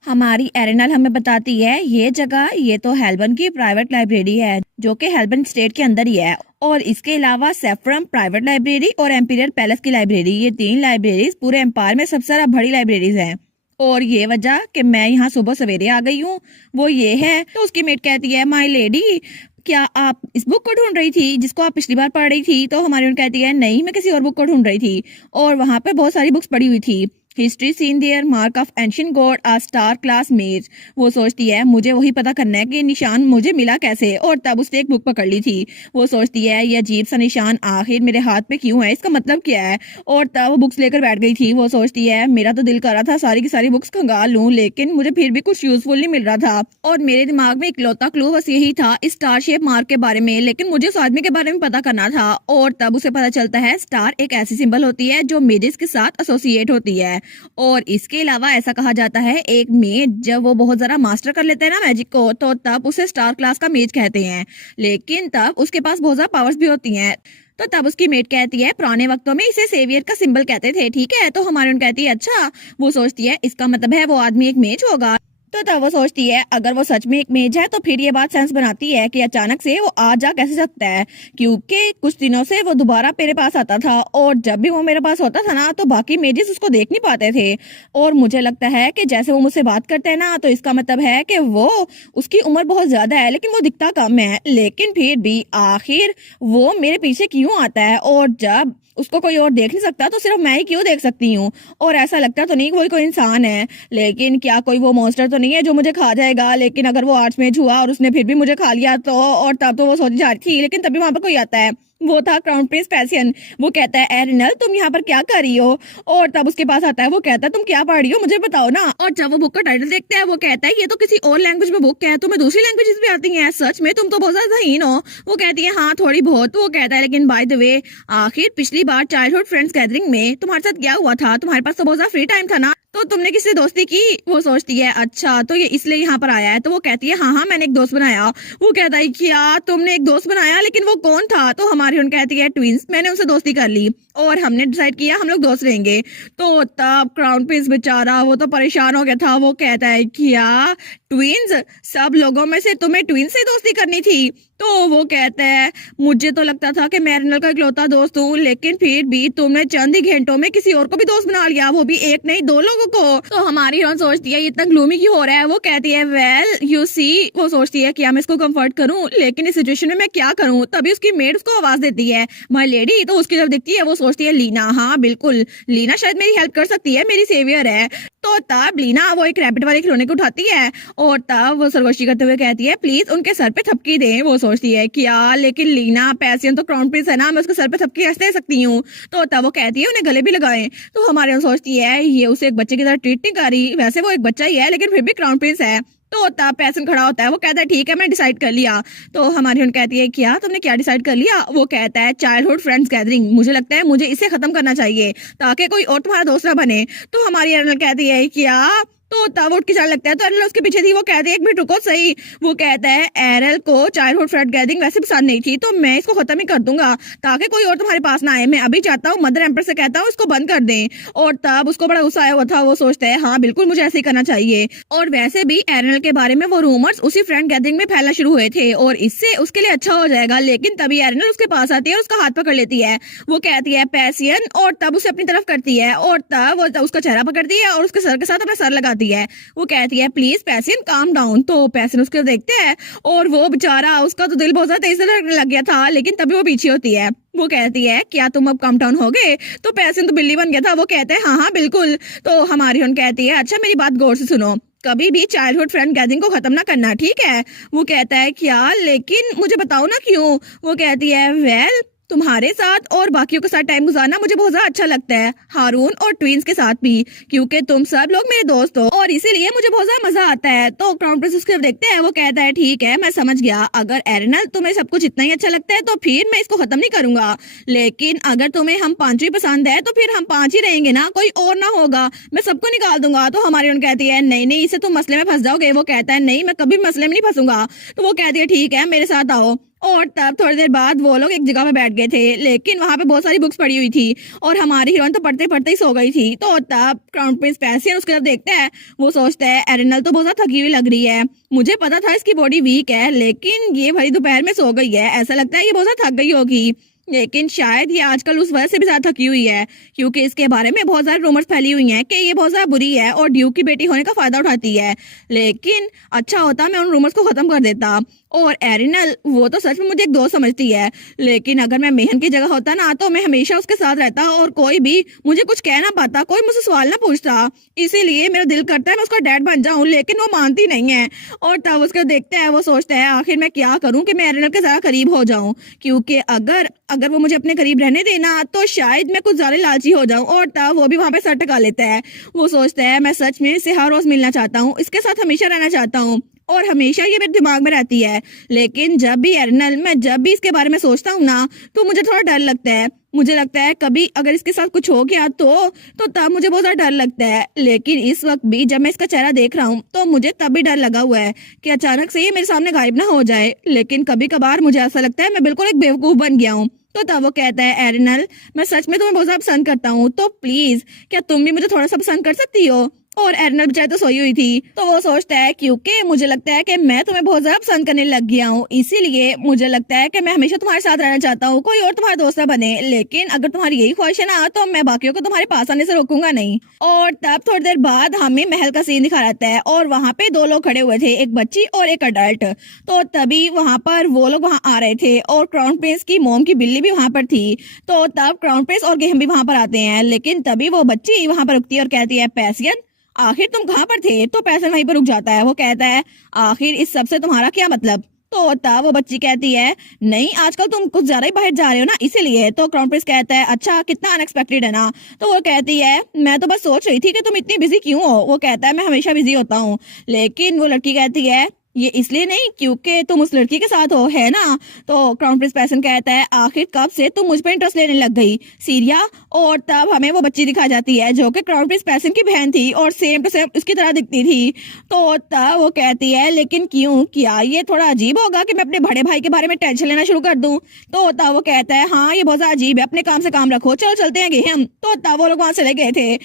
हमारी एरिनल हमें बताती है ये जगह ये तो हेल्बन की प्राइवेट लाइब्रेरी है जो कि हेल्बन स्टेट के अंदर ही है, और इसके अलावा सेफ्रम प्राइवेट लाइब्रेरी और एम्पीरियल पैलेस की लाइब्रेरी, ये 3 लाइब्रेरीज पूरे एम्पायर में सबसे ज्यादा बड़ी लाइब्रेरीज हैं। और ये वजह कि मैं यहाँ सुबह सवेरे आ गई हूँ वो ये है। तो उसकी मेट कहती है माय लेडी क्या आप इस बुक को ढूंढ रही थी जिसको आप पिछली बार पढ़ रही थी। तो हमारी उन कहती है नहीं मैं किसी और बुक को ढूंढ रही थी, और वहां पे बहुत सारी बुक्स पड़ी हुई थी। History seen there, mark of ancient god, a star class मेज। वो सोचती है मुझे वही पता करना है कि निशान मुझे मिला कैसे, और तब उसने एक बुक पकड़ ली थी। वो सोचती है ये अजीब सा निशान आखिर मेरे हाथ पे क्यों है, इसका मतलब क्या है, और तब वो बुक्स लेकर बैठ गई थी। वो सोचती है मेरा तो दिल कर रहा था सारी की सारी बुक्स खंगाल लूं, लेकिन मुझे फिर भी कुछ यूजफुल नहीं मिल रहा था, और मेरे दिमाग में इकलौता क्लू बस यही था स्टार शेप मार्क के बारे में, लेकिन मुझे उस आदमी के बारे में पता करना था। और तब उसे पता चलता है स्टार एक ऐसी सिंबल होती है जो मेजिस के साथ एसोसिएट होती है, और इसके अलावा ऐसा कहा जाता है एक मेज जब वो बहुत ज्यादा मास्टर कर लेते हैं ना मैजिक को, तो तब उसे स्टार क्लास का मेज कहते हैं, लेकिन तब उसके पास बहुत ज्यादा पावर्स भी होती हैं। तो तब उसकी मेट कहती है पुराने वक्तों में इसे सेवियर का सिंबल कहते थे, ठीक है। तो हमारी उन कहती है अच्छा। वो सोचती है इसका मतलब है वो आदमी एक मेज होगा। तो तब वो सोचती है अगर वो सच में एक मेज है तो फिर ये बात सेंस बनाती है कि अचानक से वो आ जा कैसे सकता है, क्योंकि कुछ दिनों से वो दोबारा मेरे पास आता था और जब भी वो मेरे पास होता था ना तो बाकी मेजेस उसको देख नहीं पाते थे। और मुझे लगता है कि जैसे वो मुझसे बात करते हैं ना तो इसका मतलब है कि वो उसकी उम्र बहुत ज्यादा है लेकिन वो दिखता कम है, लेकिन फिर भी आखिर वो मेरे पीछे क्यों आता है और जब उसको कोई और देख नहीं सकता तो सिर्फ मैं ही क्यों देख सकती हूँ। और ऐसा लगता तो नहीं कि वो कोई इंसान है, लेकिन क्या कोई वो मॉन्स्टर तो नहीं है जो मुझे खा जाएगा। लेकिन अगर वो आर्चमेज हुआ और उसने फिर भी मुझे खा लिया तो, और तब तो वो सोच जा रही थी, लेकिन तभी वहां पर कोई आता है, वो था क्राउन प्रिंस पैसियन। वो कहता है एरिनल तुम यहाँ पर क्या कर रही हो, और तब उसके पास आता है, वो कहता है तुम क्या पढ़ रही हो मुझे बताओ ना। और जब वो बुक का टाइटल देखता है वो कहता है ये तो किसी और लैंग्वेज में बुक है, तुम्हें दूसरी लैंग्वेजेस भी आती हैं, सच में तुम तो बहुत ज्यादा हीन हो। वो कहती है हाँ थोड़ी बहुत। वो कहता है लेकिन बाय द वे आखिर पिछली बार चाइल्डहुड फ्रेंड्स गैदरिंग में तुम्हारे साथ क्या हुआ था, तुम्हारे पास तो बहुत ज्यादा फ्री टाइम था ना, तो तुमने किससे दोस्ती की। वो सोचती है अच्छा तो ये इसलिए यहाँ पर आया है, तो वो कहती है हाँ मैंने एक दोस्त बनाया। वो कहता है क्या तुमने एक दोस्त बनाया, लेकिन वो कौन था। तो हमारी उन कहती है ट्विंस, मैंने उनसे दोस्ती कर ली और हमने डिसाइड किया हम लोग दोस्त रहेंगे। तो तब क्राउन प्रिंस बेचारा वो तो परेशान हो गया था। वो कहता है क्या ट्विंस, सब लोगों में से तुम्हें ट्विंस से दोस्ती करनी थी। तो वो कहता है मुझे तो लगता था कि मैं एरिनल का इकलौता दोस्त हूँ, लेकिन फिर भी तुमने चंद ही घंटों में किसी और को भी दोस्त बना लिया, वो भी एक नहीं दो लोगों को। तो हमारी हीरोइन सोचती है ये इतना ग्लूमी क्यों हो रहा है। वो कहती है वेल यू सी, वो सोचती है क्या मैं इसको कंफर्ट करूं, लेकिन इस सिचुएशन में मैं क्या करूं। तभी उसकी मेड उसको आवाज देती है माय लेडी। तो उसकी जब दिखती है वो सोचती है लीना, हाँ बिल्कुल लीना शायद मेरी हेल्प कर सकती है, मेरी सेवियर है। तो तब लीना वो एक रैबिट वाले खिलौने को उठाती है और तब वो सरगोशी करते हुए कहती है प्लीज उनके सर पे थपकी दे। वो सोचती है क्या लेकिन लीना पैसियन तो क्राउन प्रिंस है ना, मैं उसके सर पे थपकी कैसे दे सकती हूँ। तो तब वो कहती है उन्हें गले भी लगाए। तो हमारे यहाँ सोचती है ये उसे एक बच्चे की तरह ट्रीट नहीं कर रही, वैसे वो एक बच्चा ही है लेकिन फिर भी क्राउन प्रिंस है। तो तब पैसन खड़ा होता है, वो कहता है ठीक है मैं डिसाइड कर लिया। तो हमारी उन कहती है क्या तुमने क्या डिसाइड कर लिया। वो कहता है चाइल्डहुड फ्रेंड्स गैदरिंग, मुझे लगता है मुझे इसे खत्म करना चाहिए ताकि कोई और तुम्हारा दोस्त ना बने। तो हमारी एरनल कहती है क्या, तो तब उठ के जाने लगता है। तो एरल उसके पीछे थी। वो कहती है एक मिनट रुको सही। वो कहता है एरल को चाइल्डहुड फ्रेंड गैदरिंग वैसे पसंद नहीं थी तो मैं इसको खत्म ही कर दूंगा ताकि कोई और तुम्हारे पास ना आए। मैं अभी चाहता हूँ मदर एम्पर से कहता हूँ इसको बंद कर दें। और तब उसको बड़ा गुस्सा आया हुआ था। वो सोचता है हाँ बिल्कुल मुझे ऐसे ही करना चाहिए। और वैसे भी एरल के बारे में वो रूमर्स उसी फ्रेंड गैदरिंग में फैलना शुरू हुए थे और इससे उसके लिए अच्छा हो जाएगा। लेकिन तभी एरल उसके पास आती है और उसका हाथ पकड़ लेती है। वो कहती है पैसियन, और तब उसे अपनी तरफ करती है और तब वो उसका चेहरा पकड़ती है और उसके सर के साथ अपना सर लगाती है। वो कहती है प्लीज पैसियन काम डाउन। तो पैसियन उसको देखते हैं और वो बेचारा उसका तो दिल बहुत ज्यादा तेज से धड़कने लग गया था, लेकिन तभी वो पीछे होती है। वो कहती है क्या तुम अब काम डाउन हो गए। तो पैसियन तो बिल्ली बन गया था। वो कहते हैं हाँ बिल्कुल। तो हमारी उन कहती है अच्छा मेरी बात गौर से सुनो, कभी भी चाइल्डहुड फ्रेंड गैदरिंग को खत्म ना करना ठीक है। वो कहता है क्या लेकिन मुझे बताओ ना क्यों। वो कहती है वेल तुम्हारे साथ और बाकियों के साथ टाइम गुजारना मुझे बहुत ज्यादा अच्छा लगता है, हारून और ट्विंस के साथ भी, क्योंकि तुम सब लोग मेरे दोस्त हो और इसीलिए मुझे बहुत ज्यादा मजा आता है। तो क्राउन प्रिंस उसके देखते हैं। वो कहता है ठीक है मैं समझ गया, अगर एरिनल तुम्हें सब कुछ इतना ही अच्छा लगता है तो फिर मैं इसको खत्म नहीं करूंगा, लेकिन अगर तुम्हें हम पांचों ही पसंद है तो फिर हम पांच ही रहेंगे ना, कोई और ना होगा, मैं सबको निकाल दूंगा। तो हमारी उन कहती है नहीं नहीं इससे तुम मसले में फंस जाओगे। वो कहता है नहीं मैं कभी मसले में नहीं फंसूंगा। तो वो कहती है ठीक है मेरे साथ आओ। और तब थोड़ी देर बाद वो लोग एक जगह पे बैठ गए थे, लेकिन वहां पे बहुत सारी बुक्स पड़ी हुई थी और हमारी हीरोइन तो पढ़ते पढ़ते ही सो गई थी। तो तब क्राउन प्रिंस पैसियन उसके तरफ देखता है। वो सोचता है एरिनल तो बहुत ज्यादा थकी हुई लग रही है, मुझे पता था इसकी बॉडी वीक है लेकिन ये भाई दोपहर में सो गई है, ऐसा लगता है ये बहुत ज्यादा थक गई होगी, लेकिन शायद ये आजकल उस वजह से भी ज्यादा थकी हुई है क्योंकि इसके बारे में बहुत सारे रूमर्स फैली हुई हैं कि ये बहुत ज्यादा बुरी है और ड्यूक की बेटी होने का फायदा उठाती है। लेकिन अच्छा होता मैं उन रूमर्स को खत्म कर देता। और एरिनल वो तो सच में मुझे एक दोस्त समझती है, लेकिन अगर मैं मेहन की जगह होता ना तो मैं हमेशा उसके साथ रहता और कोई भी मुझे कुछ कह ना पाता, कोई मुझसे सवाल ना पूछता। इसीलिए मेरा दिल करता है मैं उसका डैड बन जाऊं, लेकिन वो मानती नहीं है। और तब उसको देखता है। वो सोचता है आखिर मैं क्या करूं कि मैं एरिनल के ज्यादा करीब हो जाऊं, क्योंकि अगर अगर वो मुझे अपने करीब रहने देना तो शायद मैं कुछ ज्यादा लालची हो जाऊं। और तब वो भी वहां पे सर टका लेता है। वो सोचता है मैं सच में इससे हर रोज मिलना चाहता हूँ, इसके साथ हमेशा रहना चाहता हूँ और हमेशा ये मेरे दिमाग में रहती है। लेकिन जब भी एरिनल मैं जब भी इसके बारे में सोचता हूँ ना तो मुझे थोड़ा डर लगता है। मुझे लगता है कभी अगर इसके साथ कुछ हो गया तो तब मुझे बहुत ज्यादा डर लगता है। लेकिन इस वक्त भी जब मैं इसका चेहरा देख रहा हूँ तो मुझे तब भी डर लगा हुआ है कि अचानक से ये मेरे सामने गायब ना हो जाए। लेकिन कभी कभार मुझे ऐसा लगता है मैं बिल्कुल एक बेवकूफ बन गया हूँ। तो तब वो कहता है एरिनल मैं सच में तुम्हें बहुत ज्यादा पसंद करता हूँ, तो प्लीज क्या तुम भी मुझे थोड़ा सा पसंद कर सकती हो। और एरनल बेचारी तो सोई हुई थी। तो वो सोचता है क्योंकि मुझे लगता है कि मैं तुम्हें बहुत ज्यादा पसंद करने लग गया हूँ, इसीलिए मुझे लगता है कि मैं हमेशा तुम्हारे साथ रहना चाहता हूँ, कोई और तुम्हारा दोस्त ना बने। लेकिन अगर तुम्हारी यही ख्वाहिश है ना तो मैं बाकियों को तुम्हारे पास आने से रोकूंगा नहीं। और तब थोड़ी देर बाद हमें महल का सीन दिखा रहता है और वहाँ पे दो लोग खड़े हुए थे, एक बच्ची और एक अडल्ट। तो तभी वहाँ पर वो लोग वहाँ आ रहे थे और क्राउन प्रिंस की मोम की बिल्ली भी वहाँ पर थी। तो तब क्राउन प्रिंस और गेहम भी वहाँ पर आते हैं, लेकिन तभी वो बच्ची वहाँ पर रुकती है और कहती है, पैसियन आखिर तुम कहाँ पर थे? तो पैसियन वहीं पर रुक जाता है। वो कहता है, आखिर इस सब से तुम्हारा क्या मतलब? तो तब वो बच्ची कहती है, नहीं आजकल तुम कुछ ज्यादा ही बाहर जा रहे हो ना, इसीलिए। तो क्राउन प्रिंस कहता है, अच्छा कितना अनएक्सपेक्टेड है ना। तो वो कहती है, मैं तो बस सोच रही थी कि तुम इतनी बिजी क्यों हो। वो कहता है, मैं हमेशा बिजी होता हूँ। लेकिन वो लड़की कहती है, ये इसलिए नहीं क्योंकि तुम उस लड़की के साथ हो, है ना। तो क्राउन प्रिंस पैसन कहता है, आखिर कब से तुम मुझ पर इंटरेस्ट लेने लग गई सीरिया। और तब हमें वो बच्ची दिखा जाती है जो कि क्राउन प्रिंस पैसन की बहन थी और सेम टू सेम उसकी तरह दिखती थी। तो तब वो कहती है, लेकिन क्यों, क्या ये थोड़ा अजीब होगा कि मैं अपने बड़े भाई के बारे में टेंशन लेना शुरू कर दूं। तो तब वो कहता है, हाँ ये बहुत अजीब है, अपने काम से काम रखो, चलो चलते हैं हम। तो तब वो लोग वहां चले गए थे।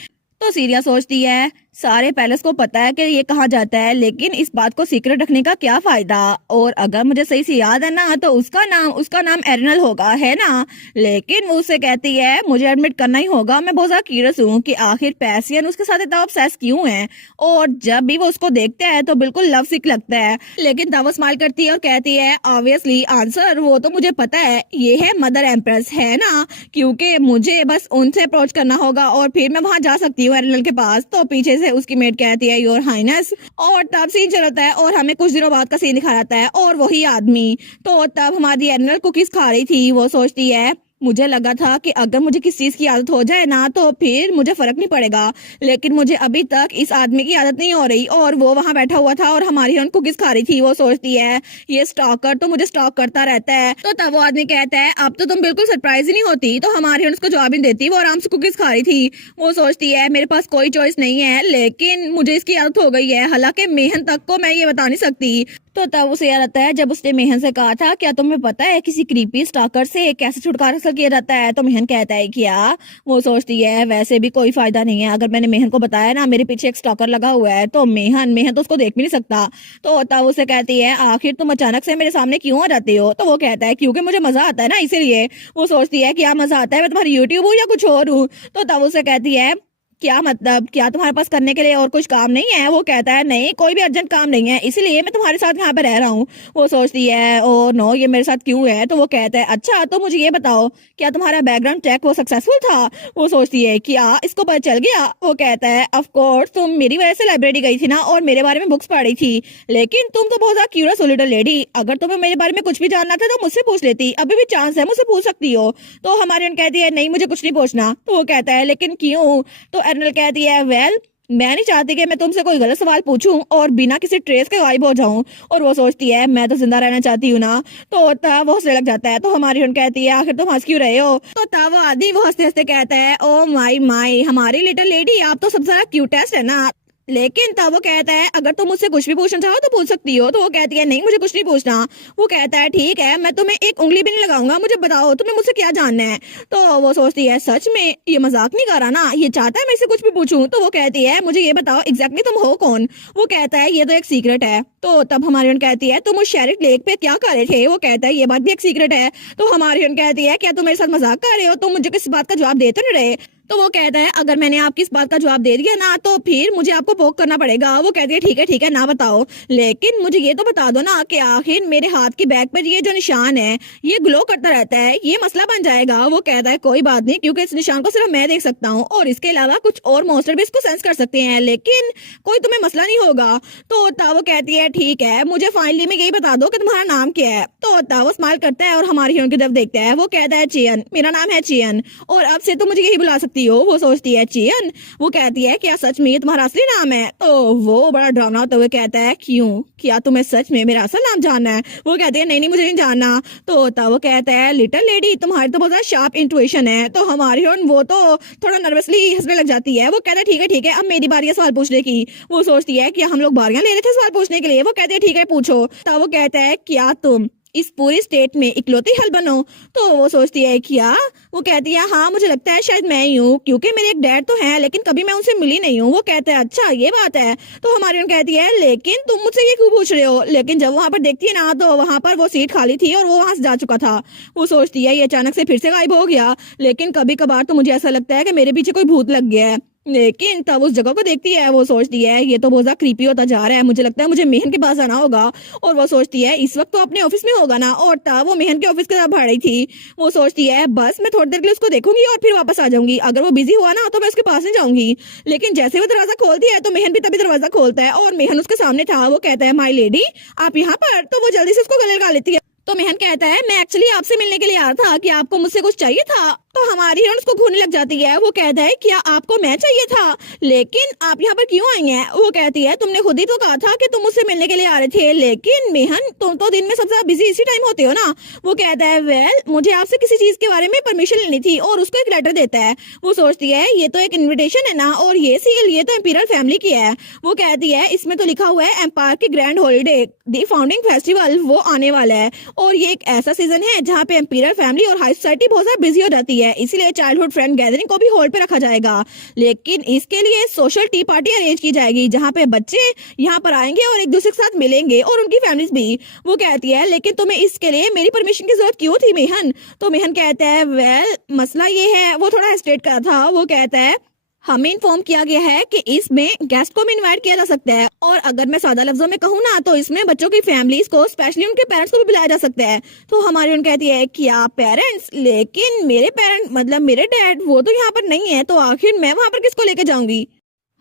तो सीरिया सोचती है, सारे पैलेस को पता है कि ये कहाँ जाता है, लेकिन इस बात को सीक्रेट रखने का क्या फायदा। और अगर मुझे सही से याद है ना तो उसका नाम एरनल होगा, है ना। लेकिन वो उससे कहती है, मुझे एडमिट करना ही होगा, मैं बहुत ज्यादा क्यूरियस हूँ कि आखिर पैसियन उसके साथ इतना ऑब्सेस क्यों है। और जब भी वो उसको देखता है तो बिल्कुल लव सिक लगता है। लेकिन तब वो स्माइल करती है और कहती है, ऑब्वियसली आंसर वो तो मुझे पता है, ये है मदर एम्प्रेस, है ना। क्योंकि मुझे बस उनसे अप्रोच करना होगा और फिर मैं वहां जा सकती हूँ एरनल के पास। तो पीछे से उसकी मेड कहती है, योर हाइनेस। और तब सीन चलता है और हमें कुछ दिनों बाद का सीन दिखा जाता है और वही आदमी। तो तब हमारी एरनल कुकीज खा रही थी। वो सोचती है, मुझे लगा था कि अगर मुझे किसी चीज की आदत हो जाए ना तो फिर मुझे फर्क नहीं पड़ेगा, लेकिन मुझे अभी तक इस आदमी की आदत नहीं हो रही। और वो वहां बैठा हुआ था और हमारी हिरन कुकीज खा रही थी। वो सोचती है, ये स्टॉकर तो मुझे स्टॉक करता रहता है। तो तब वो आदमी कहता है, अब तो तुम बिल्कुल सरप्राइज ही नहीं होती। तो हमारी हिरन उसको जवाब नहीं देती, वो आराम से कुकीज खा रही थी। वो सोचती है, मेरे पास कोई चॉइस नहीं है, लेकिन मुझे इसकी आदत हो गई है, हालांकि मेहन तक को मैं ये बता नहीं सकती। तो तब उसे याद आता है जब उसने मेहन से कहा था, क्या तुम्हें पता है किसी क्रीपी स्टॉकर से कैसे छुटकारा हासिल किया जाता है। तो मेहन कहता है, क्या। वो सोचती है, वैसे भी कोई फायदा नहीं है, अगर मैंने मेहन को बताया ना मेरे पीछे एक स्टॉकर लगा हुआ है तो मेहन तो उसको देख भी नहीं सकता। तो तब उसे कहती है, आखिर तुम अचानक से मेरे सामने क्यों आ जाते हो। तो वो कहता है, क्योंकि मुझे मजा आता है ना, इसीलिए। वो सोचती है, क्या मजा आता है, मैं तुम्हारी यूट्यूब हूँ या कुछ और हूँ। तो तब उसे कहती है, क्या मतलब, क्या तुम्हारे पास करने के लिए और कुछ काम नहीं है। वो कहता है, नहीं कोई भी अर्जेंट काम नहीं है, इसलिए मैं तुम्हारे साथ यहाँ पे रह रहा हूँ। वो सोचती है, ओ नो ये मेरे साथ क्यों है। तो वो कहता है, अच्छा तो मुझे ये बताओ, क्या तुम्हारा बैकग्राउंड चेक वो सक्सेसफुल था। वो सोचती है, क्या इसको पता चल गया। वो कहता है, ऑफ कोर्स तुम मेरी वजह से लाइब्रेरी गई थी ना और मेरे बारे में बुक्स पढ़ रही थी, लेकिन तुम तो बहुत ज्यादा क्यूरियस हो लिटिल लेडी, अगर तुम्हें मेरे बारे में कुछ भी जानना था तो मुझसे पूछ लेती, अभी भी चांस है, मुझसे पूछ सकती हो। तो हमारी कहती है, नहीं मुझे कुछ नहीं पूछना। तो वो कहता है, लेकिन क्यों। तो एरनल कहती है, वेल मैं नहीं चाहती कि मैं तुमसे कोई गलत सवाल पूछूं और बिना किसी ट्रेस के गायब हो जाऊं। और वो सोचती है, मैं तो जिंदा रहना चाहती हूँ ना। तो तब वो हंसने लग जाता है। तो हमारी कहती है, आखिर तुम हंस क्यों रहे हो। तो तब वो आदमी वो हंसते हंसते कहता है, ओ माई माई हमारी लिटिल लेडी, आप तो सबसे ज्यादा क्यूटेस्ट है ना। लेकिन तब वो कहता है, अगर तुम मुझसे कुछ भी पूछना चाहो तो पूछ सकती हो। तो वो कहती है, नहीं मुझे कुछ नहीं पूछना। वो कहता है, ठीक है मैं तुम्हें एक उंगली भी नहीं लगाऊंगा, मुझे बताओ तुम्हें मुझसे क्या जानना है। तो वो सोचती है, सच में ये मजाक नहीं कर रहा ना, ये चाहता है मैं इससे कुछ भी पूछूं। तो वो कहती है, मुझे ये बताओ एग्जैक्टली तुम हो कौन। वो कहता है, ये तो एक सीक्रेट है। तो तब हमारी कहती है, तुम उस शेरिट लेक पे क्या कर रहे थे। वो कहता है, ये बात भी एक सीक्रेट है। तो हमारी कहती है, क्या तुम मेरे साथ मजाक कर रहे हो, तुम मुझे किसी बात का जवाब देते नहीं रहे। तो वो कहता है, अगर मैंने आपकी इस बात का जवाब दे दिया ना तो फिर मुझे आपको पोक करना पड़ेगा। वो कहती है, ठीक है ना बताओ, लेकिन मुझे ये तो बता दो ना कि आखिर मेरे हाथ की बैक पर ये जो निशान है ये ग्लो करता रहता है, ये मसला बन जाएगा। वो कहता है, कोई बात नहीं, क्योंकि इस निशान को सिर्फ मैं देख सकता हूँ और इसके अलावा कुछ और मॉन्स्टर भी इसको सेंस कर सकते हैं, लेकिन कोई तुम्हें मसला नहीं होगा। तो तब वो कहती है, ठीक है मुझे फाइनली में यही बता दो कि तुम्हारा नाम क्या है। तो तब वो स्माइल करता है और हमारी हीरोइन की तरफ देखता है। वो कहता है, चियन, मेरा नाम है चियन और अब से तुम मुझे यही बुला सकती हो। वो सोचती है, चियन। वो कहती है, क्या सच में ये तुम्हारा असली नाम है। तो वो बड़ा डरावना होते हुए कहता है, क्यों, क्या तुम्हें सच में मेरा असल नाम जानना है। वो कहती है, नहीं मुझे नहीं जानना। तो तब वो कहता है, लिटिल लेडी तुम्हारी तो बहुत शार्प इंट्यूशन है। तो हमारी हीरोइन वो तो थोड़ा नर्वसली हंसने लग जाती है। वो कहता है, ठीक है अब मेरी बारी है सवाल पूछने की। वो सोचती है, क्या हम लोग बारियां ले रहे थे सवाल पूछने के लिए। वो कहते हैं, ठीक है पूछो। तब वो कहता है, क्या तुम इस पूरी स्टेट में इकलौती हल बनो। तो वो सोचती है क्या, वो कहती है हाँ मुझे लगता है शायद मैं ही हूँ, क्योंकि मेरे एक डैड तो हैं लेकिन कभी मैं उनसे मिली नहीं हूँ। वो कहता है अच्छा ये बात है। तो हमारी कहती है लेकिन तुम मुझसे ये क्यों पूछ रहे हो। लेकिन जब वहां पर देखती है ना तो वहां पर वो सीट खाली थी और वो वहां से जा चुका था। वो सोचती है ये अचानक से फिर से गायब हो गया, लेकिन कभी कभार तो मुझे ऐसा लगता है कि मेरे पीछे कोई भूत लग गया है। लेकिन तब उस जगह को देखती है, वो सोचती है ये तो बहुत ज्यादा क्रीपी होता जा रहा है, मुझे लगता है मुझे मेहन के पास आना होगा। और वो सोचती है इस वक्त तो अपने ऑफिस में होगा ना, और तब वो मेहन के ऑफिस की तरफ भाड़ रही थी। वो सोचती है बस मैं थोड़ी देर के लिए उसको देखूंगी और फिर वापस आ जाऊंगी, अगर वो बिजी हुआ ना तो मैं उसके पास नहीं जाऊंगी। लेकिन जैसे वो दरवाजा खोलती है तो मेहन भी तभी दरवाजा खोलता है और मेहन उसके सामने था। वो कहता है माई लेडी आप यहाँ पर। तो वो जल्दी से उसको गले लगा लेती है। तो मेहन कहता है मैं एक्चुअली आपसे मिलने के लिए आया था कि आपको मुझसे कुछ चाहिए था। तो हमारी हिरण उसको घूरने लग जाती है। वो कहता है क्या आपको मैं चाहिए था, लेकिन आप यहाँ पर क्यों आई हैं। वो कहती है तुमने खुद ही तो कहा था कि तुम मुझसे मिलने के लिए आ रहे थे, लेकिन मेहन तुम तो दिन में सबसे ज्यादा बिजी इसी टाइम होते हो ना। वो कहता है वेल मुझे आपसे किसी चीज के बारे में परमिशन लेनी थी, और उसको एक लेटर देता है। वो सोचती है ये तो एक इन्विटेशन है ना, और ये सील ये तो एम्पीरियल फैमिली की है। वो कहती है इसमें तो लिखा हुआ है एम्पायर की grand holiday the founding festival वो आने वाला है, और ये एक ऐसा सीजन है जहाँ पे एम्पीरियल फैमिली और हाई सोसाइटी बहुत ज्यादा बिजी हो जाती है, इसीलिए चाइल्डहुड फ्रेंड गैदरिंग को भी होल्ड पे रखा जाएगा। लेकिन इसके लिए सोशल टी पार्टी अरेंज की जाएगी जहाँ पे बच्चे यहाँ पर आएंगे और एक दूसरे के साथ मिलेंगे और उनकी फैमिलीज भी। वो कहती है लेकिन तुम्हें इसके लिए मेरी परमिशन की जरूरत क्यों थी मेहन। तो मेहन कहता है वेल मसला ये है, वो थोड़ा हेस्टेट कर था। वो कहता है हमें इन्फॉर्म किया गया है कि इसमें गेस्ट को भी इनवाइट किया जा सकता है, और अगर मैं सादा लफ्जों में कहूँ ना तो इसमें बच्चों की फैमिलीज को स्पेशली उनके पेरेंट्स को भी बुलाया जा सकता है। तो हमारी उन कहती है क्या पेरेंट्स, लेकिन मेरे पेरेंट मतलब मेरे डैड वो तो यहाँ पर नहीं है, तो आखिर मैं वहाँ पर किसको लेके जाऊंगी।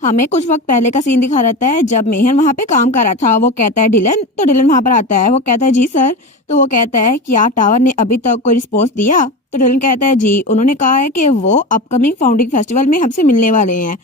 हमें कुछ वक्त पहले का सीन दिखा रहता है जब मेहर वहाँ पे काम कर रहा था। वो कहता है डिलन, तो डिलन वहाँ पर आता है। वो कहता है जी सर। तो वो कहता है क्या टावर ने अभी तक कोई रिस्पॉन्स दिया। तो डिलन कहता है जी उन्होंने कहा है कि वो अपकमिंग फाउंडिंग फेस्टिवल में हमसे मिलने वाले हैं,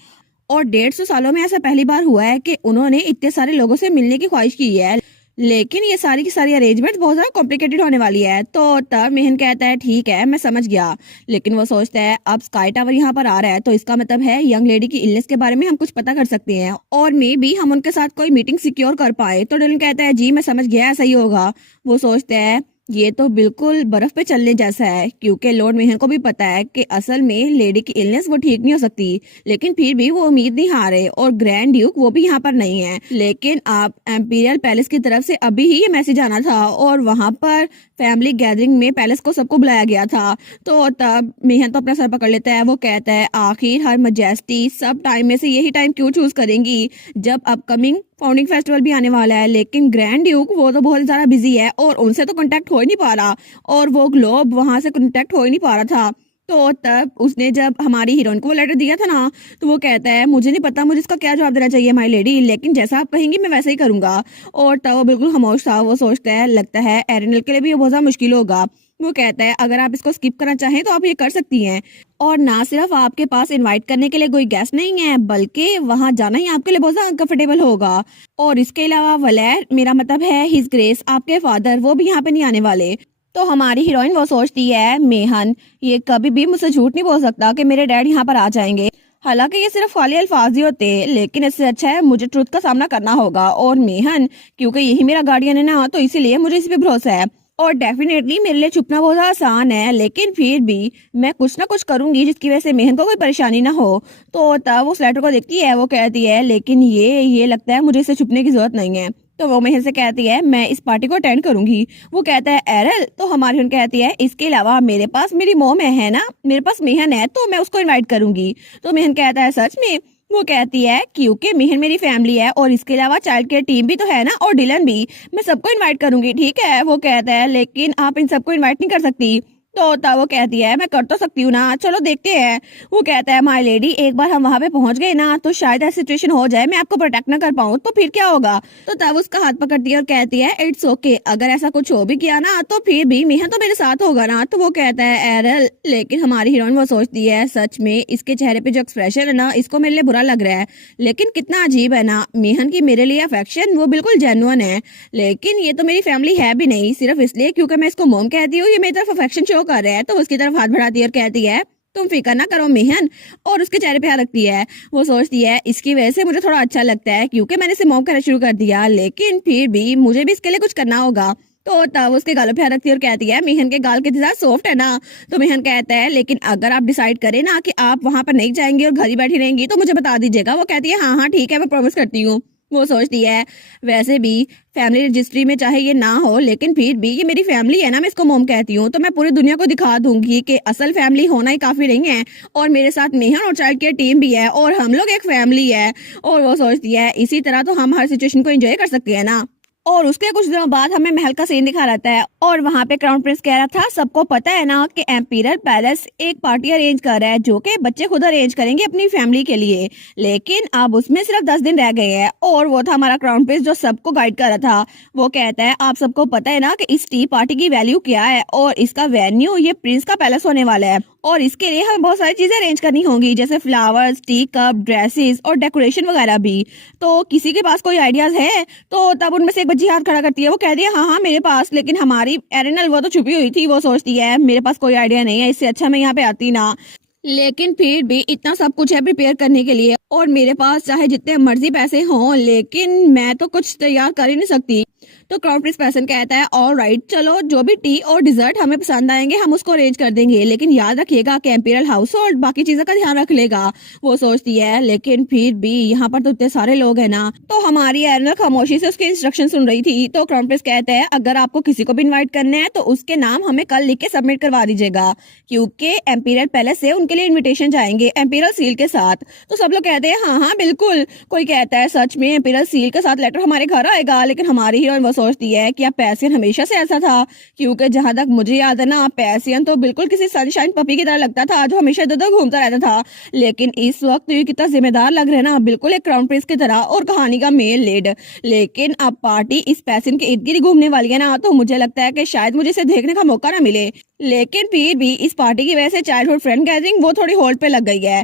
और 150 सालों में ऐसा पहली बार हुआ है कि उन्होंने इतने सारे लोगों से मिलने की ख्वाहिश की है, लेकिन ये सारी की सारी अरेंजमेंट बहुत ज्यादा कॉम्प्लिकेटेड होने वाली है। तो तब मेहन कहता है ठीक है मैं समझ गया, लेकिन वो सोचता है अब स्काई टावर यहाँ पर आ रहा है तो इसका मतलब है यंग लेडी की इलनेस के बारे में हम कुछ पता कर सकते हैं, और मे बी हम उनके साथ कोई मीटिंग सिक्योर कर पाए। तो डिलन कहता है जी मैं समझ गया ऐसा ही होगा। वो सोचता है ये तो बिल्कुल बर्फ पे चलने जैसा है, क्योंकि लॉर्ड मेहन को भी पता है कि असल में लेडी की इलनेस वो ठीक नहीं हो सकती, लेकिन फिर भी वो उम्मीद नहीं हारे, और ग्रैंड ड्यूक वो भी यहाँ पर नहीं है। लेकिन आप एम्पीरियल पैलेस की तरफ से अभी ही ये मैसेज आना था, और वहां पर फैमिली गैदरिंग में पैलेस को सबको बुलाया गया था। तो तब मेहन तो अपना सर पकड़ लेता है। वो कहता है आखिर हर मजेस्टी सब टाइम में से यही टाइम क्यों चूज करेंगी जब अपकमिंग फाउंडिंग फेस्टिवल भी आने वाला है। लेकिन ग्रैंड ड्यूक वो तो बहुत ज्यादा बिजी है और उनसे तो कांटेक्ट हो ही नहीं पा रहा, और वो ग्लोब वहां से कांटेक्ट हो ही नहीं पा रहा था। तो तब उसने जब हमारी हीरोइन को वो लेटर दिया था ना, तो वो कहता है मुझे नहीं पता मुझे इसका क्या जवाब देना चाहिए माय लेडी, लेकिन जैसा आप कहेंगी मैं वैसा ही करूंगा। और तब वो बिल्कुल खामोश था। वो सोचता है लगता है एरिनल के लिए भी ये बहुत ज्यादा मुश्किल होगा। वो कहता है अगर आप इसको स्किप करना चाहें तो आप ये कर सकती हैं, और ना सिर्फ आपके पास इनवाइट करने के लिए कोई गेस्ट नहीं है, बल्कि वहां जाना ही आपके लिए बहुत ज्यादा अनकंफर्टेबल होगा। और इसके अलावा वलैर मेरा मतलब है हिज ग्रेस आपके फादर वो भी यहाँ पे नहीं आने वाले। तो हमारी हीरोइन वो सोचती है मेहन ये कभी भी मुझसे झूठ नहीं बोल सकता कि मेरे डैड यहाँ पर आ जाएंगे, हालांकि ये सिर्फ खाली अल्फाज ही होते, लेकिन इससे अच्छा है मुझे ट्रुथ का सामना करना होगा। और मेहन क्योंकि यही मेरा गार्डियन है ना, तो इसीलिए मुझे इस पे भरोसा है, और डेफिनेटली मेरे लिए छुपना बहुत आसान है, लेकिन फिर भी मैं कुछ ना कुछ करूंगी जिसकी वजह से मेहन को कोई परेशानी ना हो। तो तब उस लेटर को देखती है। वो कहती है लेकिन ये लगता है मुझे इसे छुपने की जरूरत नहीं है। तो वो मेहन से कहती है मैं इस पार्टी को अटेंड करूंगी। वो कहता है एरल। तो हमारी उन कहती है इसके अलावा मेरे पास मेरी मोम है ना, मेरे पास मेहन है तो मैं उसको इनवाइट करूंगी। तो मेहन कहता है सच में। वो कहती है क्योंकि मेहन मेरी फैमिली है और इसके अलावा चाइल्ड केयर टीम भी तो है ना, और डिलन भी, मैं सबको इनवाइट करूंगी ठीक है। वो कहता है लेकिन आप इन सबको इनवाइट नहीं कर सकती। तो तब वो कहती है मैं कर तो सकती हूँ ना, चलो देखते हैं। वो कहता है माय लेडी एक बार हम वहाँ पे पहुंच गए ना तो शायद ऐसी सिचुएशन हो जाए मैं आपको प्रोटेक्ट ना कर पाऊँ, तो फिर क्या होगा। तो तब उसका हाथ पकड़ती है और कहती है इट्स ओके, अगर ऐसा कुछ हो भी किया ना तो फिर भी मेहन तो मेरे साथ होगा ना। तो वो कहता है एरल। लेकिन हमारी हीरोइन वो सोचती है सच में इसके चेहरे पे जो एक्सप्रेशन है ना इसको मेरे लिए बुरा लग रहा है, लेकिन कितना अजीब है ना, मेहन की मेरे लिए अफेक्शन वो बिल्कुल जेन्युइन है, लेकिन ये तो मेरी फैमिली है भी नहीं सिर्फ इसलिए क्योंकि मैं इसको मोम कहती हूँ ये मेरी तरफ अफेक्शन शो कर रहा है। तो उसकी तरफ हाथ बढ़ाती है और कहती है तुम फिक्र ना करो मेहन, और उसके चेहरे पे हाथ रखती है। वो सोचती है इसकी वजह से मुझे थोड़ा अच्छा लगता है क्योंकि मैंने इसे मॉम करना शुरू कर दिया, लेकिन फिर भी मुझे भी इसके लिए कुछ करना होगा। तो तब उसके गालों पे हाथ रखती है और कहती है मेहन के गाल कितने ज्यादा सॉफ्ट है ना। तो मेहन कहता है लेकिन अगर आप डिसाइड करें ना कि आप वहां पर नहीं जाएंगी और घर ही बैठी रहेंगी तो मुझे बता दीजिएगा। वो कहती है हाँ हाँ ठीक है, मैं प्रॉमिस करती हूँ। वो सोचती है वैसे भी फैमिली रजिस्ट्री में चाहे ये ना हो लेकिन फिर भी ये मेरी फैमिली है ना, मैं इसको मोम कहती हूँ, तो मैं पूरी दुनिया को दिखा दूंगी कि असल फैमिली होना ही काफी नहीं है और मेरे साथ मेहन और चाइल्ड केयर टीम भी है और हम लोग एक फैमिली है। और वो सोचती है इसी तरह तो हम हर सिचुएशन को एंजॉय कर सकते हैं ना। और उसके कुछ दिनों बाद हमें महल का सीन दिखा रहता है और वहां पे क्राउन प्रिंस कह रहा था सबको पता है ना कि एम्पीरियल पैलेस एक पार्टी अरेंज कर रहा है जो कि बच्चे खुद अरेंज करेंगे अपनी फैमिली के लिए, लेकिन अब उसमें सिर्फ 10 दिन रह गए हैं। और वो था हमारा क्राउन प्रिंस जो सबको गाइड कर रहा था। वो कहता है आप सबको पता है ना कि इस टी पार्टी की वैल्यू क्या है और इसका वेन्यू ये प्रिंस का पैलेस होने वाला है और इसके लिए हमें बहुत सारी चीजें अरेंज करनी होंगी जैसे फ्लावर्स, टी कप, ड्रेसेस और डेकोरेशन वगैरह भी। तो किसी के पास कोई आइडियाज है? तो तब उनमें से एक बच्ची हाथ खड़ा करती है। वो कहती है हाँ हाँ मेरे पास, लेकिन हमारी एरिनल वो तो छुपी हुई थी। वो सोचती है मेरे पास कोई आइडिया नहीं है, इससे अच्छा मैं यहाँ पे आती ना, लेकिन फिर भी इतना सब कुछ है प्रिपेयर करने के लिए और मेरे पास चाहे जितने मर्जी पैसे हों लेकिन मैं तो कुछ तैयार कर ही नहीं सकती। तो क्राउन प्रिंस पर्सन कहता है ऑल राइट, चलो जो भी टी और डिजर्ट हमें पसंद आएंगे हम उसको अरेंज कर देंगे, लेकिन याद रखिएगा कि एम्पीरियल हाउस होल्ड बाकी चीजों का ध्यान रख लेगा। वो सोचती है लेकिन फिर भी यहाँ पर तो इतने सारे लोग हैं ना। तो हमारी एरनल खामोशी से उसके इंस्ट्रक्शन सुन रही थी। तो क्राउन प्रिंस कहते हैं अगर आपको किसी को भी इन्वाइट करना है तो उसके नाम हमें कल लिख के सबमिट करवा दीजिएगा क्योंकि एम्पीरियल पैलेस से उनके लिए इन्विटेशन जाएंगे एम्पीरियल सील के साथ। तो सब लोग कहते हैं हाँ हाँ बिल्कुल। कोई कहता है सच में एम्पीरियल सील के साथ लेटर हमारे घर आएगा, लेकिन हमारी हीरोइन वो सोचती है कि पैसियन हमेशा से ऐसा था, क्योंकि जहां तक मुझे याद है ना पैसियन तो बिल्कुल किसी सनशाइन पपी की तरह लगता था जो हमेशा इधर उधर घूमता रहता था, लेकिन इस वक्त ये कितना जिम्मेदार लग रहा है ना, बिल्कुल एक क्राउन प्रिंस की तरह और कहानी का मेन लीड। लेकिन अब पार्टी इस पैसियन के इर्द गिर्द घूमने वाली है ना, तो मुझे लगता है कि शायद मुझे इसे देखने का मौका ना मिले। लेकिन फिर भी इस पार्टी की वजह से चाइल्डहुड फ्रेंड गैदरिंग वो थोड़ी होल्ड पे लग गई है।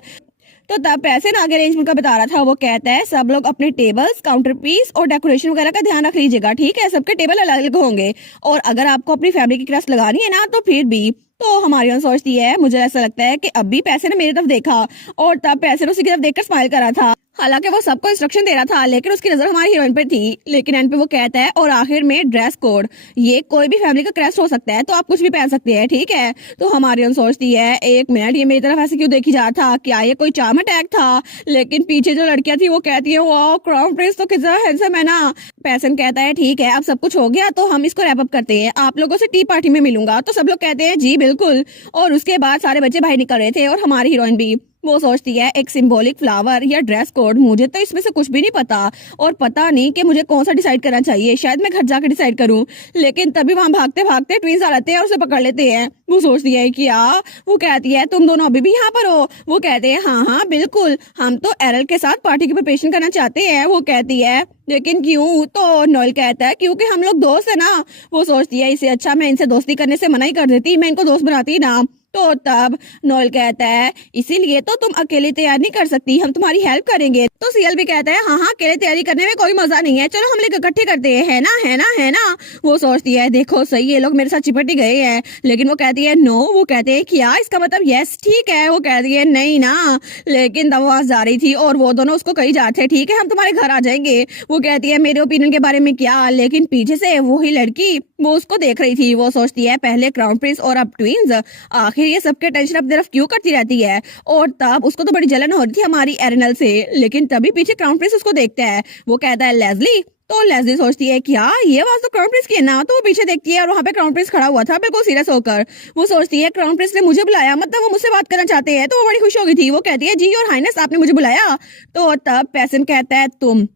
तो तब पैसे आगे अरेंजमेंट का बता रहा था। वो कहता है सब लोग अपने टेबल्स, काउंटर पीस और डेकोरेशन वगैरह का ध्यान रख लीजिएगा, ठीक है? सबके टेबल अलग अलग होंगे और अगर आपको अपनी फैमिली की क्रस्ट लगानी है ना तो फिर भी। तो हमारी सोचती है मुझे ऐसा लगता है कि अभी पैसे ने मेरी तरफ देखा और तब पैसे ने उसी की तरफ देखकर स्माइल करा था। हालांकि वो सबको इंस्ट्रक्शन दे रहा था लेकिन उसकी नजर हमारी हीरोइन पर थी। लेकिन एंड पे वो कहता है और आखिर में ड्रेस कोड, ये कोई भी फैमिली का क्रस्ट हो सकता है तो आप कुछ भी पहन सकते हैं, ठीक है? तो हमारी सोचती है एक मिनट ये मेरी तरफ ऐसे क्यों देखी जा रहा था, क्या ये कोई चार्म अटैक था? लेकिन पीछे जो लड़कियां थी वो कहती है वाह क्राउन प्रिंस तो कितना हैंडसम है ना। पैसन कहता है ठीक है अब सब कुछ हो गया तो हम इसको रैप अप करते हैं, आप लोगों से टी पार्टी में मिलूंगा। तो सब लोग कहते हैं जी बिल्कुल। और उसके बाद सारे बच्चे बाहर निकल रहे थे और हमारी हीरोइन भी। वो सोचती है एक सिंबॉलिक फ्लावर या ड्रेस कोड, मुझे तो इसमें से कुछ भी नहीं पता और पता नहीं कि मुझे कौन सा डिसाइड करना चाहिए, शायद मैं घर जाकर डिसाइड करूं। लेकिन तभी वहां भागते भागते ट्विंस आ जाते हैं और उसे पकड़ लेते हैं। वो सोचती है कि वो कहती है तुम दोनों अभी भी यहाँ पर हो? वो कहते हैं हाँ हाँ बिल्कुल, हम तो एरल के साथ पार्टी की प्रिपरेशन करना चाहते हैं। वो कहती है लेकिन क्यों? तो नोएल कहता है क्योंकि हम लोग दोस्त है ना। वो सोचती है इससे अच्छा मैं इनसे दोस्ती करने से मना ही कर देती, मैं इनको दोस्त बनाती ना। तो तब नोएल कहता है इसीलिए तो तुम अकेले तैयार नहीं कर सकती, हम तुम्हारी हेल्प करेंगे। तो सीएल भी कहता है हाँ हाँ अकेले तैयारी करने में कोई मजा नहीं है, चलो हम लोग इकट्ठे करते हैं, है ना है ना है ना। वो सोचती है देखो सही ये लोग मेरे साथ चिपट ही गए हैं, लेकिन वो कहती है नो। वो कहते हैं क्या इसका मतलब यस ठीक है? वो कहती है नहीं ना। लेकिन तब आवाज जा रही थी और वो दोनों उसको कही जाते थे ठीक है हम तुम्हारे घर आ जाएंगे। वो कहती है मेरे ओपिनियन के बारे में क्या? लेकिन पीछे से वही लड़की वो उसको देख रही थी। वो सोचती है पहले क्राउन प्रिंस और अब ट्विंस, आखिर ये सबके टेंशन अपनी तरफ क्यों करती रहती है? और तब उसको तो बड़ी जलन हो रही थी हमारी एरिनल से। लेकिन तभी पीछे क्राउन प्रिंस उसको देखता है। वो कहता है लेस्ली। तो लेस्ली सोचती है क्या ये आवाज तो क्राउन प्रिंस की है ना। तो वो पीछे देखती है और वहां पे क्राउन प्रिंस खड़ा हुआ था बिल्कुल सीरियस होकर। वो सोचती है क्राउन प्रिंस ने मुझे बुलाया, मतलब वो मुझसे बात करना चाहते हैं। तो वो बड़ी खुश हो गई थी। वो कहती है जी योर हाइनेस आपने मुझे बुलाया। तो तब पैसन कहता है तुम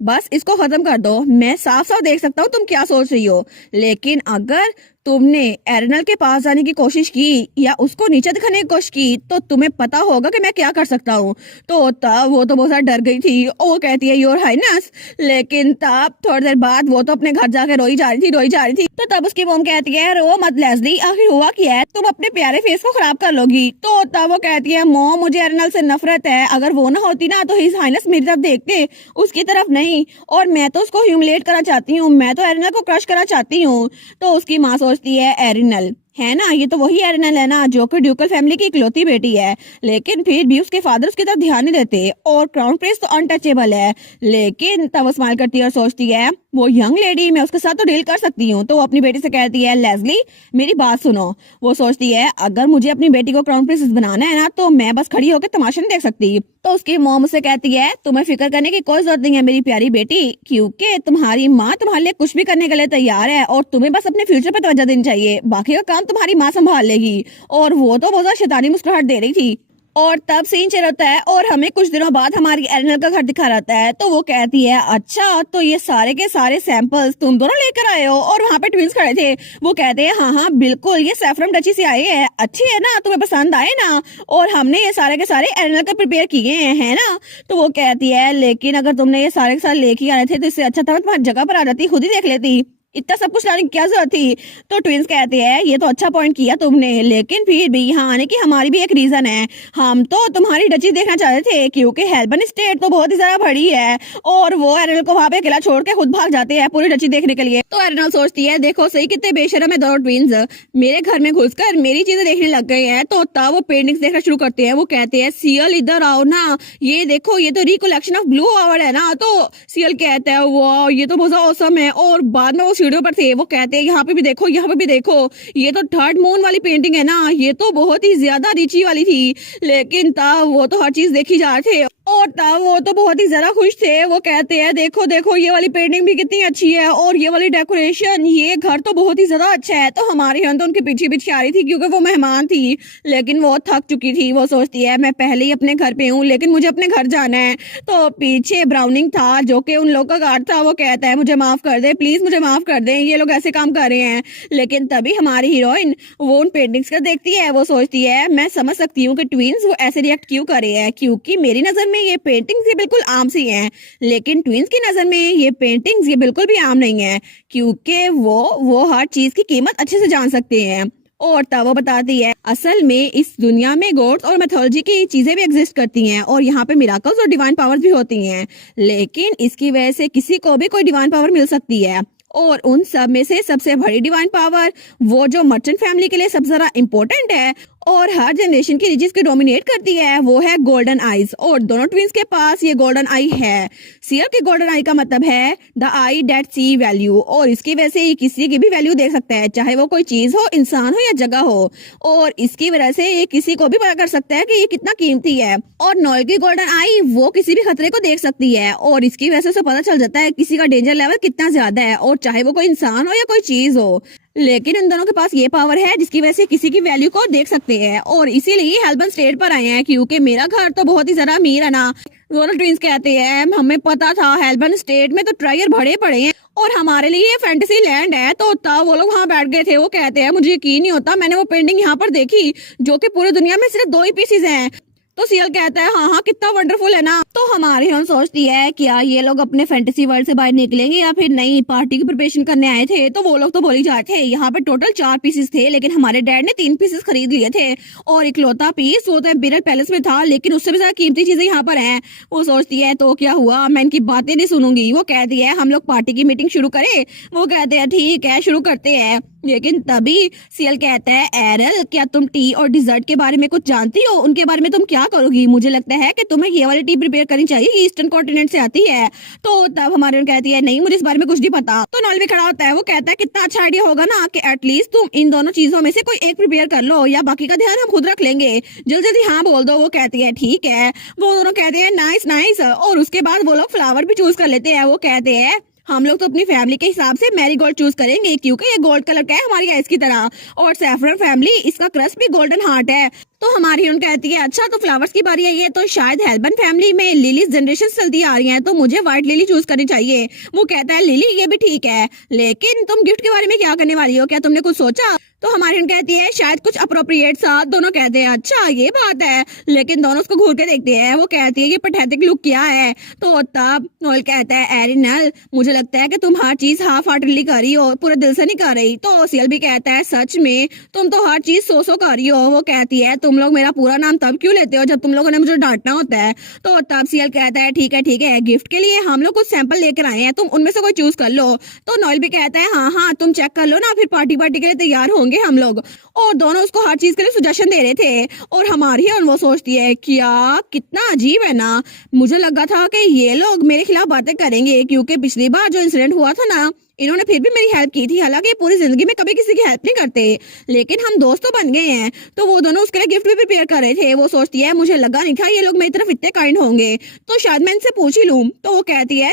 बस इसको खत्म कर दो, मैं साफ साफ देख सकता हूँ तुम क्या सोच रही हो, लेकिन अगर तुमने एरिनल के पास जाने की कोशिश की या उसको नीचे दिखाने की कोशिश की तो तुम्हें पता होगा कि मैं क्या कर सकता हूँ। तो तब वो तो बहुत सारा डर गई थी। वो कहती है योर हाइनेस। लेकिन तब थोड़ी देर बाद वो तो अपने घर जाके रोई जा रही थी। तो तब उसकी मोम कहती है रो मत लेस्ली, आखिर हुआ क्या है, तुम अपने प्यारे फेस को खराब कर लोगी। तो तब वो कहती है मोम मुझे एरिनल से नफरत है, अगर वो ना होती ना तो हिज हाइनेस मेरी तरफ देखते, उसकी तरफ नहीं, और मैं तो उसको ह्यूमिलेट करना चाहती हूँ, मैं तो एरिनल को क्रश करना चाहती हूँ। तो उसकी माँ सोचती है एरिनल है ना, ये तो वही एरिनल है ना जो कि ड्यूकल फैमिली की इकलौती बेटी है, लेकिन फिर भी उसके फादर उसकी तरफ ध्यान नहीं देते और क्राउन प्रिंस तो अनटचेबल है। लेकिन तब वो स्माइल करती है और सोचती है वो यंग लेडी, मैं उसके साथ तो डील कर सकती हूँ। तो वो अपनी बेटी से कहती है लेस्ली मेरी बात सुनो। वो सोचती है अगर मुझे अपनी बेटी को क्राउन प्रिंसेस बनाना है ना तो मैं बस खड़ी होकर तमाशा नहीं देख सकती। तो उसकी मॉम उसे कहती है तुम्हें फिक्र करने की कोई जरूरत नहीं है मेरी प्यारी बेटी, क्योंकि तुम्हारी माँ तुम्हारे लिए कुछ भी करने के लिए तैयार है और तुम्हें बस अपने फ्यूचर पे तवज्जो देनी चाहिए, बाकी का काम तुम्हारी माँ संभाल लेगी। और वो तो बहुत शैतानी मुस्कुराहट दे रही थी। और तब सीन चल रहता है और हमें कुछ दिनों बाद हमारी एरिनल का घर दिखा रहता है। तो वो कहती है अच्छा तो ये सारे के सारे सैंपल्स तुम दोनों लेकर आए हो? और वहाँ पे ट्विंस खड़े थे। वो कहते हैं हाँ हाँ बिल्कुल, ये सैफरन डची से आए हैं, अच्छी है ना, तुम्हें पसंद आए ना? और हमने ये सारे के सारे एरिनल का प्रिपेयर किए हैं, है ना? तो वो कहती है लेकिन अगर तुमने ये सारे के सारे लेके आए थे तो इससे अच्छा था मैं तुम्हारी जगह पर आ जाती, खुद ही देख लेती, इतना सब कुछ लाने की क्या जरूरत थी? तो ट्विंस कहते हैं ये तो अच्छा पॉइंट किया तुमने, लेकिन फिर भी यहाँ आने की हमारी भी एक रीजन है। हम तो तुम्हारी डची देखना चाहते थे क्योंकि हेल्बन स्टेट तो बहुत ही ज्यादा बड़ी है और वो एरिनल को वहां पे अकेला छोड़ के खुद भाग जाते हैं पूरी डची देखने के लिए। तो एरिनल सोचती है देखो सही कितने बेशरम है दोनों ट्विंस, मेरे घर में घुसकर मेरी चीजें देखने लग गए हैं। तो तब वो पेंटिंग्स देखना शुरू करते हैं। वो कहते हैं सियल इधर आओ ना, ये देखो ये तो रिकलेक्शन ऑफ ब्लू आवर है ना। तो सियल कहता है वाह ये तो बहुत औसम है। और बाद में वो सीढ़ियों पर थे, वो कहते हैं यहाँ पे भी देखो, यहाँ पे भी देखो, ये तो थर्ड मून वाली पेंटिंग है ना, ये तो बहुत ही ज्यादा रिची वाली थी। लेकिन तब वो तो हर चीज देखी जा रहे थे और तब वो तो बहुत ही ज्यादा खुश थे। वो कहते हैं देखो देखो ये वाली पेंटिंग भी कितनी अच्छी है और ये वाली डेकोरेशन, ये घर तो बहुत ही ज्यादा अच्छा है। तो हमारी यहाँ तो उनके पीछे पीछे आ रही थी क्योंकि वो मेहमान थी, लेकिन वो थक चुकी थी। वो सोचती है मैं पहले ही अपने घर पे हूँ लेकिन मुझे अपने घर जाना है। तो पीछे ब्राउनिंग था जो कि उन लोगों का गार्ड था। वो कहता है मुझे माफ कर दे प्लीज, मुझे माफ कर दे, ये लोग ऐसे काम कर रहे हैं। लेकिन तभी हमारी हीरोइन वो उन पेंटिंग्स का देखती है। वो सोचती है मैं समझ सकती हूँ कि ट्विंस वो ऐसे रिएक्ट क्यों कर रहे हैं, क्योंकि मेरी नजर में ये पेंटिंग्स ये बिल्कुल आम सी हैं, लेकिन ट्विंस की नजर में ये पेंटिंग्स ये बिल्कुल भी आम नहीं है, क्योंकि वो हर चीज की कीमत अच्छे से जान सकते हैं। और तब वो बताती है असल में इस दुनिया में गॉड्स और मैथोलॉजी की चीजें भी एग्जिस्ट करती हैं और यहाँ पे मिराकल्स और डिवाइन पावर्स भी होती हैं, लेकिन इसकी वजह से किसी को भी कोई डिवाइन पावर मिल सकती है। और उन सब में से सबसे बड़ी डिवाइन पावर वो जो मर्चेंट फैमिली के लिए सबसे ज्यादा इम्पोर्टेंट है और हर जनरेशन की रिचेस को डोमिनेट करती है, वो है गोल्डन आईज। और दोनों ट्विंस के पास ये गोल्डन आई है। सियर के गोल्डन आई का मतलब है the I date C value, और इसकी वजह से ये किसी की भी वैल्यू देख सकता है, चाहे वो कोई चीज हो, इंसान हो या जगह हो। और इसकी वजह से ये किसी को भी पता कर सकता है कि ये कितना कीमती है। और नॉयल की गोल्डन आई वो किसी भी खतरे को देख सकती है और इसकी वजह से उसे पता चल जाता है किसी का डेंजर लेवल कितना ज्यादा है, और चाहे वो कोई इंसान हो या कोई चीज हो। लेकिन इन दोनों के पास ये पावर है जिसकी वजह से किसी की वैल्यू को देख सकते हैं और इसीलिए हेल्बन स्टेट पर आए हैं, क्योंकि मेरा घर तो बहुत ही ज्यादा अमीर है ना। दोनों ट्विंस कहते हैं हमें पता था हेल्बन स्टेट में तो ट्रायर भरे पड़े हैं और हमारे लिए ये फैंटेसी लैंड है। तो तब वो लोग वहाँ बैठ गए थे। वो कहते हैं मुझे यकीन नहीं होता, मैंने वो पेंटिंग यहाँ पर देखी जो कि पूरी दुनिया में सिर्फ 2 ही पीसेज हैं। तो सियल कहता है हाँ हाँ कितना वंडरफुल है ना। तो हमारी हीरोइन सोचती है क्या ये लोग अपने फैंटेसी वर्ल्ड से बाहर निकलेंगे या फिर नहीं, पार्टी की प्रिपरेशन करने आए थे। तो वो लोग तो बोली जा रहे थे यहाँ पे टोटल 4 पीसेस थे, लेकिन हमारे डैड ने 3 पीसेस खरीद लिए थे और इकलौता पीस वो तो एम्पिरियल पैलेस में था, लेकिन उससे भी ज्यादा कीमती चीजें यहाँ पर हैं। वो सोचती है तो क्या हुआ, मैं इनकी बातें नहीं सुनूंगी। वो कहती है हम लोग पार्टी की मीटिंग शुरू करें। वो कहते हैं ठीक है शुरू करते हैं। लेकिन तभी सियल कहता है एरल क्या तुम टी और डिजर्ट के बारे में कुछ जानती हो, उनके बारे में तुम क्या करोगी? मुझे लगता है कि तुम्हें ये वाली टी प्रिपेयर करनी चाहिए, ये ईस्टर्न कॉन्टिनेंट से आती है। तो तब हमारे कहती है नहीं मुझे इस बारे में कुछ नहीं पता। तो नॉल भी खड़ा होता है। वो कहता है कितना अच्छा आइडिया होगा ना कि एटलीस्ट तुम इन दोनों चीजों में से कोई एक प्रिपेयर कर लो या बाकी का ध्यान हम खुद रख लेंगे, जल्दी जल्दी हाँ बोल दो। वो कहती है ठीक है। वो दोनों कहते हैं नाइस नाइस, और उसके बाद वो लोग फ्लावर भी चूज कर लेते हैं। वो कहते हैं हम लोग तो अपनी फैमिली के हिसाब से मैरीगोल्ड चूज करेंगे क्योंकि ये गोल्ड कलर का है हमारी आइस की तरह, और सैफरन फैमिली इसका क्रस्ट भी गोल्डन हार्ट है। तो हमारी हीरोइन कहती है अच्छा तो फ्लावर्स की बारी है, ये तो शायद हेल्बन फैमिली में लिली जनरेशन चलती आ रही हैं, तो मुझे व्हाइट लिली चूज करनी चाहिए। वो कहता है लिली ये भी ठीक है, लेकिन तुम गिफ्ट के बारे में क्या करने वाली हो, क्या तुमने कुछ सोचा? तो हमारी हीरोइन कहती है शायद कुछ अप्रोप्रिएट सा। दोनों कहते हैं अच्छा ये बात है, लेकिन दोनों उसको घूर के देखते हैं। वो कहती है ये पैथेटिक लुक क्या है। तो तब नोएल कहता है एरिनल मुझे लगता है कि तुम हर चीज हाफ हार्टेडली कर रही हो, पूरे दिल से नहीं कर रही। तो सियल भी कहता है सच में तुम तो हर चीज सो कर रही हो। वो कहती है तुम तुम लोग मेरा पूरा नाम तब क्यों लेते हो जब तुम लोगों ने मुझे डांटना होता है। तो तब सीएल कहता है ठीक है, गिफ्ट के लिए हम लोग कुछ सैंपल लेकर आए हैं, तुम उनमें से कोई चूज कर लो। तो नोएल भी कहता है हाँ तुम चेक कर लो ना, फिर पार्टी के लिए तैयार होंगे हम लोग। और दोनों उसको हर चीज के लिए सुजेशन दे रहे थे। और हमारी और वो सोचती है क्या कितना अजीब है ना, मुझे लगा था कि ये लोग मेरे खिलाफ बातें करेंगे, क्योंकि पिछली बार जो इंसिडेंट हुआ था ना, इन्होंने फिर भी मेरी हेल्प की थी, हालांकि पूरी जिंदगी में कभी किसी की हेल्प नहीं करते, लेकिन हम दोस्त तो बन गए हैं। तो वो दोनों उसके लिए गिफ्ट भी प्रिपेयर कर रहे थे। वो सोचती है मुझे लगा नहीं था ये लोग मेरी तरफ इतने काइंड होंगे, तो शायद मैं इनसे पूछ ही लूं। तो वो कहती है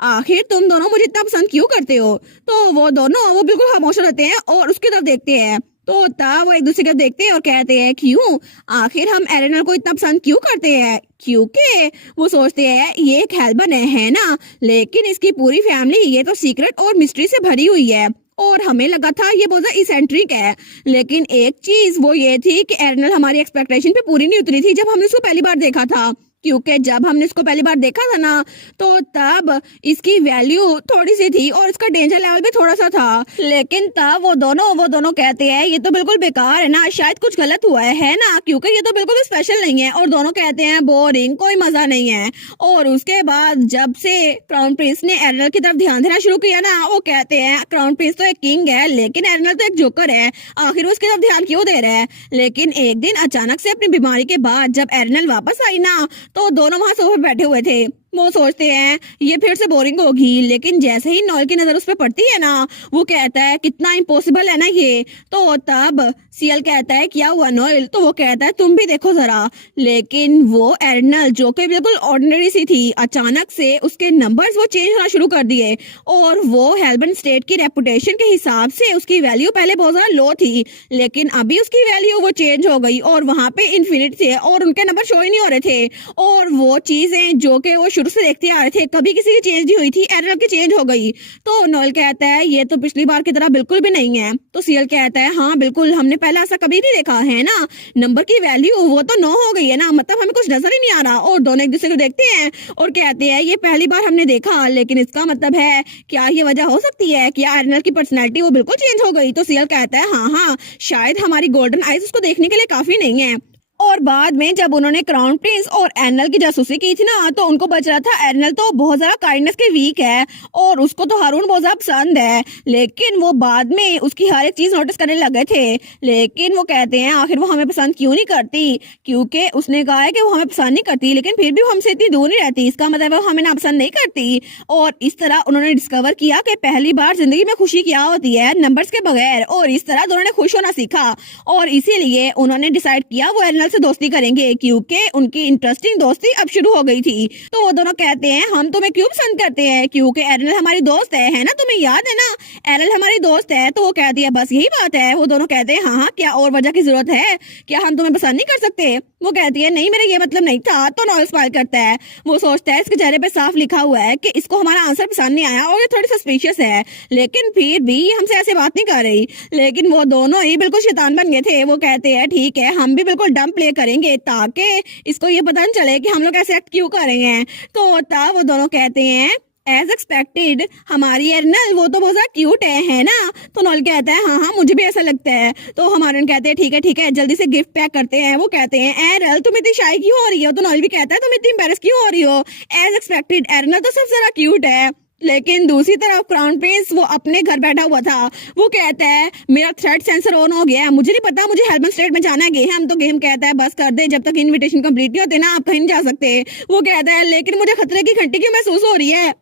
आखिर तुम दोनों मुझे इतना पसंद क्यों करते हो। तो वो दोनों वो बिल्कुल खामोश रहते हैं और उसकी तरफ देखते हैं। तो तब वो एक दूसरे को देखते हैं और कहते हैं क्यों, आखिर हम एरेनल को इतना पसंद क्यों करते हैं। क्योंकि वो सोचते हैं ये एक हेल्बन है ना, लेकिन इसकी पूरी फैमिली ये तो सीक्रेट और मिस्ट्री से भरी हुई है। और हमें लगा था ये बहुत ज्यादा इसेंट्रिक है, लेकिन एक चीज वो ये थी कि एरेनल हमारी एक्सपेक्टेशन पे पूरी नहीं उतरी थी जब हमने उसको पहली बार देखा था। क्योंकि जब हमने इसको पहली बार देखा था ना, तो तब इसकी वैल्यू थोड़ी सी थी और इसका डेंजर लेवल भी थोड़ा सा था। लेकिन तब वो दोनों कहते हैं ये तो बिल्कुल बेकार है ना, शायद कुछ गलत हुआ है ना, क्योंकि ये तो बिल्कुल स्पेशल नहीं है। और दोनों कहते हैं बोरिंग, कोई मजा नहीं है। और उसके बाद जब से क्राउन प्रिंस ने एरेनल की तरफ ध्यान देना शुरू किया ना, वो कहते हैं क्राउन प्रिंस तो एक किंग है, लेकिन एरेनल तो एक जोकर है, आखिर वो उसकी तरफ ध्यान क्यों दे रहा है। लेकिन एक दिन अचानक से अपनी बीमारी के बाद जब एरेनल वापस आई ना, तो दोनों वहां सोफे बैठे हुए थे। वो सोचते हैं ये फिर से बोरिंग होगी, लेकिन जैसे ही नोएल की नजर उस पर पड़ती है ना, वो कहता है कितना इम्पॉसिबल है ना ये। तो तब सीएल कहता है क्या हुआ नोएल। तो वो कहता है तुम भी देखो जरा। लेकिन वो एरेनल जो कि बिल्कुल ऑर्डिनरी सी थी, अचानक से उसके नंबर्स वो चेंज होना शुरू कर दिए। और वो हेल्बन स्टेट की रेपुटेशन के हिसाब से उसकी वैल्यू पहले बहुत ज्यादा लो थी, लेकिन अभी उसकी वैल्यू वो चेंज हो गई और वहां पे इन्फिनिट थे और उनके नंबर शो ही नहीं हो रहे थे। और वो चीजें जो कि वो शुरू से देखते आ रहे थे, कभी किसी की चेंज नहीं हुई थी, एरेनल की चेंज हो गई। तो नोएल कहता है ये तो पिछली बार की तरह बिल्कुल भी नहीं है। तो सीएल कहता है हाँ बिल्कुल, हमने पहले ऐसा कभी नहीं देखा है ना, नंबर की वैल्यू वो तो 9 हो गई है ना, मतलब हमें कुछ नजर ही नहीं आ रहा। और दोनों एक दूसरे को देखते हैं और कहते हैं ये पहली बार हमने देखा, लेकिन इसका मतलब है क्या ये वजह हो सकती है कि एरेनल की पर्सनैलिटी वो बिल्कुल चेंज हो गई। तो सीएल कहता है हाँ शायद हमारी गोल्डन आइज उसको देखने के लिए काफी नहीं है। और बाद में जब उन्होंने क्राउन प्रिंस और एरेनल की जासूसी की थी ना, तो उनको बच रहा था एरेनल तो बहुत ज्यादा काइंडनेस के वीक है और उसको तो हारून बहुत ज्यादा पसंद है, लेकिन वो बाद में उसकी हर एक चीज नोटिस करने लगे थे। लेकिन वो कहते हैं आखिर वो हमें पसंद क्यों नहीं करती, क्योंकि उसने कहा है कि वो हमें पसंद नहीं करती, लेकिन फिर भी वो हमसे इतनी दूर नहीं रहती, इसका मतलब वो हमें नापसंद नहीं करती। और इस तरह उन्होंने डिस्कवर किया कि पहली बार जिंदगी में खुशी क्या होती है नंबर्स के बगैर, और इस तरह दोनों ने खुश होना सीखा। और इसीलिए उन्होंने डिसाइड किया वो एरेनल से दोस्ती करेंगे, क्योंकि उनकी इंटरेस्टिंग दोस्ती अब शुरू हो गई थी। तो वो दोनों कहते हैं हम तुम्हें क्यों पसंद करते हैं, क्योंकि एरेनल हमारी दोस्त है ना, तुम्हें याद है ना एरेनल हमारी दोस्त है। तो वो कहती है बस यही बात है। वो दोनों कहते हैं हाँ क्या और वजह की जरूरत है, क्या हम तुम्हें पसंद नहीं कर सकते। वो कहती है नहीं मेरा ये मतलब नहीं था। तो नोएल स्माइल करता है, वो सोचता है इसके चेहरे पे साफ लिखा हुआ है कि इसको हमारा आंसर पसंद नहीं आया और ये थोड़ी सस्पिशियस है, लेकिन फिर भी हमसे ऐसे बात नहीं कर रही। लेकिन वो दोनों ही बिल्कुल शैतान बन गए थे। वो कहते हैं ठीक है हम भी बिल्कुल डम प्ले करेंगे ताकि इसको ये पता नहीं चले कि हम लोग ऐसे एक्ट क्यों कर रहे हैं। तो तब वो दोनों कहते हैं एज एक्सपेक्टेड हमारी एरेनल वो तो बहुत ज्यादा क्यूट है ना। तो नोएल कहता है हाँ मुझे भी ऐसा लगता है। तो हमारे कहते हैं ठीक है जल्दी से गिफ्ट पैक करते हैं। वो कहते हैं एरेनल तुम इतनी शाई क्यों हो रही हो। तो नोएल भी कहता है तुम इतनी एम्बैरेस क्यों हो रही हो, एज एक्सपेक्टेड एरेनल तो सबसे ज्यादा क्यूट है। लेकिन दूसरी तरफ क्राउन प्रिंस वो अपने घर बैठा हुआ था। वो कहता है मेरा थ्रेट सेंसर ऑन हो गया है, मुझे नहीं पता मुझे हेल्बन स्टेट में जाना है गेम। तो गेम कहता है बस कर दे, जब तक इनविटेशन कंप्लीट नहीं होते ना आप कहीं नहीं जा सकते। वो कहता है लेकिन मुझे खतरे की घंटी क्यों महसूस हो रही है।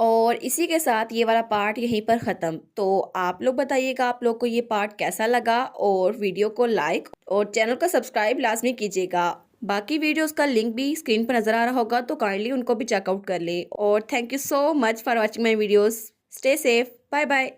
और इसी के साथ ये वाला पार्ट यहीं पर ख़त्म। तो आप लोग बताइएगा आप लोग को ये पार्ट कैसा लगा, और वीडियो को लाइक और चैनल को सब्सक्राइब लाजमी कीजिएगा। बाकी वीडियोस का लिंक भी स्क्रीन पर नज़र आ रहा होगा, तो काइंडली उनको भी चेकआउट कर ले। और thank you so much for watching my videos. Stay safe, bye bye.